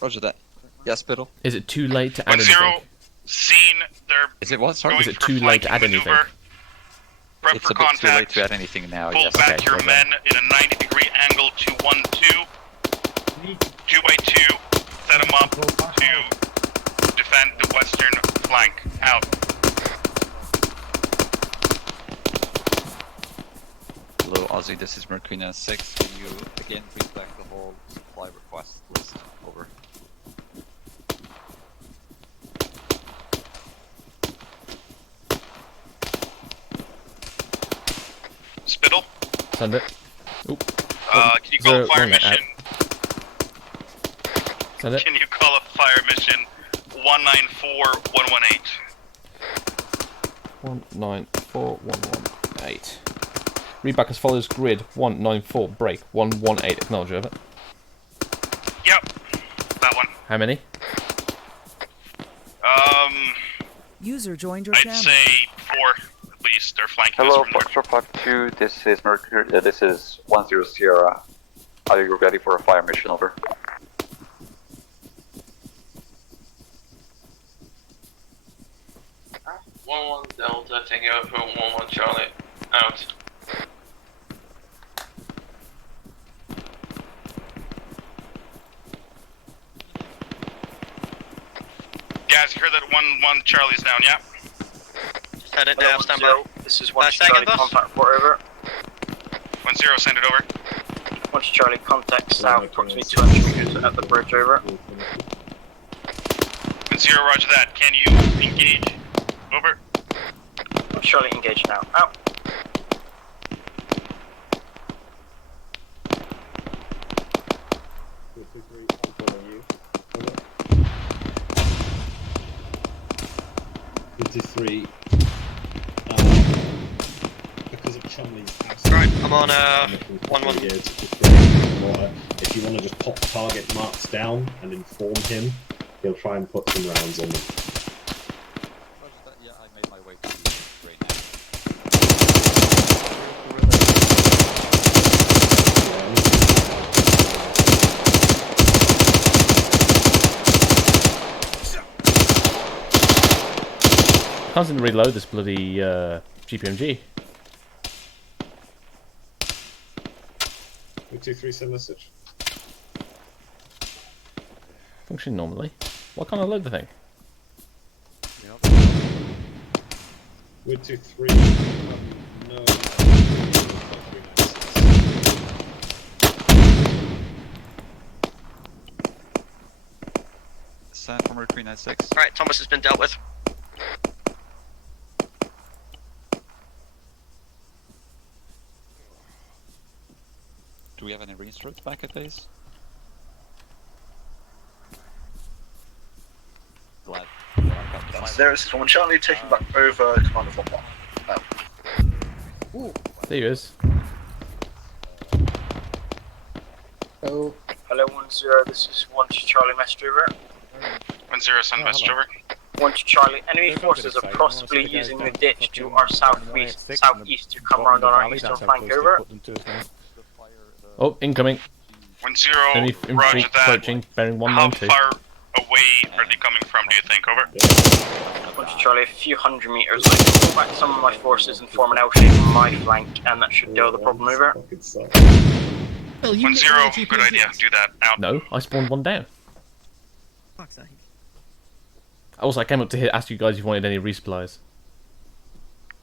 Roger that. Yes, Biddle. Is it too late to add anything? 1-0, seen, they're Is it what? Sorry? Is it too late to add anything? Prep It's for a bit too late contact. to add anything now, Pull yes. back Okay, your roger. men in a 90-degree angle to 1-2. 2x2, set them up to defend the western flank. Out. Hello, Ozzy, this is Mercury 6. Can you again read back the whole supply request list? Over. Spittle. Send it. Oop. Can you call a fire wrong, mission? Send it. Can you call a fire mission 194118? 194118. Read back as follows: grid 194 break 118. Acknowledge over. Yep, that one. How many? User joined your I'd channel. say 4 at southeast. They're flanking Hello, us from north. Foxtrot 52. This is Mercury. This is 10 Sierra. Are you ready for a fire mission? Over. One Delta, Tango for 1-1 Charlie. Out. Guys, you heard that 1-1 Charlie's down, yeah? Just heard it now, stand by. This is 1 second, Charlie, boss. contact report over. 1-0, send it over. 1 Charlie, contact south, approximately 200 meters at the bridge over. 1-0, roger that. Can you engage? Over. 1 Charlie, engage now. Out. Because of Chumley's Right, I'm on 1-1. If you want to just pop target marks down and inform him, he'll try and put some rounds on them. Yeah, I made my way to the right now. I can't seem to reload this bloody GPMG. 2-3, send message. Functioning normally. Why can't I load the thing? Wood 2-3. No. Send from Route 396. Alright, Thomas has been dealt with. Do we have any reinstrokes back at base? Glad. There is 1 Charlie taking back over command of 1-1. There he is. Oh. Hello, 1-0, this is 1 Charlie, message over. 1-0, send message over. 1 Charlie, enemy forces are possibly using the ditch to our southeast to come around on our eastern flank over. Oh, incoming. 1-0, Enemy roger infantry that. approaching, bearing How 190. far away are they coming from, do you think? Over. 1 Charlie, a few hundred meters. I can pull back some of my forces and form an L shape on my flank, and that should deal the problem over. 1-0, good idea. Do that. Out. No, I spawned one down. Fuck's sake. Also, I came up to here, ask you guys if you wanted any resupplies.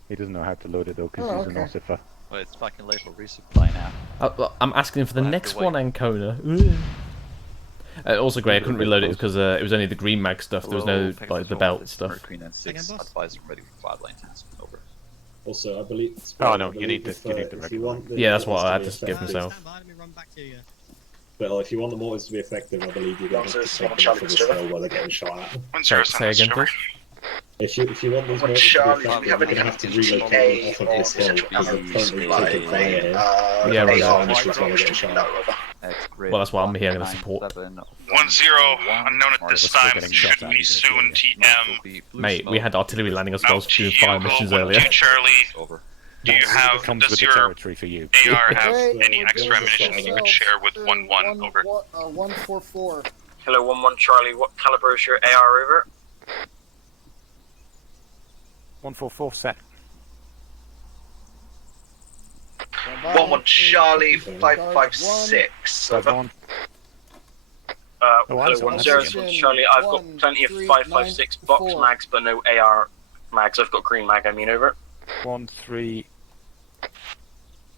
He doesn't know how to load it though, because Oh, he's an okay. Ossifer. Well, it's fucking late for resupply now. I'm asking him for the We'll have next to wait. one, Ancona. Also, great, I couldn't reload it because it was only the green mag stuff. There was no like the belt stuff. Mercury 96, advise ready for fire lane enhancement. Over. Also, I believe. Oh no, I you need believe the if you want the Yeah, that's what mortars I had be to give effective- myself. Stand by, let me run back to you. But if you want the mortars to be effective, I believe you're going to have to take them off of this hill where they're getting shot at. 1-0, Say send again, message over. please. If you want these One mortars to be Charlie, effective, we you're have going to any have to relocate them off of this hill because they're currently taking fire here. Yeah, right. Initials while they're getting shot at. Well, that's why I'm here. I'm going to support. 1-0, unknown at this time, should be soon TM. Mate, we had artillery landing us while I was Out to doing you, fire missions 1-2 earlier. Charlie. Do you have, Comes does with the your territory for you. AR have Hey, any extra ammunition that you could share with 1-1? Over. 144. Hello, 1-1 Charlie, what caliber is your AR over? 144 set. 1-1 Charlie, 556. Over. 5-1. Hello, 1-0 Charlie, I've got plenty of 556 box mags, but no AR mags. I've got green mag, I mean, over. 1-3.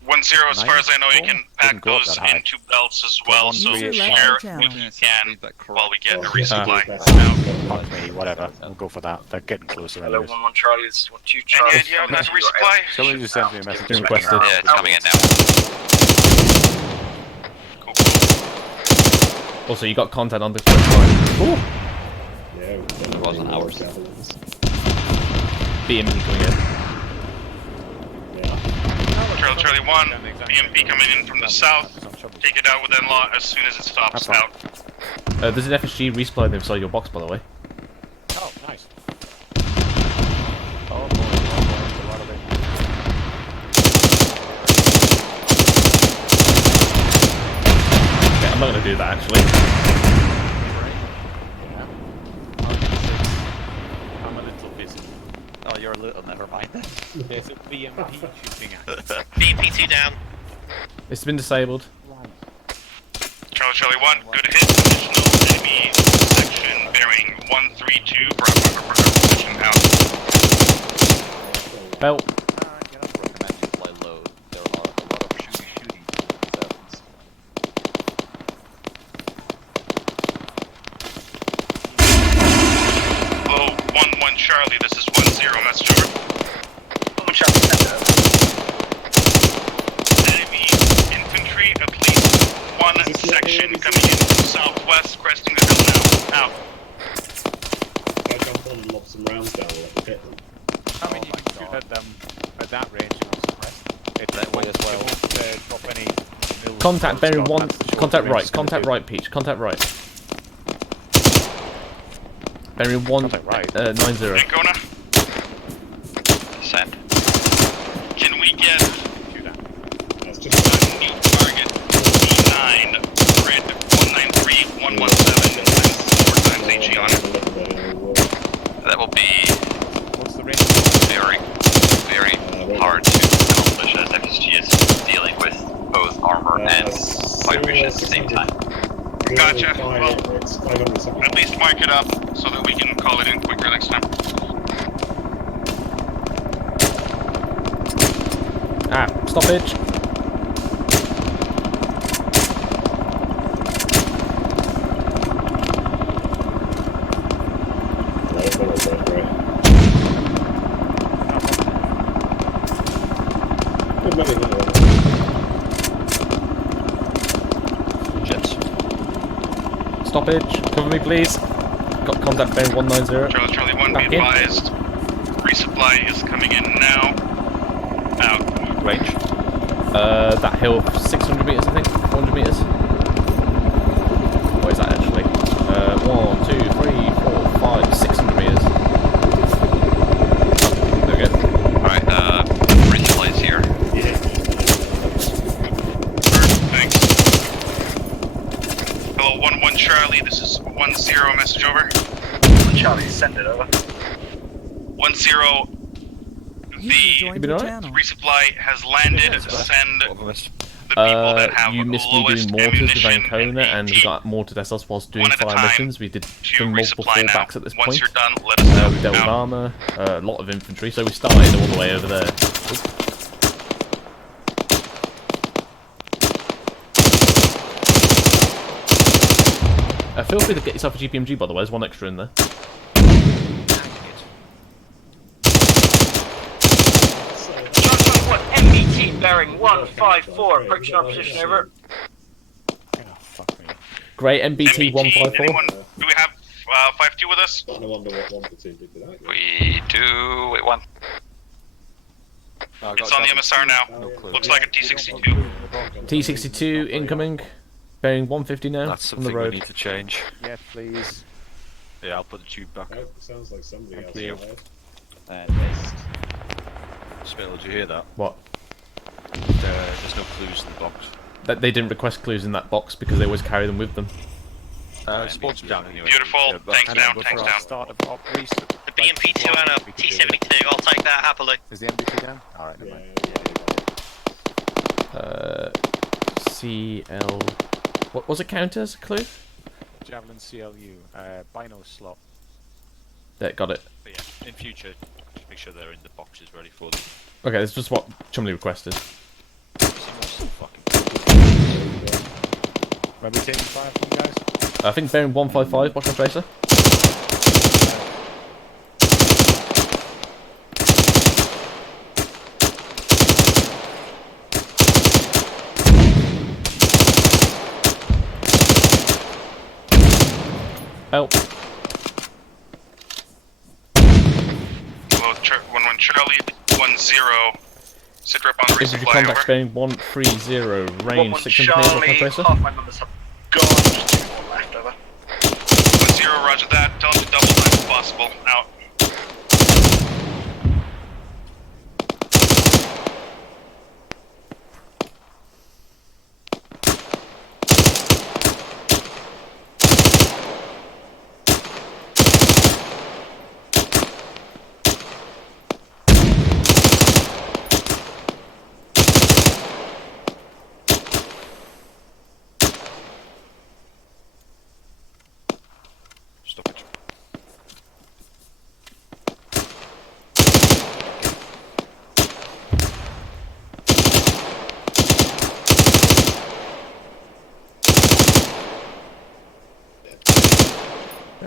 1-0, as far as I know, you can pack those into belts as well, so User share left if channel. you can while we get the Yeah. resupply. Fuck me, whatever. We'll go for that. They're getting closer Hello, anyways. 1-1 Charlie, this is 1-2 Charlie. Any idea on that resupply? Somebody just sent me a message. Requested. Yeah, it's coming in now. Also, you got contact on the line. Yeah, It wasn't ours. BMP coming in. Charlie 1, BMP coming in from the south. Take it out with NLAW as soon as it stops. That's Out. There's an FSG resupply inside your box, by the way. Oh, nice. Oh, boy, a lot of it. I'm not going to do that actually. I'm a little busy. Oh, you're a little. Never mind then. There's a BMP shooting at us. BMP2 down. It's been disabled. Charlie 1, good hit. Additional enemy section bearing 132. Position out. Belt. Recommend you fly low. There are a lot of shooting zones. Hello, 1-1 Charlie, this is 1-0, message over. 1 Charlie, send it over. Enemy infantry, at least one section coming in from southwest, cresting the hill now. Out. If I jump on and lob some rounds down, will it hit them? I mean, you can shoot at them at that range and suppress. It won't drop any. Contact bearing 1. Contact right. Contact right, Peach. Contact right. Bearing 1. 90. Ancona. Send. Can we get a new target? E9, grid 193, 117, 4 times HE on it. That will be very, very hard to accomplish as FSG is dealing with both armor and fighters at the same time. Gotcha. Well, at least mark it up so that we can call it in quicker next time. Stoppage. Jets. Stoppage. Cover me, please. Got contact bearing 190. Charlie 1, Back be in. advised. Resupply is coming in now. Out. Range? That hill, 600 meters, I think. 400 meters. What is that actually? 1, 2, 3, 4, 5, 600 meters. Oh, there we go. Alright, resupply is here. Thanks. Hello, 1-1 Charlie, this is 1-0, message over. 1 Charlie, send it over. 1-0, the resupply has landed. Send the people that have you missed me lowest doing mortars with ammunition Ancona, and we got mortared ourselves whilst doing One at a fire time missions. We did bring multiple resupply now. fallbacks at this Once point. you're done, let us know. We dealt with Out. armor, a lot of infantry, so we started all the way over there. Feel free to get yourself a GPMG, by the way. There's one extra in there. What MBT bearing 154, approaching our position over. Great, MBT 154. Do we have 5-2 with us? I wonder what 1 platoon did with that. We do. Wait, 1. It's on the MSR now. Looks like a T62. T62 incoming. Bearing 150 now. That's on the something road. we need to change. Yeah, please. Yeah, I'll put the tube back. Oh, sounds like somebody else Clear. fired. And missed. Spill, did you hear that? What? There's no clues in the box. That they didn't request clues in that box because they always carry them with them. Sports down anyway. Beautiful. Yeah, but- Tanks down. Tanks down. Start of op reset. The BMP2 and a T72, I'll take that happily. Is the MBT down? Alright, never mind. CL. What was it count as? Clue? Javelin CLU, Bino slot. There, got it. But yeah, in future, just make sure they're in the boxes ready for them. Okay, that's just what Chumley requested. Where we taking fire from, guys? I think bearing 155, watch my tracer. Help. Hello, 1-1 Charlie, 1-0. Sit rep on the Infantry resupply, contact over. bearing 130, range 600 meters, watch my tracer. Half my members have gone. Just 1 left, over. 1-0, roger that. Tell them to double time if possible. Out.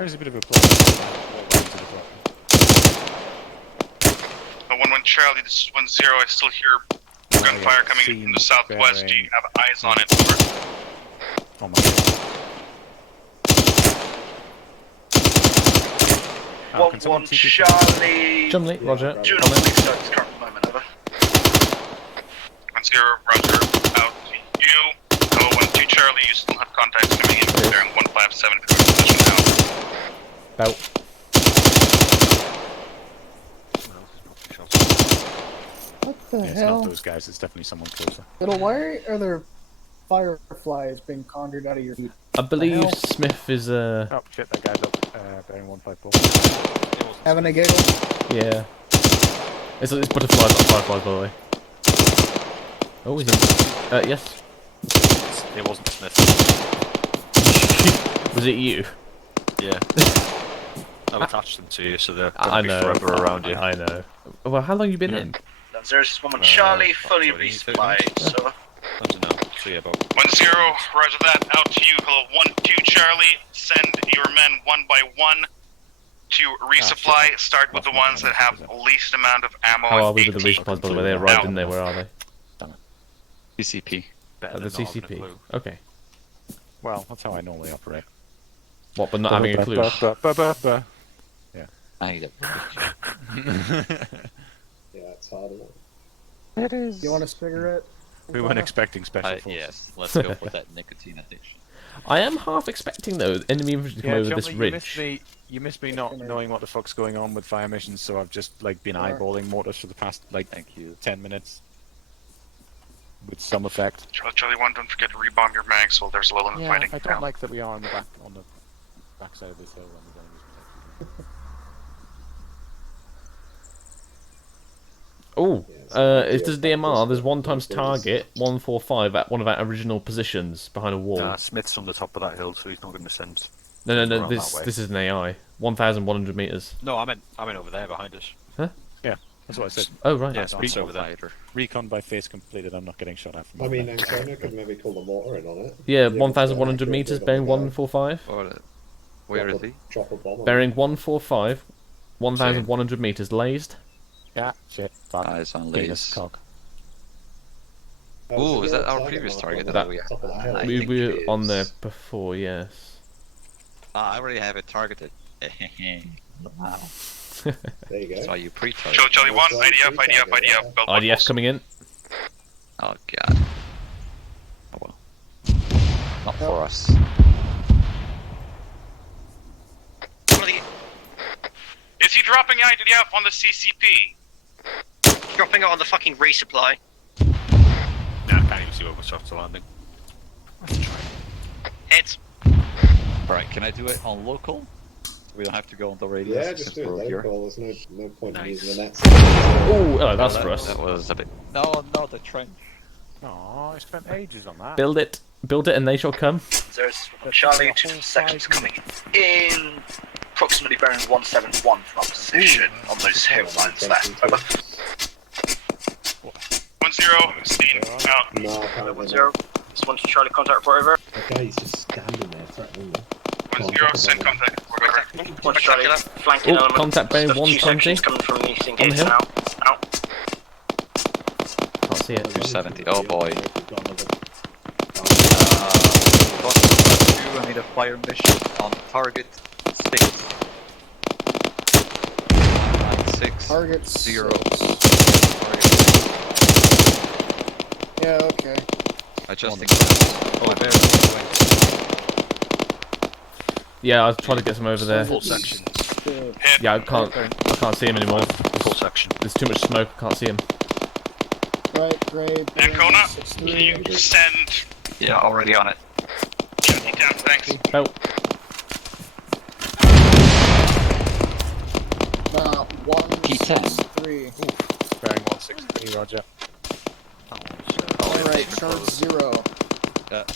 There's a bit of a play. 1-1 Charlie, this is 1-0. I still hear gunfire coming in from the southwest. Do you have eyes on it? Oh my god. 1-1 Charlie. Chumley, roger. Do not believe so at this current moment, over. 1-0, roger. Out to you. Hello, 1-2 Charlie. You still have contacts coming in. Bearing 157 if you're in position now. About. What the Yeah, it's hell? not those guys, it's definitely someone closer. Little, why are there fireflies being conjured out of your feet? I believe hell? Smith is Oh shit, that guy's up. Bearing 154. Having a giggle? Yeah. It's butterflies, not fireflies, by the way. Oh, is it? Yes. It wasn't Smith. Was it you? Yeah. I've attached them to you, so they're I going to be know. forever around you. I know. Well, how long you been in? There's 1-1 Charlie, fully resupplied. So. I don't know. So yeah, about 1-0, roger that. Out to you. Hello, 1-2 Charlie. Send your men one by one to resupply. Start with the ones that have least amount of ammo. How are we and with the AT. resupplies, by the way? They arrived, didn't they? Where are they? CCP. The CCP. Okay. Well, that's how I normally operate. What, but not having a clue? Yeah. I need a Yeah, it's hard, isn't it? It is. You want a cigarette? We weren't expecting special forces. Yes, let's go for that nicotine addiction. I am half expecting, though, enemy infantry to come over this ridge. You missed me not knowing what the fuck's going on with fire missions, so I've just like been eyeballing mortars for the past 10 minutes. With some effect. Charlie 1, don't forget to rebomb your mags while there's a little Yeah, fighting. I don't like that we are on the back side of this hill when we're going Oh, if there's DMR, there's 1 times target 145 at one of our original positions behind a wall. Nah, Smith's on the top of that hill, so he's not going to send. No, around this that way. this is an AI. 1,100 meters. No, I meant over there behind us. Huh? Yeah, that's what I said. Oh right. Yeah, Smith's over there. Recon by face completed. I'm not getting shot at from. I mean, Ancona could maybe call the mortar in on it. Yeah, 1,100 meters, bearing 145. Where is he? Drop a bomb on Bearing it. 145, 1,100 meters, lased. Yeah, shit. Eyes on lays. Cock. Oh, is that our previous target? That, I we think were it on is. there before, yes. I already have it targeted. Wow. There you go. That's why you pre-target. Charlie 1, IDF. Belt IDF coming in. Oh god. Oh well. Not for us. Is he dropping IDF on the CCP? Dropping it on the fucking resupply. Nah, I can't even see where we're soft landing. Heads. Alright, can I do it on local? We don't have to go on the radio. Yeah, just do it local. There's no point in using the nets. Oh, hello, that's for us. That was a bit. No, the trench. Oh, I spent ages on that. Build it, and they shall come. There's Charlie, 2 sections coming in, approximately bearing 171 from our position on those hill lines there. Over. 1-0, seen, out. No, I can't 1-0. Just want to Charlie contact report over. That guy's just standing there threatening me. 1-0, send contact report over. Want to Charlie flanking element. Contact bearing There's 2 120. sections coming from the eastern On the gates hill. now. Out. Can't see it. 270. Oh boy. I need a fire mission on target 6. 6. Target 0. Yeah, okay. Adjusting. Oh, there. Yeah, I was trying to get some over there. Full section. Yeah, I can't see him anymore. Full section. There's too much smoke. I can't see him. Right, grade. Ancona, can you send Yeah, already on it. Johnny down, thanks. Oh, P10. Bearing 163, roger. Alright, charge 0.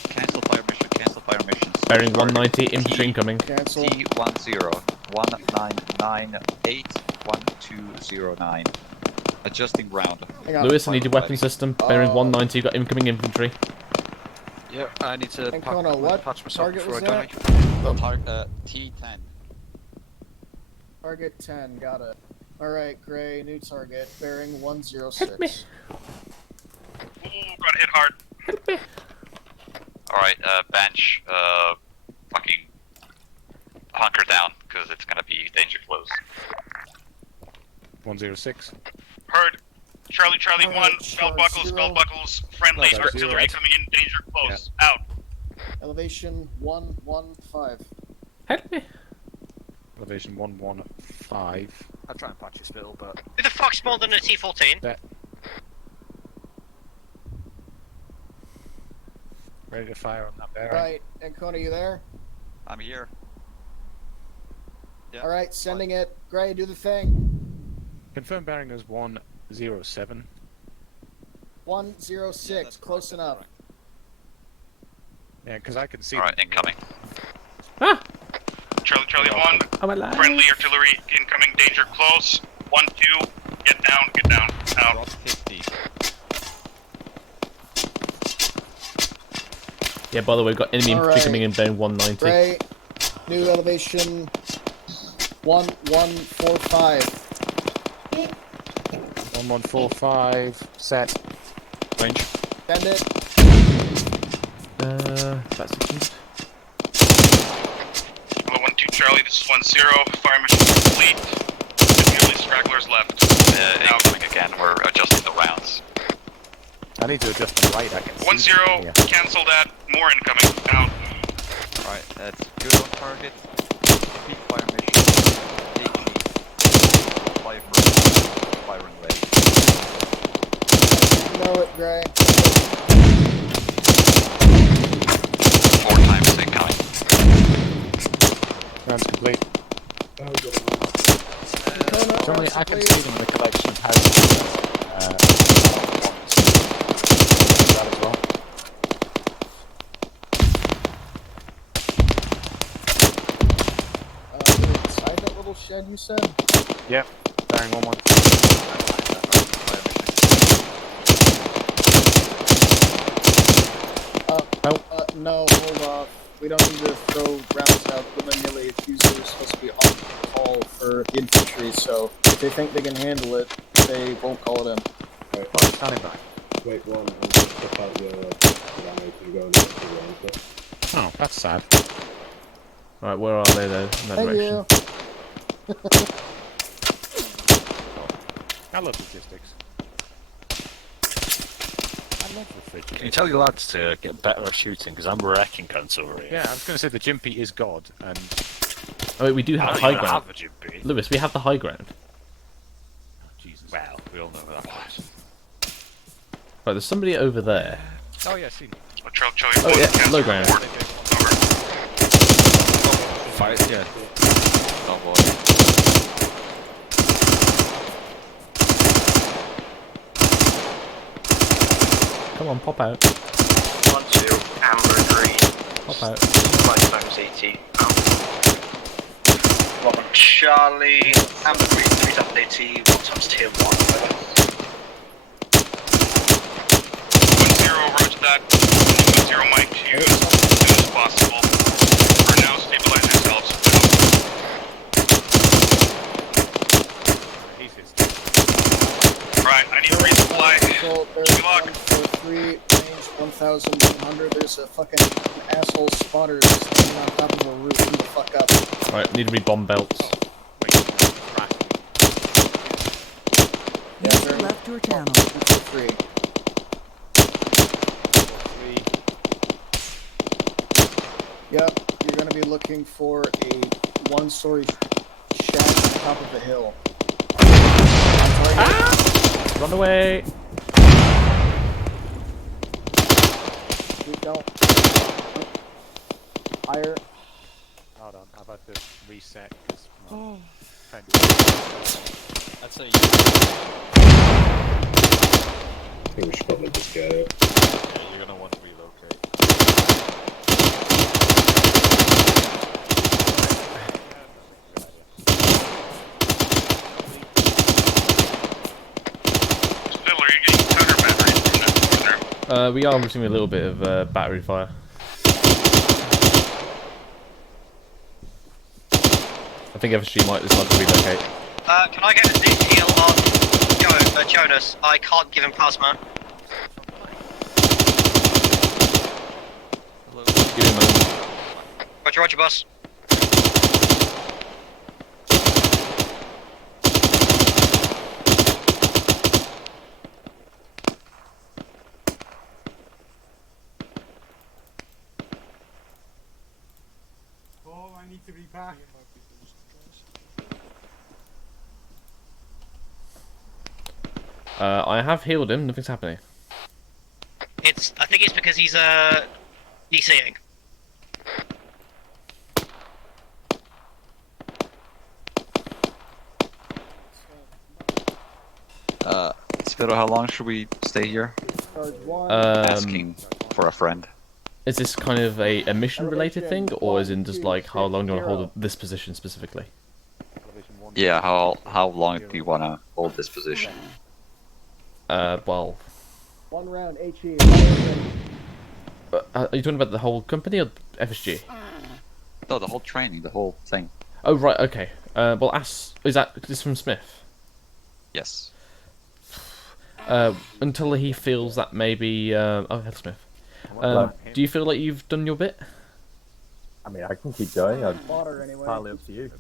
Cancel fire mission. Cancel fire mission. bearing 190, infantry incoming. Cancel. T10 1998 1209. Adjusting round. Lewis, I need your weapon system. Bearing 190, got incoming infantry. Yep, I need to Ancona, what patch myself target before was I die. that? T10. Target 10, got it. Alright, Gray, new target, bearing 106. Ooh, got hit hard. Alright, bench, fucking hunker down, because it's gonna be danger close. 106. Heard. Charlie, All right, 1, Charge bell buckles, friendly, No, that's artillery zero. coming in, danger close. Out. Elevation 115. Help me. Elevation 115. I'll try and patch your spill, but Who the fuck's more than a T-14? That. Ready to fire on that bearing. Right, Ancona, you there? I'm here. Yeah. Alright, sending it. Gray, do the thing. Confirm bearing is 107. 106, close enough. Yeah, because I can see. Alright, incoming. Charlie 1, I'm alive. friendly artillery incoming, danger close. 1, 2, get down, out. 50. Yeah, by the way, we've got enemy infantry Alright. coming in bearing 190. Gray, new elevation 1145. 1145. Set. Range. Send it. That's a good. 1-2 Charlie, this is 1-0. Fire mission complete. Only stragglers left. Incoming again, we're adjusting the rounds. I need to adjust the light. I can see. 1-0, Yeah. cancel that. More incoming. Out. Alright, that's good on target. Peak fire mission. 80. Fire first. Firing rate. You know it, Gray. 4 times incoming. Rounds complete. Ancona, Generally, rounds I can complete. see them in the collection of houses. That as well. Inside that little shed you said? Yep. Bearing 1-1. No, hold off. We don't need to throw rounds out willy-nilly. It's usually supposed to be on call for the infantry, so if they think they can handle it, they won't call it in. Standing by. Wait one, and just put out your ammo to go and Oh, that's sad. Alright, where are they though? In that Thank direction. you. I love logistics. I love refrigeration. can you tell your lads to get better at shooting? Because I'm wrecking cunts over here. Yeah, I was going to say the Jimpy is God, and Oh wait, we do I have the don't high even ground. have a Jimpy. Lewis, we have the high ground. Jesus. Well, we all know where that was. Right, there's somebody over there. Oh yeah, see. Charlie Oh 1, yeah, cancel low ground. report. Fight, yeah. Oh boy. Come on, pop out. 1-2, amber green. Pop out. 5 times 80. 1 Charlie, amber green, 3 times 80, 1 times tier 1. 1-0, roger that. 1-0 Mike to you as soon as possible. For now, stabilize yourselves. Right, I need a resupply. So Good there's luck. 143, range 1,100. There's a fucking asshole spotter standing on top of a roof. Who the fuck up? Alright, need to read bomb belts. Yeah, User very left your channel. 143. Yep, you're gonna be looking for a one-story shack on top of the hill. Run away! Keep going. Higher. Hold on, I've had to reset because. I'd say I think we should probably just go. yeah, you're gonna want to relocate. Still, are you getting counter batteries from there? We are receiving a little bit of battery fire. I think FSG might decide to relocate. Can I get a deep heal on Jonas? I can't give him plasma. Give me a moment. Roger, roger, boss. Oh, I need to be back. I have healed him. Nothing's happening. I think it's because he's DCing. Spiro, how long should we stay here? Asking for a friend. Is this kind of a mission-related thing, or is it just like how long do you want to hold this position specifically? Yeah, how long do you want to hold this position? Well... 1 round, HE. are you talking about the whole company or FSG? No, the whole training, the whole thing. Oh, right, okay. Well, is that this from Smith? Yes. Until he feels that maybe... oh, that's Smith. Do you feel like you've done your bit? I mean, I can keep going. Entirely up to you.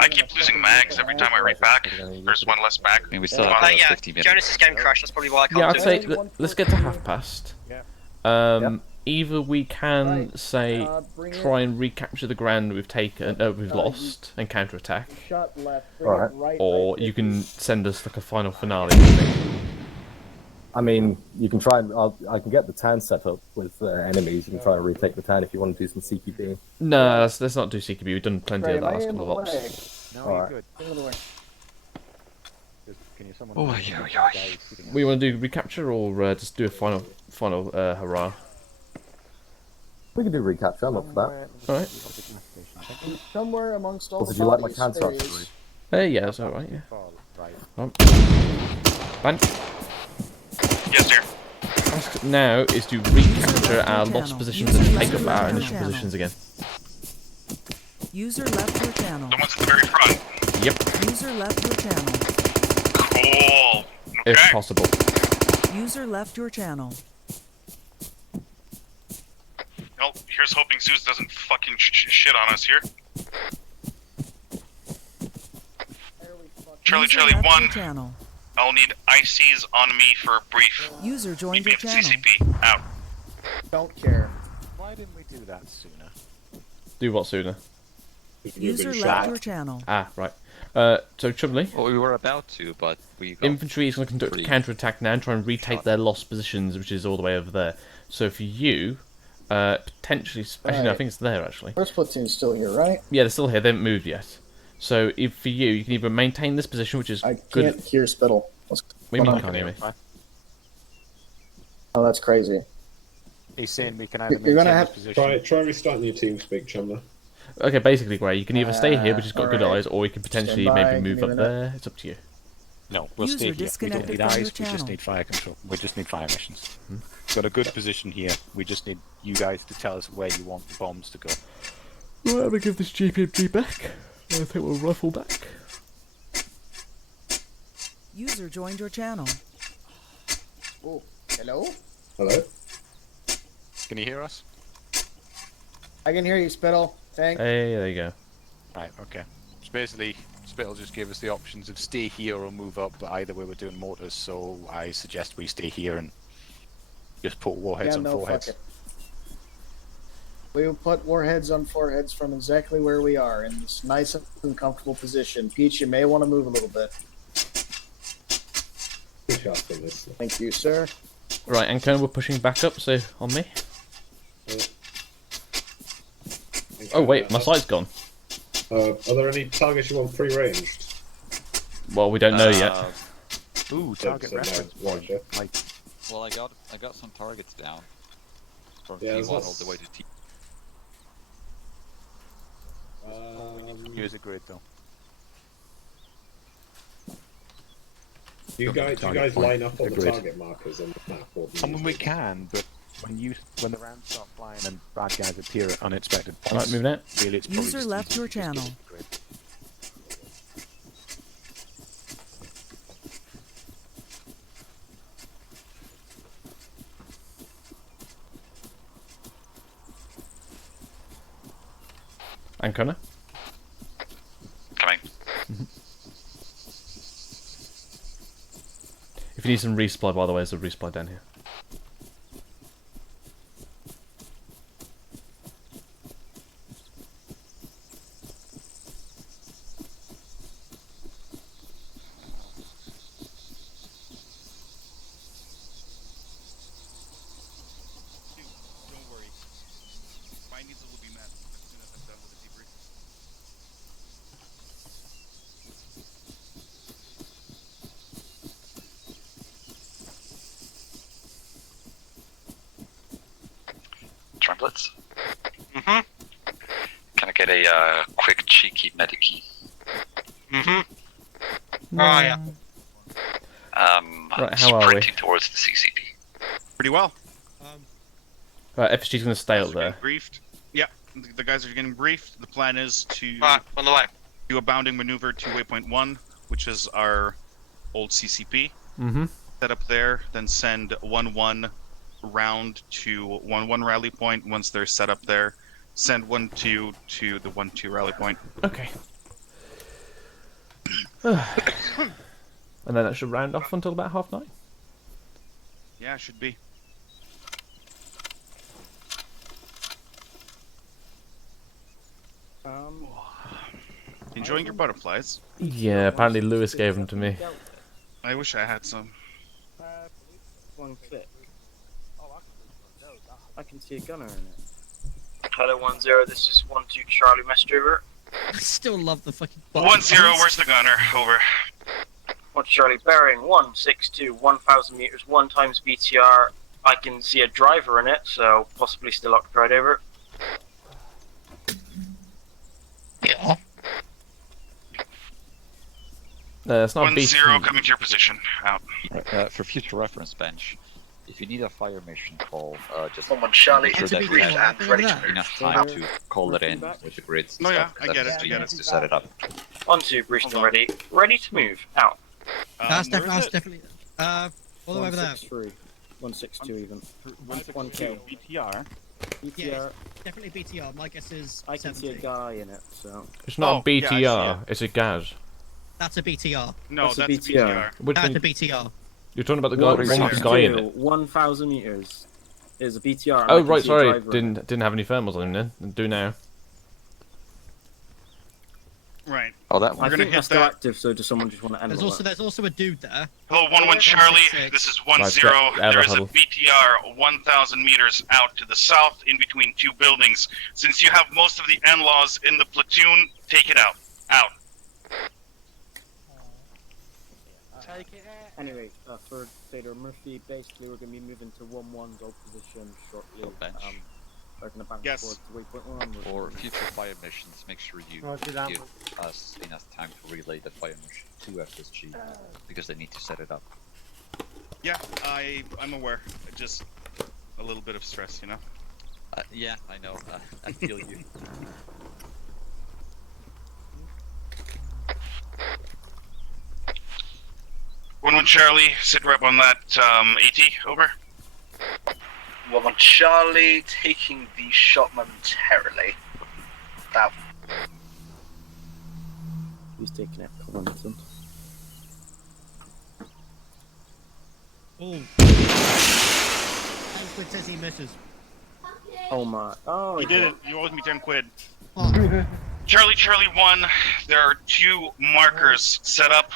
I keep losing mags every time I read back. There's one less mag. I mean, we still have yeah, 50 minutes. Jonas' game crashed. That's probably why I can't Yeah, I'd do say it. let's get to half past. Either we can say try and recapture the ground we've taken, we've lost, and counterattack, or you can send us like a final finale. I mean, you can try and I can get the town set up with enemies. You can try and retake the town if you want to do some CQB. No, let's not do CQB. We've done plenty of the last couple of ops. No, you're good. Oh, yeah. We want to do recapture or just do a final hurrah? We can do recapture. I'm up for that. All right. Somewhere amongst all Well, the did you like my bodies can start? is- Yeah, that's all right. Yeah. Fine. Yes, sir. Task now is to recapture our lost positions and take up our initial positions again. User left your channel. The ones at the very front. Yep, User left your channel. Cool. if Okay. possible. User left your channel. Well, here's hoping Zeus doesn't fucking shit on us here. Charlie, User Charlie, left 1. your channel. I'll need ICs on me for a brief. User joined your channel. CCP. Out. Don't care. Why didn't we do that sooner? Do what sooner? User left your channel. Ah, right. So Chumley. Well, we were about to, but we got Infantry is going to conduct a counterattack now and try and retake their lost positions, which is all the way over there. So for you, potentially, actually no, I think it's there actually. First platoon's still here, right? Yeah, they're still here. They haven't moved yet. So if for you, you can either maintain this position, which is I good. can't hear Spittle. What do you mean you can't hear me? Oh, that's crazy. He's saying we can either You're gonna maintain have this position. Try restarting your team speak, Chumler. Okay, basically, Gray, you can either stay here, which has got good alright. eyes, or you can potentially Stand by, maybe move give up me a there. It's up to you. No, we'll User stay here. We don't disconnected need from your eyes, we just channel. need fire control. We just need fire missions. We've got a good position here. We just need you guys to tell us where you want the bombs to go. Right, I'm gonna give this GPMG back. I think we'll rifle back. User joined your channel. Oh, hello? Hello? Can you hear us? I can hear you, Spittle. Thanks. Hey, there you go. Right, okay. So basically, Spittle just gave us the options of stay here or move up, but either way we're doing mortars, so I suggest we stay here and just put warheads on fuck foreheads. it. We will put warheads on foreheads from exactly where we are in this nice and comfortable position. Peach, you may want to move a little bit. Thank you, sir. Right, and Colonel, we're pushing back up, so on me. Oh wait, my sight's gone. Are there any targets you want pre-ranged? Well, we don't know yet. Ooh, target reference. Roger. Well, I got some targets down from Yeah, T1 all the way to T. Use a grid though. Do you guys line up on the target markers on the map? Or do you I mean, we use- can, but when the rounds start flying and bad guys appear at unexpected Alright, points, moving out. really it's probably User just left easier your to just channel. use the grid. Ancona. Coming. If you need some resupply, by the way, there's a resupply down here. Don't worry. My needs will be met as soon as I'm done with the debrief. Triplets. Mm-hmm. Can I get a quick cheeky medikey? Mm-hmm. Oh yeah. Right, how are we? Sprinting towards the CCP. Pretty well. Right, FSG's going to stay up there. Briefed. Yeah, the guys are getting briefed. The plan is to on the way. do a bounding maneuver to waypoint 1, which is our old CCP. Mm-hmm. Set up there, then send 1-1 round to 1-1 rally point. Once they're set up there, send 1-2 to the 1-2 rally point. Okay. And then that should round off until about 9:30. Yeah, it should be. Enjoying your butterflies? Yeah, apparently Lewis gave them to me. I wish I had some. One click. I can see a gunner in it. Hello 1-0, this is 1-2 Charlie message over. I still love the fucking 1-0, where's the gunner? Over. 1 Charlie, bearing 162, 1,000 meters, 1 times BTR. I can see a driver in it, so possibly still occupied over. Yeah. It's not 1-0, coming to your position. Out. For future reference, Bench, if you need a fire mission call, just 1-1 Charlie, make sure hit the that brief you have and ready to move. enough time to call it in with the grids and Oh, yeah, stuff. I get it, I 3 get minutes it. to set it up. 1-2, briefed and ready. Ready to move. Out. That's where is definitely. All the way over there. 163. 162 even. 162 BTR. BTR. Yeah, definitely BTR. My guess is. I can see a 70. guy in it, so. It's not Oh, a yeah, I see BTR, it's a Gaz. That's a BTR. No, That's a that's a BTR. BTR. Which That's one? a BTR. You're talking about the guy, one with the guy in it. 1,000 meters is a BTR. and I Oh can right, see a sorry, driver in it. didn't have any thermals on him then. Do now. Right. Oh, that I one. gonna think hit that's still that. active, so does someone just want to end There's also a dude there. Hello, 1-1 Charlie. This is 1-0. Right, There is a huddle. BTR 1,000 meters out to the south in between 2 buildings. Since you have most of the NLAWs in the platoon, take it out. Out. Anyway, for Vader Murphy, basically we're going to be moving to 1-1 goal position shortly. Bench. We're going to back Yes. forward to waypoint 1. For future fire missions, make sure you Roger that. give us enough time to relay the fire mission to FSG, because they need to set it up. Yeah, I'm aware. Just a little bit of stress, you know? Yeah, I know. I feel you. One Charlie, sit rep on that AT, over. 1-1 Charlie, taking the shot momentarily. Out. He's taking it for Winston. Oh. 10 quid says he misses. Oh my. Oh, You did it. You owed me 10 quid. Oh. Charlie 1, there are 2 markers set up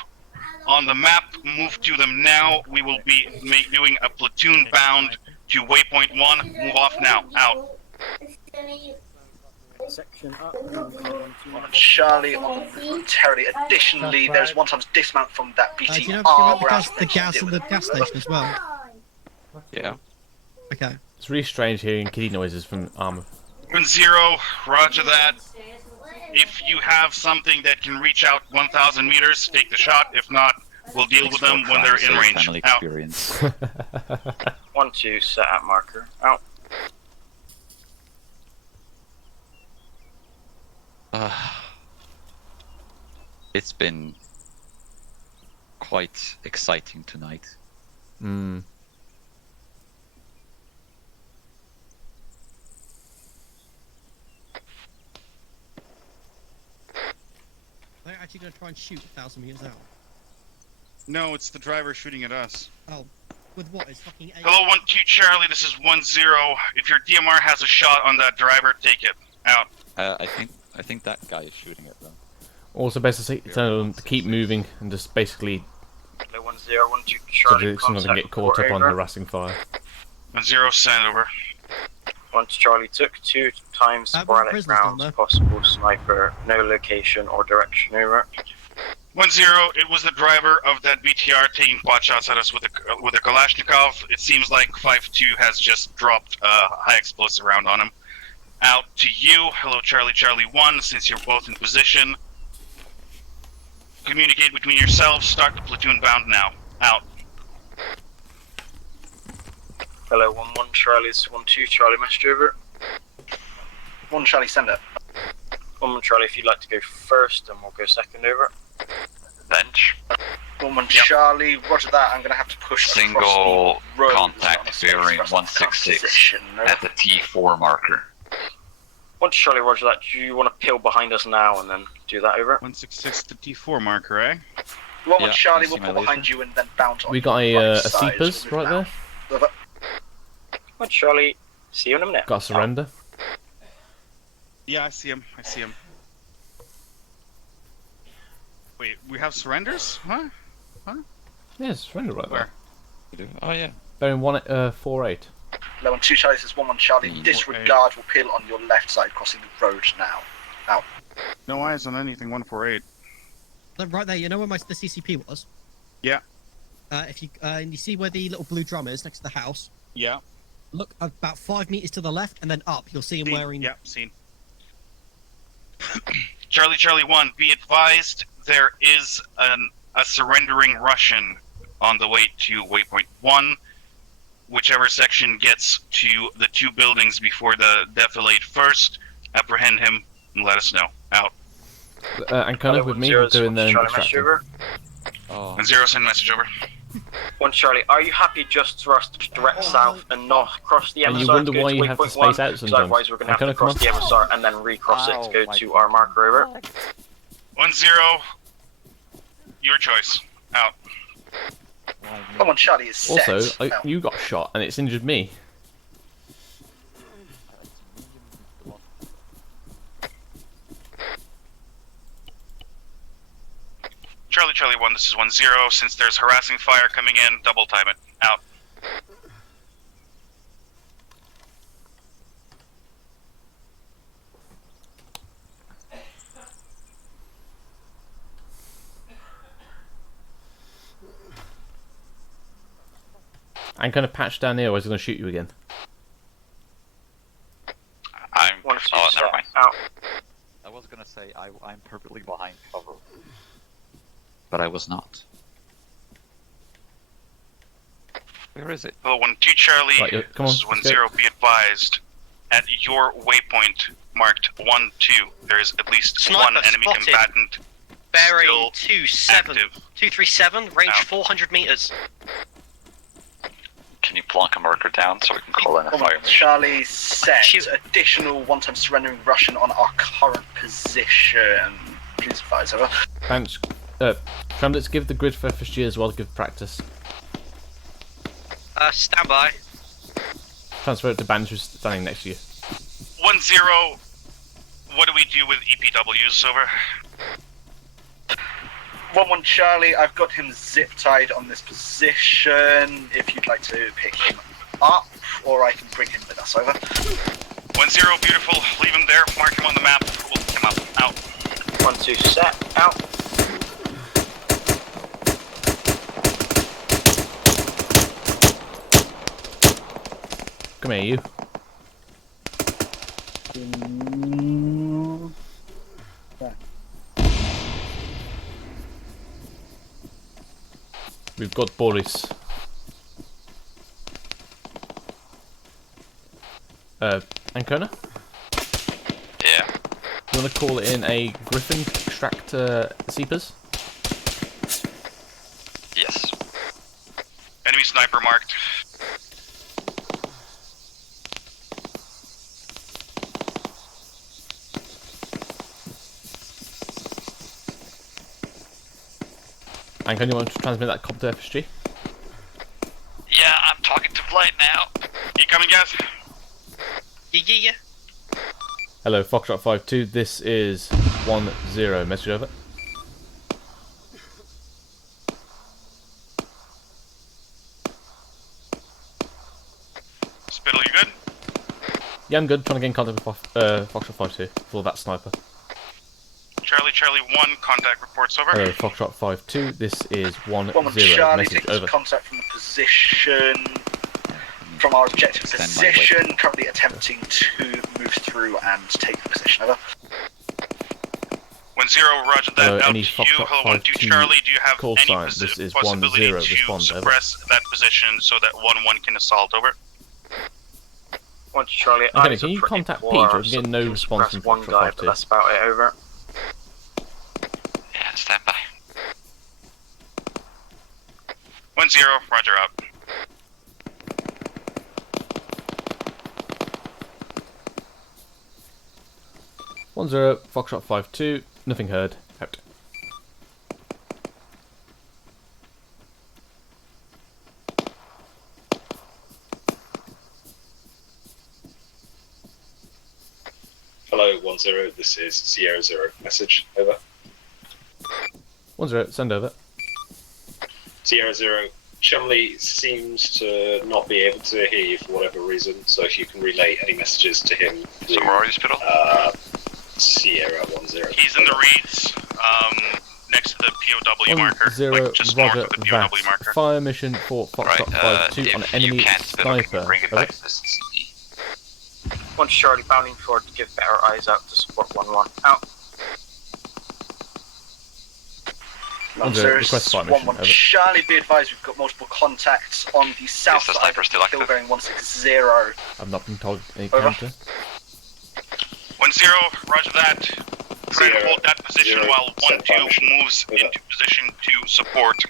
on the map. Move to them now. We will be doing a platoon bound to waypoint 1. Move off now. Out. Section up. 1-1 Charlie on momentarily. Additionally, there's 1 times dismount from that Do BTR. you know the we're gas, out the to gas deal in with the gas station as well? Yeah. Okay. It's really strange hearing kitty noises from Arma. 1-0, roger that. If you have something that can reach out 1,000 meters, take the shot. If not, we'll deal with them when they're in range. Family Out. experience. 1-2, set at marker. Out. It's been quite exciting tonight. Mm. actually going to try and shoot 1,000 meters out? No, it's the driver shooting at us. Oh, with what? Is fucking A? Hello, 1-2 Charlie. This is 1-0. If your DMR has a shot on that driver, take it. Out. I think that guy is shooting it though. Also, best to tell them to keep moving and just basically. 1-0, 1-2 Charlie. So they can get caught up on harassing fire. 1-0, send over. 1 to Charlie took 2 times sporadic rounds, possible sniper, no location or direction over. 1-0, it was the driver of that BTR taking pot shots at us with a Kalashnikov. It seems like 5-2 has just dropped a high explosive round on him. Out to you. Hello, Charlie, Charlie 1, since you're both in position. Communicate between yourselves. Start the platoon bound now. Out. Hello, 1-1 Charlie, this is 1-2 Charlie, message over. 1 Charlie, send it. 1-1 Charlie, if you'd like to go first, and we'll go second over. Bench. 1-1 Charlie, roger that. I'm going to have to push Single across the road contact bearing 166 at the T4 marker. 1 Charlie, roger that. Do you want to peel behind us now and then do that over? 166 the T4 marker, eh? 1-1 Charlie, we'll pull behind you and then bounce on We got a right Ceepers right there. Over. 1 Charlie, see you in a minute. Got a surrender. Yeah, I see him. I see him. Wait, we have surrenders? Huh? Yeah, surrender right Where? there. Oh yeah. Bearing 148. 1-1 Charlie, this is 1-1 Charlie. Disregard will peel on your left side, crossing the road now. Out. No eyes on anything. 148. Right there, you know where the CCP was? Yeah. If you and you see where the little blue drum is next to the house. Yeah. Look about 5 meters to the left and then up. You'll see him wearing. Yeah, seen. Charlie, Charlie 1, be advised there is a surrendering Russian on the way to waypoint 1. Whichever section gets to the 2 buildings before the defilade first, apprehend him and let us know. Out. And kind of with me doing the distracting. Oh. 0, send message over. 1 Charlie, are you happy just for us to direct south and not cross the MSR And you wonder to go why to you have to waypoint space 1? out Because sometimes. otherwise we're going to And have to come cross the MSR and then recross it to go to our marker over. 1-0, your choice. Out. 1-1 Charlie is set. Also, you got shot and it's injured me. Charlie, Charlie 1, this is 1-0. Since there's harassing fire coming in, double time it. Out. I'm going to patch down here or is he going to shoot you again? Never mind. Out. I was gonna say I'm perfectly behind cover, but I was not. Where is it? Hello, 1-2 Charlie. Right, come on, This is let's 1-0. Be advised. At your waypoint marked 1-2, there is at least Sniper one enemy spotted. combatant. Bearing still 237, range 400 meters. Can you plonk a marker down so we can call in a 1-1 fireman? Charlie set. Additional 1-time surrendering Russian on our current position. Please advise over. Thanks. Tremblets, give the grid for FSG as well, give practice. Stand by. Transfer it to Banch, who's standing next to you. 1-0. What do we do with EPWs? Over. 1-1 Charlie, I've got him zip-tied on this position. If you'd like to pick him up, or I can bring him with us, over. 1-0, beautiful. Leave him there. Mark him on the map. We'll pick him up. Out. 1-2 set. Out. Come here, you. We've got Boris. Ancona? Yeah. You want to call in a Griffin extractor Ceepers? Yes. Enemy sniper marked. Anchor, you want to transmit that copter to FSG? Yeah, I'm talking to flight now. You coming, guys? Yeah. Hello, Foxtrot 5-2. This is 1-0. Message over. Spittle, you good? Yeah, I'm good. Trying to get in contact with Foxtrot 5-2 for that sniper. Charlie 1, contact reports over. Hello, Foxtrot 5-2. This is 1-0. Charlie, Message taking over. contact from the position, from our objective position, currently attempting to move through and take the position. Over. 1-0, roger that. Hello, Out any to you. Foxtrot Hello, 1-2 Charlie. Do you have call any sign. This is possibility 1-0. to Respond. Over. suppress that position so that 1-1 can assault? Over. 1 Charlie. Okay, can you contact Pete? I'm getting no response from one guy, Foxtrot but 5-2. that's about it. Over. Yeah, stand by. 1-0, roger out. One 0, Foxtrot 5-2. Nothing heard. Out. Hello, 1-0. This is Sierra 0. Message. Over. 1-0. Send over. Sierra 0. Chumley seems to not be able to hear you for whatever reason, so if you can relay any messages to him through, Sierra 1-0. He's in the reeds, next to the POW marker, 1-0. like just Roger north of the POW that. marker. Fire mission for Foxtrot 5-2 on enemy sniper. Over. 1 Charlie bounding forward to give better eyes out to support 1-1. Out. 1-0. Request fire mission. 1-1 Over. Charlie, be advised we've got multiple contacts on the south side of the hill bearing 160. I've not been told any Over. counter. 1-0, roger that. Try to hold that position while 1-2 moves into position to support.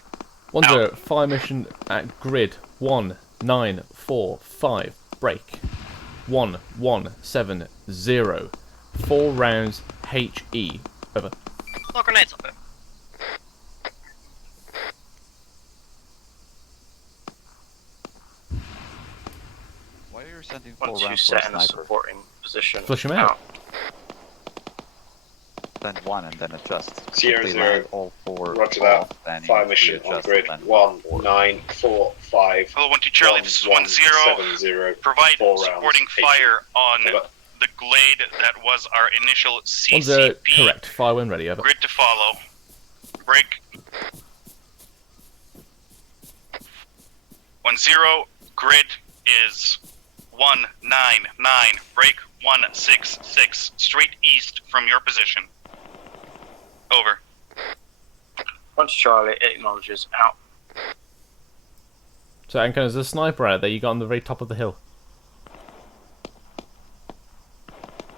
1-0. Fire mission at grid 1945. Break. 1170. 4 rounds HE. Over. Lock grenades up there. Why are you sending 1 2 set in a supporting position. Flush him out. Then 1 and then adjust. Sierra If they 0. land all 4 Roger off, that. then Fire you mission on readjust grid and then 1945. Hello, 1-2 Charlie, this is 1-0. Provide supporting fire on the glade that was our initial 1-0. CCP. Correct. Fire when ready. Over. Grid to follow. Break. 1-0. Grid is 199. Break 166. Straight east from your position. Over. 1 Charlie acknowledges. Out. So, Anko, there's a sniper out there you got on the very top of the hill.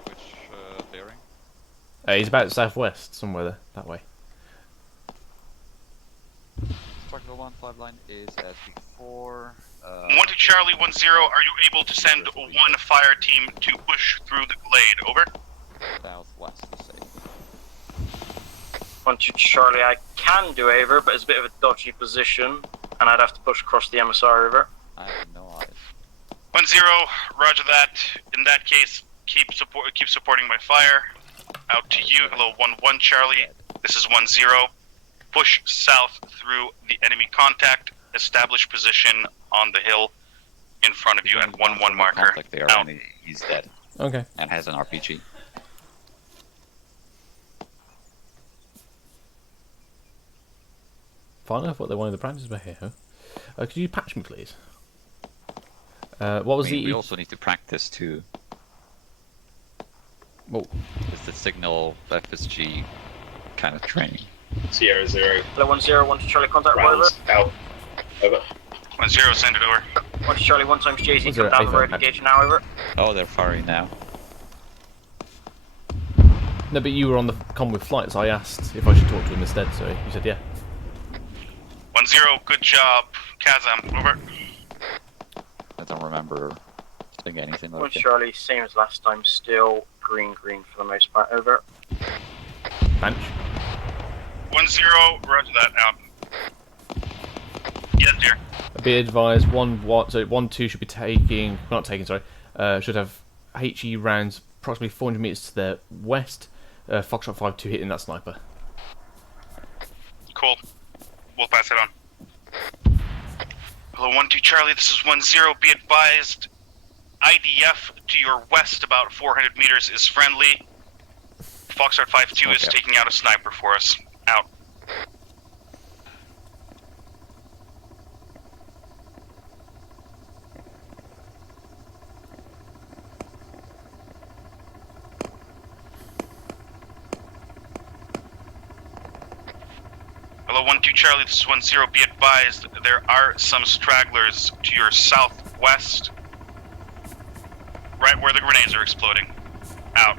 Which bearing? He's about southwest, somewhere there, that way. Struggle 1 5 line is as before. 1 to Charlie 1-0. Are you able to send 1 fire team to push through the glade? Over. Southwest, to say. 1 2 Charlie, I can do over, but it's a bit of a dodgy position, and I'd have to push across the MSR river. I have no eyes. 1-0. Roger that. In that case, keep supporting my fire. Out to you. Hello, 1-1 Charlie. This is 1-0. Push south through the enemy contact. Establish position on the hill in front of you at 1-1 marker. There Out. and he's dead. Okay. And has an RPG. Fine, I thought they wanted the practice by here. Could you patch me, please? What was We also need to practice too. Whoa. It's the signal FSG kind of training. Sierra 0. Hello, 1-0, 1 2 Charlie, contact over. Rounds out. Over. 1-0, send it over. 1 Charlie, 1 times JZ, 1-0, come down the road, AFM. engage now, over. Oh, they're firing now. No, but you were on the con with flight, so I asked if I should talk to him instead, so you said yeah. 1-0, good job. Kazam, over. I don't remember seeing anything 1 like it. Charlie, same as last time, still green for the most part, over. Bench. 1-0, roger that, out. sent here. Be advised, 1-2 should be taking, not taking, sorry, should have HE rounds approximately 400 meters to the west. Foxtrot 5-2 hitting that sniper. Cool. We'll pass it on. Hello, 1-2 Charlie, this is 1-0. Be advised, IDF to your west about 400 meters is friendly. Foxtrot 5-2 is taking out a sniper for us. Out. Hello, 1-2 Charlie, this is 1-0. Be advised, there are some stragglers to your southwest. Right where the grenades are exploding. Out.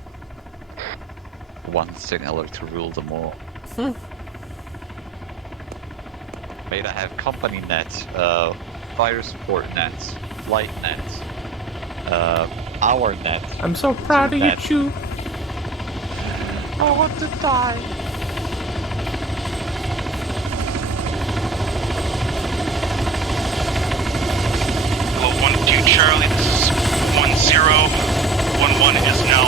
One signaler to rule them all. May I have company nets, fire support nets, light nets, our net. I'm so proud of you, net. Chew. I want to die. Hello, 1-2 Charlie, this is 1-0. 1-1 is now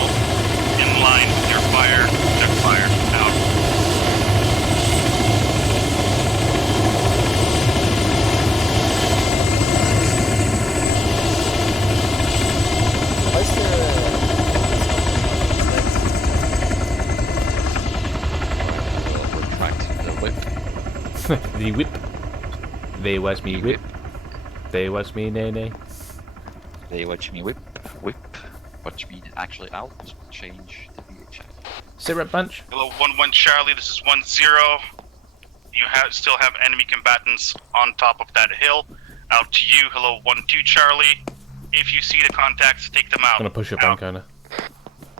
in line with your fire. Their fire. Out. Why is Retracting the whip. The whip. They watch me whip. They watch me nay nay. They watch me whip. Watch me actually out. Change the VHF. Sit rep bunch. Hello, 1-1 Charlie, this is 1-0. You still have enemy combatants on top of that hill. Out to you. Hello, 1-2 Charlie. If you see the contacts, take them out. I'm gonna push your Out. bank owner.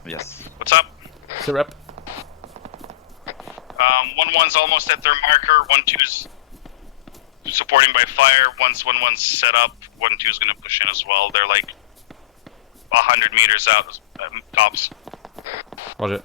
Yes. What's up? Sit rep. 1-1's almost at their marker. 1-2's supporting by fire. Once 1-1's set up, 1-2's gonna push in as well. They're like 100 meters out, tops. Roger.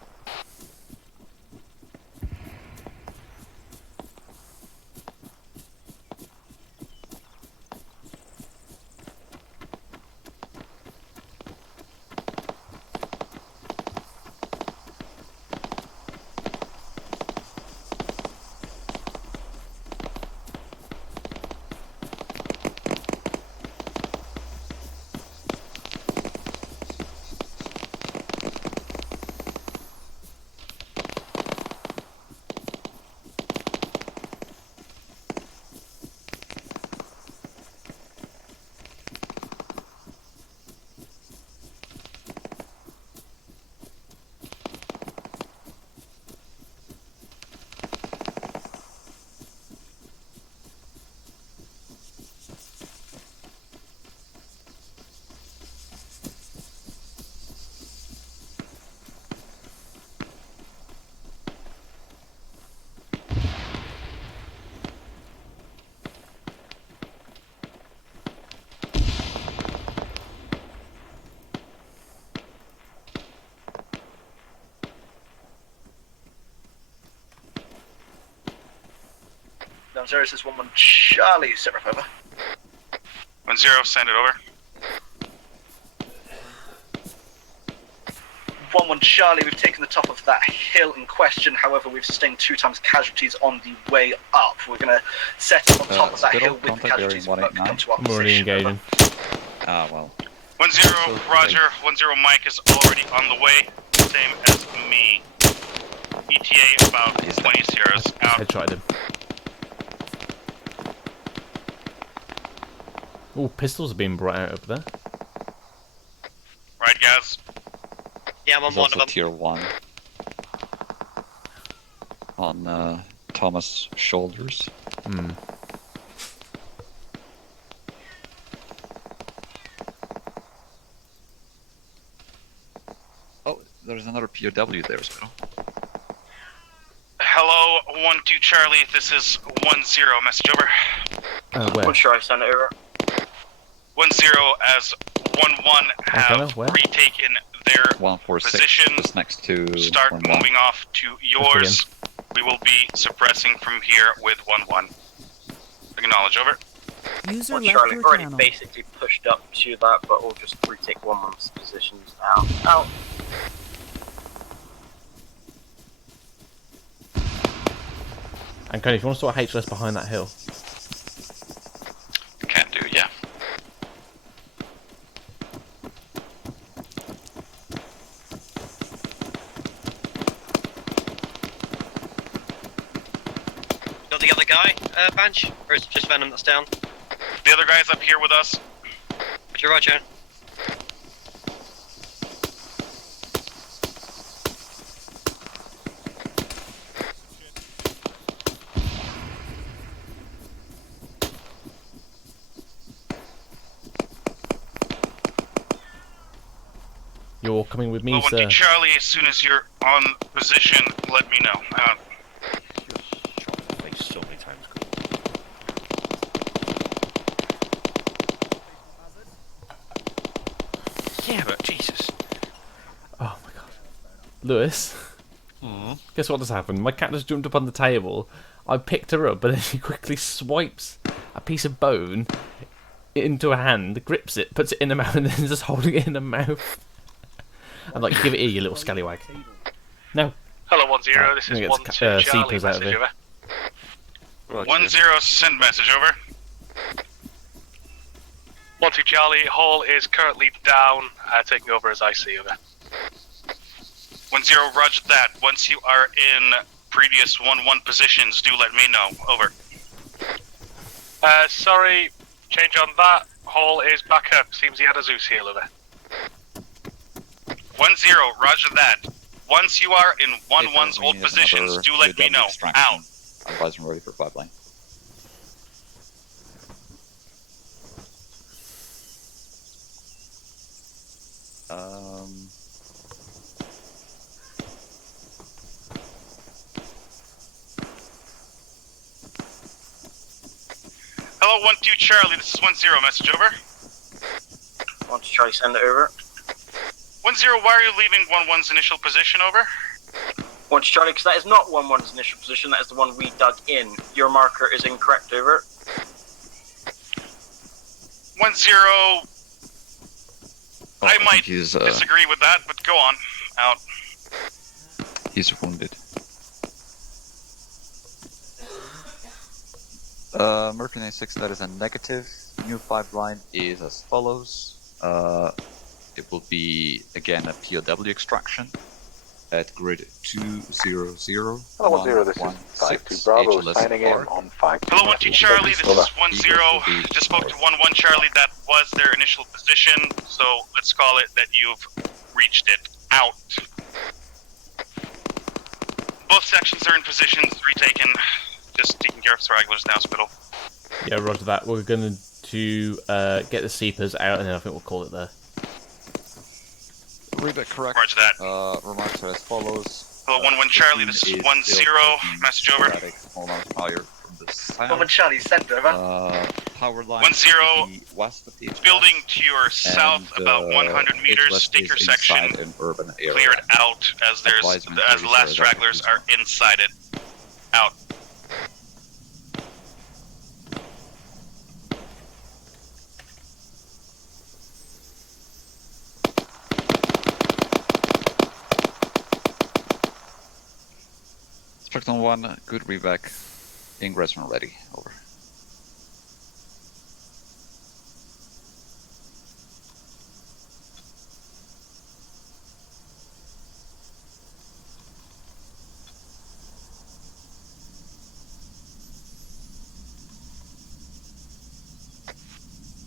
Down 0, this is 1-1 Charlie, set rep over. 1-0, send it over. 1-1 Charlie, we've taken the top of that hill in question, however we've sustained 2 times casualties on the way up. We're going to set up on top of that hill with the casualties but come to our I'm already position. engaging. Ah, well. 1-0, Roger. 1-0 Mike is already on the way. Same as me. ETA about 20 Sierras. Out. Headshot him. Oh, pistols are being brought out over there. Right, guys? Yeah, I'm on He's one also of them. tier 1. On Thomas' shoulders. Hmm. Oh, there's another POW there as well. Hello, 1-2 Charlie. This is 1-0. Message over. Where? One sure I send it over. 1-0 as 1-1 have where? retaken their 146 position. just next to Start 1-1. moving off to yours. We will be suppressing from here with 1-1. Acknowledge, over. User Well, left Charlie your already channel. basically pushed up to that, but we'll just retake 1-1's positions now. Out. And Connie, if you want to sort of HLS behind that hill. Can do, yeah. Got the other guy, Banch? Or is it just Venom that's down? The other guy's up here with us. Roger. You're coming with me, Well, sir. Charlie, as soon as you're on position, let me know. So many times. Yeah, but Jesus. Oh my god. Lewis? Guess what just happened? My cat just jumped up on the table. I picked her up, but then she quickly swipes a piece of bone into her hand, grips it, puts it in her mouth, and then just holding it in her mouth. I'm like, give it here, you little scallywag. No. Hello, 1-0. This is 1-2 Charlie. Message over. 1-0, send message over. 1-2 Charlie, Hall is currently down, taking over as IC, over. 1-0, roger that. Once you are in previous 1-1 positions, do let me know. Over. Sorry, change on that. Hall is back up. Seems he had a Zeus heal, over. 1-0, roger that. Once you are in 1-1's old positions, do let me know. Out. Otherwise, I'm ready for pipeline. Hello, 1-2 Charlie. This is 1-0. Message over. 1-2 Charlie, send it over. 1-0, why are you leaving 1-1's initial position? Over. 1-2 Charlie, because that is not 1-1's initial position. That is the one we dug in. Your marker is incorrect. Over. 1-0. I might he's, disagree with that, but go on. Out. He's wounded. Mercury 96, that is a negative. New pipeline is as follows. It will be, again, a POW extraction at grid 200. Hello, 1-0, this is 5-2 Bravo, signing in on 5-2. Hello, 1-2 Charlie, this is 1-0. Just spoke to 1-1 Charlie, that was their initial position, so let's call it that you've reached it. Out. Both sections are in positions, retaken. Just taking care of stragglers now, Spittle. Yeah, roger that. We're going to get the Seepers out, and then I think we'll call it there. Read it correct. Roger that. Remarks are as follows. Hello, 1-1 Charlie, this is 1-0. Message over. Hold on, fire from the south. 1-1 Charlie, send over. Power line 1-0. West of the Building to your south, about 100 meters. Sticker section an urban area. cleared out as the last stragglers are inside it. Out. Struct on 1, good reback. Ingress when ready. Over.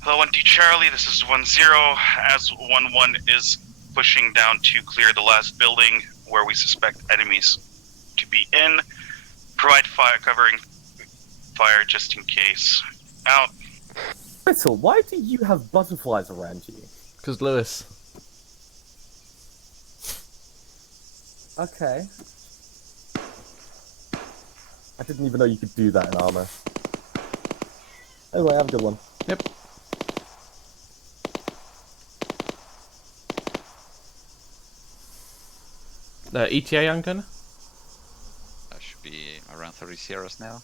Hello, 1-2 Charlie, this is 1-0. As 1-1 is pushing down to clear the last building where we suspect enemies to be in. Provide fire, covering fire just in case. Out. Brittle, why do you have butterflies around you? Because Lewis. Okay. I didn't even know you could do that in Arma. Anyway, have a good one. Yep. ETA, Uncle? That should be around 30 Sierras now.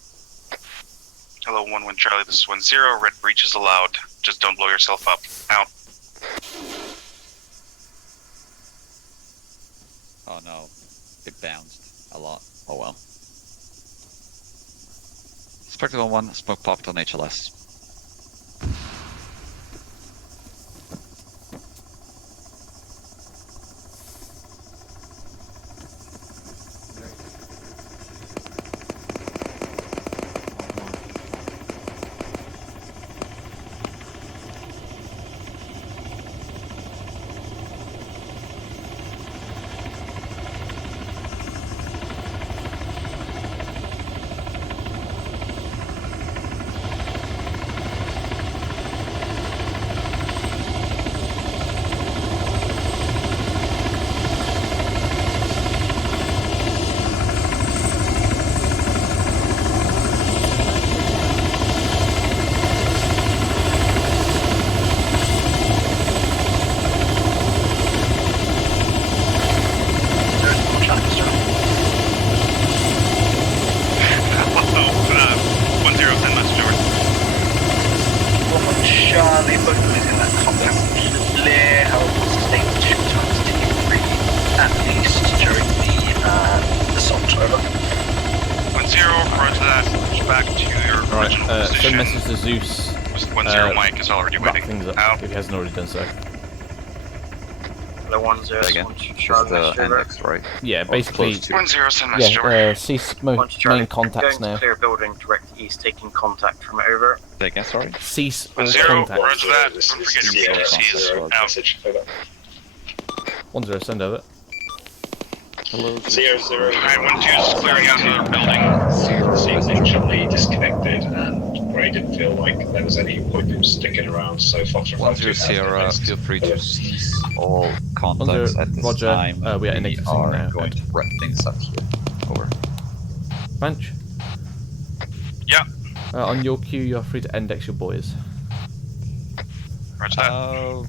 Hello, 1-1 Charlie, this is 1-0. Red breach is allowed. Just don't blow yourself up. Out. Oh no, it bounced a lot. Oh well. Spectre 1-1, smoke popped on HLS. Charlie, both of us in that combat. Blair, how was his name? 2 times ticking 3 at least during the assault. Over. 1-0, roger that. Back to your original Send position. message to Zeus. 1-0, Mike is already wrap waiting. things up Out. if he hasn't already done so. The 1-0, Again, Charlie, just the index, right? Yeah, basically. 1-0, send message over. Yeah, cease main contacts going now. to clear building direct east, taking contact from over. Say again, sorry? Cease all 1-0, contacts. roger that. Don't forget your PTCs. Out. 1-0, send over. Hello. 0-0. Alright, 1-2 is clearing out the building. Seems mutually disconnected, and Gray didn't feel like there was any point in sticking around, so Foxtrot 1-0 Sierra, feel free to cease all contacts at this Roger, time. we are indexing now. Going to wrap things up here. Over. Bench? Yeah. On your queue, you're free to index your boys. Roger that.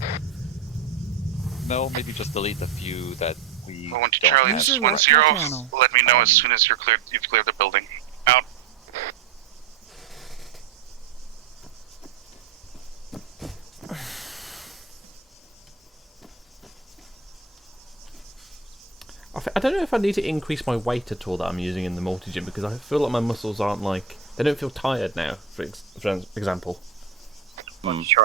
No, maybe just delete a few that we. 1-2 Charlie, this is 1-0. Let me know as soon as you've cleared the building. Out. I don't know if I need to increase my weight at all that I'm using in the multi-gym, because I feel like my muscles aren't like... They don't feel tired now, for example.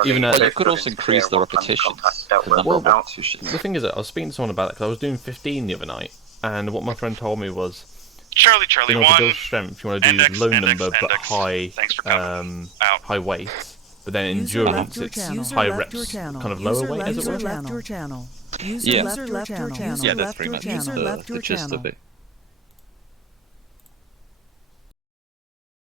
Even But you could also increase the repetitions. Well, the thing is that I was speaking to someone about it, because I was doing 15 the other night, and what my friend told me was... Charlie in order to 1. build strength, you want to do low number but high high weight, but then endurance it's high reps, kind of lower weight, as it were. Left your channel. Yeah. User left your channel. Yeah, that's pretty much the gist of it.